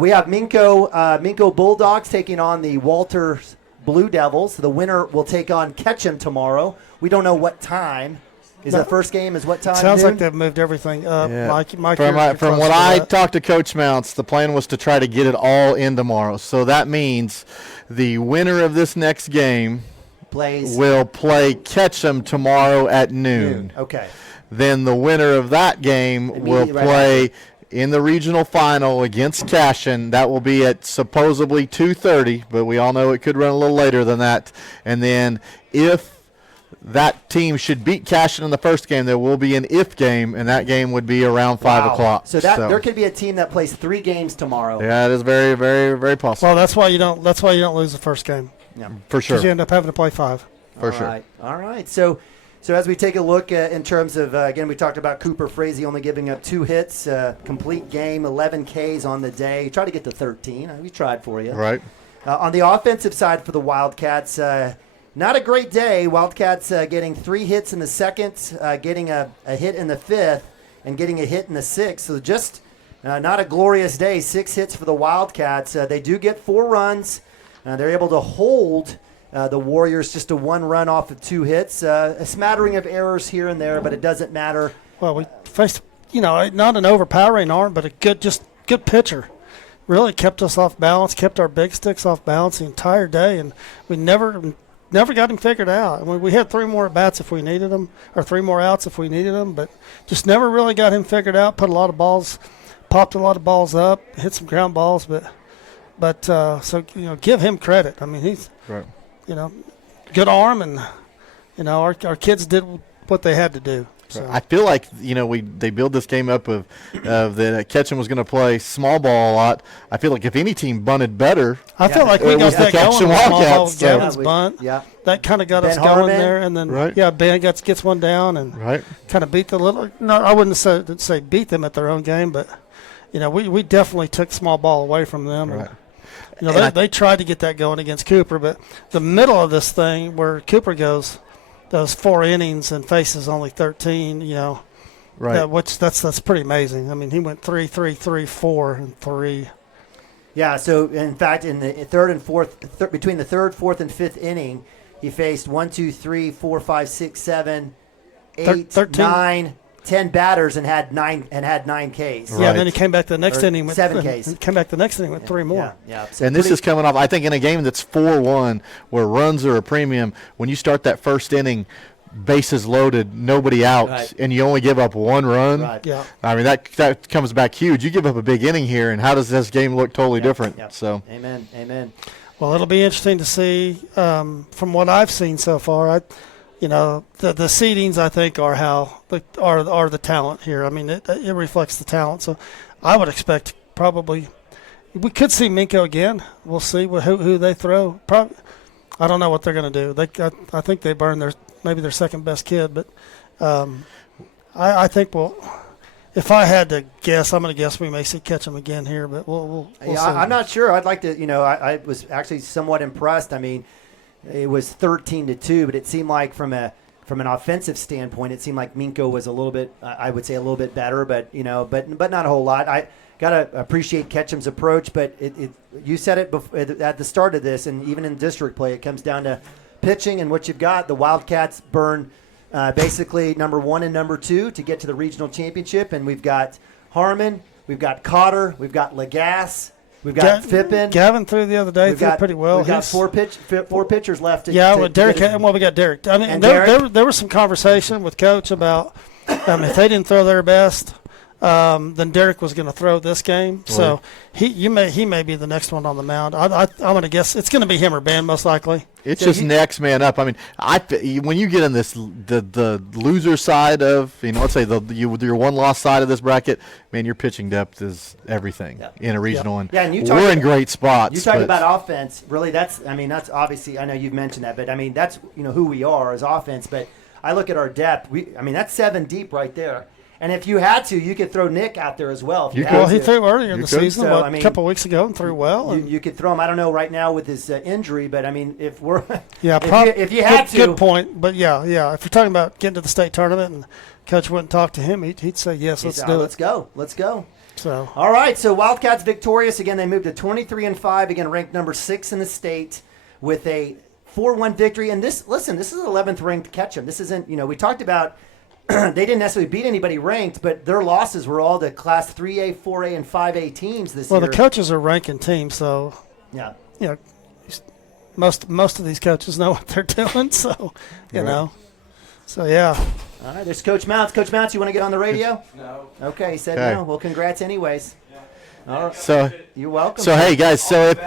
We have Minko Bulldogs taking on the Walters Blue Devils. The winner will take on Ketchum tomorrow. We don't know what time. The first game is what time? Sounds like they've moved everything up. Yeah. From what I talked to Coach Mounts, the plan was to try to get it all in tomorrow. So that means the winner of this next game will play Ketchum tomorrow at noon. Okay. Then the winner of that game will play in the regional final against Cashion. That will be at supposedly 2:30, but we all know it could run a little later than that. And then if that team should beat Cashion in the first game, there will be an if game, and that game would be around 5 o'clock. So there could be a team that plays 3 games tomorrow. Yeah, it is very, very, very possible. Well, that's why you don't lose the first game. Yeah, for sure. Because you end up having to play 5. For sure. All right. So as we take a look in terms of, again, we talked about Cooper Frazee only giving up 2 hits, complete game, 11 Ks on the day. He tried to get to 13. We tried for you. Right. On the offensive side for the Wildcats, not a great day. Wildcats getting 3 hits in the 2nd, getting a hit in the 5th, and getting a hit in the 6th. So just not a glorious day. 6 hits for the Wildcats. They do get 4 runs. They're able to hold the Warriors just to 1 run off of 2 hits. A smattering of errors here and there, but it doesn't matter. Well, we faced, not an overpowering arm, but a good pitcher. Really kept us off balance, kept our big sticks off balance the entire day, and we never got him figured out. I mean, we had 3 more at-bats if we needed them, or 3 more outs if we needed them, but just never really got him figured out. Popped a lot of balls up, hit some ground balls, but so give him credit. I mean, he's good arm, and our kids did what they had to do. So. I feel like they build this game up of that Ketchum was going to play small ball a lot. I feel like if any team bunted better, I feel like we got that going with small ball with Gavin's Yeah, bunt. yeah. That kind of got Ben us going Harmon. there, and then Right. Ben gets one down and kind of beat the little. No, I wouldn't say beat them at their own game, but we definitely took small ball away from them. Right. And, they tried to get that going against Cooper, but the middle of this thing where Cooper goes those 4 innings and faces only 13, right? Which that's pretty amazing. I mean, he went 3, 3, 3, 4, and 3. Yeah, so in fact, in the third and fourth, between the third, fourth, and fifth inning, he faced 1, 2, 3, 4, 5, 6, 7, 8, 13. 9, 10 batters and had 9 Ks. Yeah, and then he came back the next Or inning with 7 Ks. And came back the next inning with 3 more. Yeah. So And this is coming off, I think, in a game that's 4-1, where runs are a premium. When you start that first inning, bases loaded, nobody out, Right. and you only give up 1 run. Right. Yeah. I mean, that comes back huge. You give up a big inning here, and how does this game look totally different? Yeah. So, Amen. Well, it'll be interesting to see from what I've seen so far. The seedings, I think, are are the talent here. I mean, it reflects the talent. So I would expect probably we could see Minko again. We'll see who they throw. Probably, I don't know what they're going to do. I think they burned their second best kid, but I think if I had to guess, I'm going to guess we may see Ketchum again here, but we'll see. I'm not sure. I'd like to. I was actually somewhat impressed. I mean, it was 13-2, but it seemed like from an offensive standpoint, it seemed like Minko was a little bit, I would say a little bit better, but but not a whole lot. I gotta appreciate Ketchum's approach, but you said it at the start of this, and even in district play, it comes down to pitching and what you've got. The Wildcats burn basically number 1 and number 2 to get to the regional championship, and we've got Harmon, we've got Cotter, we've got Legas. We've got Fippen. Gavin threw the other day. Threw pretty well. We've got 4 pitchers left. We got Derek. I mean, there was some conversation with Coach about if they didn't throw their best, then Derek was going to throw this game. So he may be the next one on the mound. I'm going to guess it's going to be him or Ben most likely. It's just next man up. I mean, when you get in this the loser side of let's say your 1-loss side of this bracket, man, your pitching depth is everything in a regional one. Yeah, and we're in great spots. You talk about offense. Really, that's obviously, I know you've mentioned that, but I mean that's who we are as offense. But I look at our depth. That's 7 deep right there. And if you had to, you could throw Nick out there as well. He threw earlier in the season, a couple weeks ago, and threw well. You could throw him. I don't know right now with his injury, but I mean, if we're if you had to, good point. But yeah. If you're talking about getting to the state tournament and Coach wouldn't talk to him, he'd say yes. Let's do it. Let's go. So all right. So Wildcats victorious again. They moved to 23-5 again, ranked number 6 in the state with a 4-1 victory. And this is 11th ranked Ketchum. This isn't we talked about. They didn't necessarily beat anybody ranked, but their losses were all the Class 3A, 4A, and 5A teams this year. Well, the coaches are ranking teams, so most of these coaches know what they're doing. So so yeah. All right, there's Coach Mounts. Coach Mounts, you want to get on the radio? No. Okay, he said no. Well, congrats anyways. Yeah. All right. So you're welcome. So hey guys, so if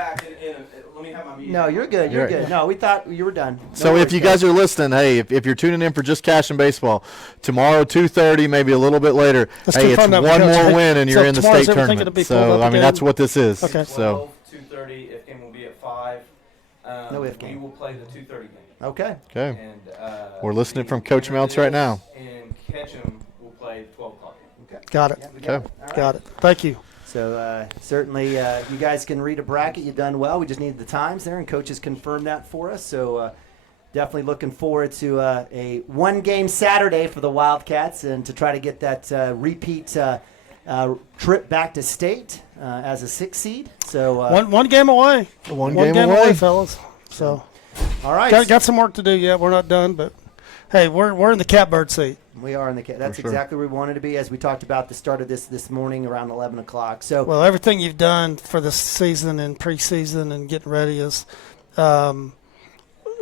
no, you're good. You're good. No, we thought you were done. So if you guys are listening, hey, if you're tuning in for just Cashion baseball, tomorrow 2:30, maybe a little bit later, hey, it's one more win and you're in the state tournament. So I mean, that's what this is. Okay. So 2:30, if game will be at 5. No if game. We will play the 2:30 game. Okay. Okay. And we're listening from Coach Mounts right now. And Ketchum will play 12 o'clock. Okay. Got it. Yeah, Okay. Got it. Thank you. So certainly you guys can read a bracket. You've done well. We just needed the times there, and coaches confirmed that for us. So definitely looking forward to a 1-game Saturday for the Wildcats and to try to get that repeat trip back to state as a 6th seed. So one game away. One game away, fellas. So all right, got some work to do yet. We're not done, but hey, we're in the catbird seat. We are in the that's exactly where we wanted to be, as we talked about the start of this morning around 11 o'clock. So well, everything you've done for this season and preseason and getting ready is, well,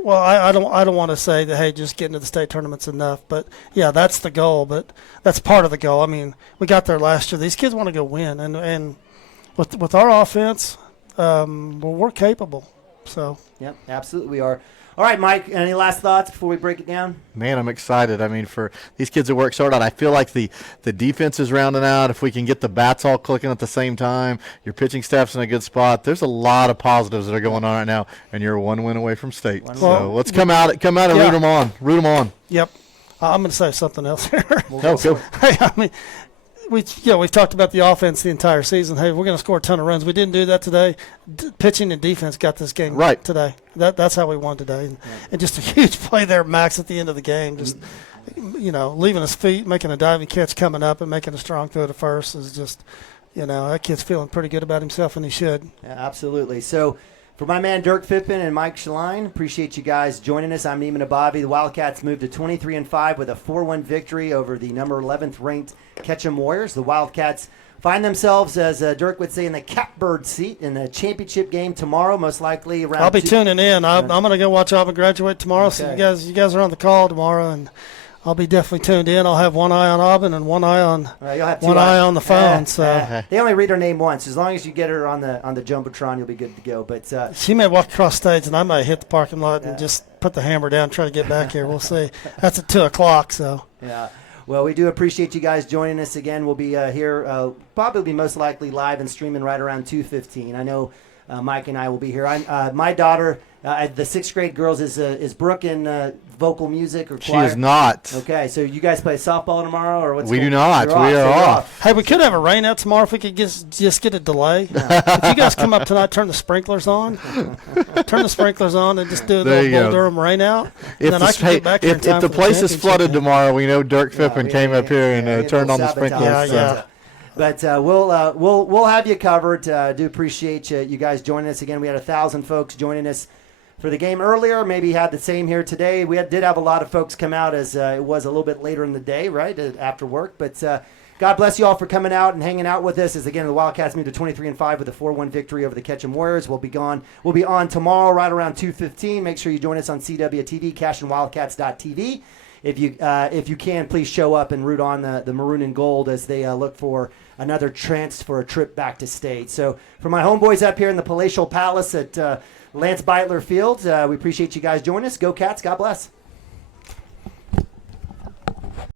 I don't want to say that hey, just getting to the state tournament's enough, but yeah, that's the goal. But that's part of the goal. I mean, we got there last year. These kids want to go win, and with our offense, we're capable. So yep, absolutely we are. All right, Mike, any last thoughts before we break it down? Man, I'm excited. I mean, for these kids that work so hard out, I feel like the defense is rounding out. If we can get the bats all clicking at the same time, your pitching staff's in a good spot. There's a lot of positives that are going on right now, and you're one win away from state. So let's come out and root them on. Root them on. Yep. I'm going to say something else here. No, go. Hey, I mean, we've talked about the offense the entire season. Hey, we're going to score a ton of runs. We didn't do that today. Pitching and defense got this game right today. That's how we won today. And just a huge play there, Max, at the end of the game. Just, leaving his feet, making a diving catch coming up and making a strong throw to first is just, that kid's feeling pretty good about himself, and he should. Yeah, absolutely. So, for my man Dirk Phippen and Mike Schlein, appreciate you guys joining us. I'm Neiman Abavi. The Wildcats moved to 23-5 with a 4-1 victory over the number 11th ranked Ketchum Warriors. The Wildcats find themselves, as Dirk would say, in the catbird seat in the championship game tomorrow, most likely around. I'll be tuning in. I'm going to go watch Auburn graduate tomorrow. Okay. So you guys are on the call tomorrow, and I'll be definitely tuned in. I'll have one eye on Auburn and one eye on eye on the phone. They only read her name once. As long as you get her on the jumbotron, you'll be good to go. But she may walk across stage, and I may hit the parking lot and just put the hammer down, and try to get back here. We'll see. That's at 2:00. So yeah. Well, we do appreciate you guys joining us again. We'll be here probably most likely live and streaming right around 2:15. I know Mike and I will be here. My daughter, the 6th grade girls, is Brooke in vocal music or choir? She is not. Okay, so you guys play softball tomorrow, or what's? We do not. We are off. Hey, we could have a rain out tomorrow if we could just get a delay. If you guys come up tonight, turn the sprinklers on. Turn the sprinklers on and just do a little Bull Durham rain out. If the place is flooded tomorrow, we know Dirk Phippen came up here and turned on the sprinklers. Yeah. But we'll have you covered. Do appreciate you guys joining us again. We had 1,000 folks joining us for the game earlier. Maybe had the same here today. We did have a lot of folks come out as it was a little bit later in the day, right, after work. But God bless you all for coming out and hanging out with us. As again, the Wildcats moved to 23-5 with a 4-1 victory over the Ketchum Warriors. We'll be on tomorrow right around 2:15. Make sure you join us on CWTV, CashionWildcats.tv. If you can, please show up and root on the maroon and gold as they look for another chance for a trip back to state. So for my homeboys up here in the Palatial Palace at Lance Beitler Field, we appreciate you guys joining us. Go Cats. God bless.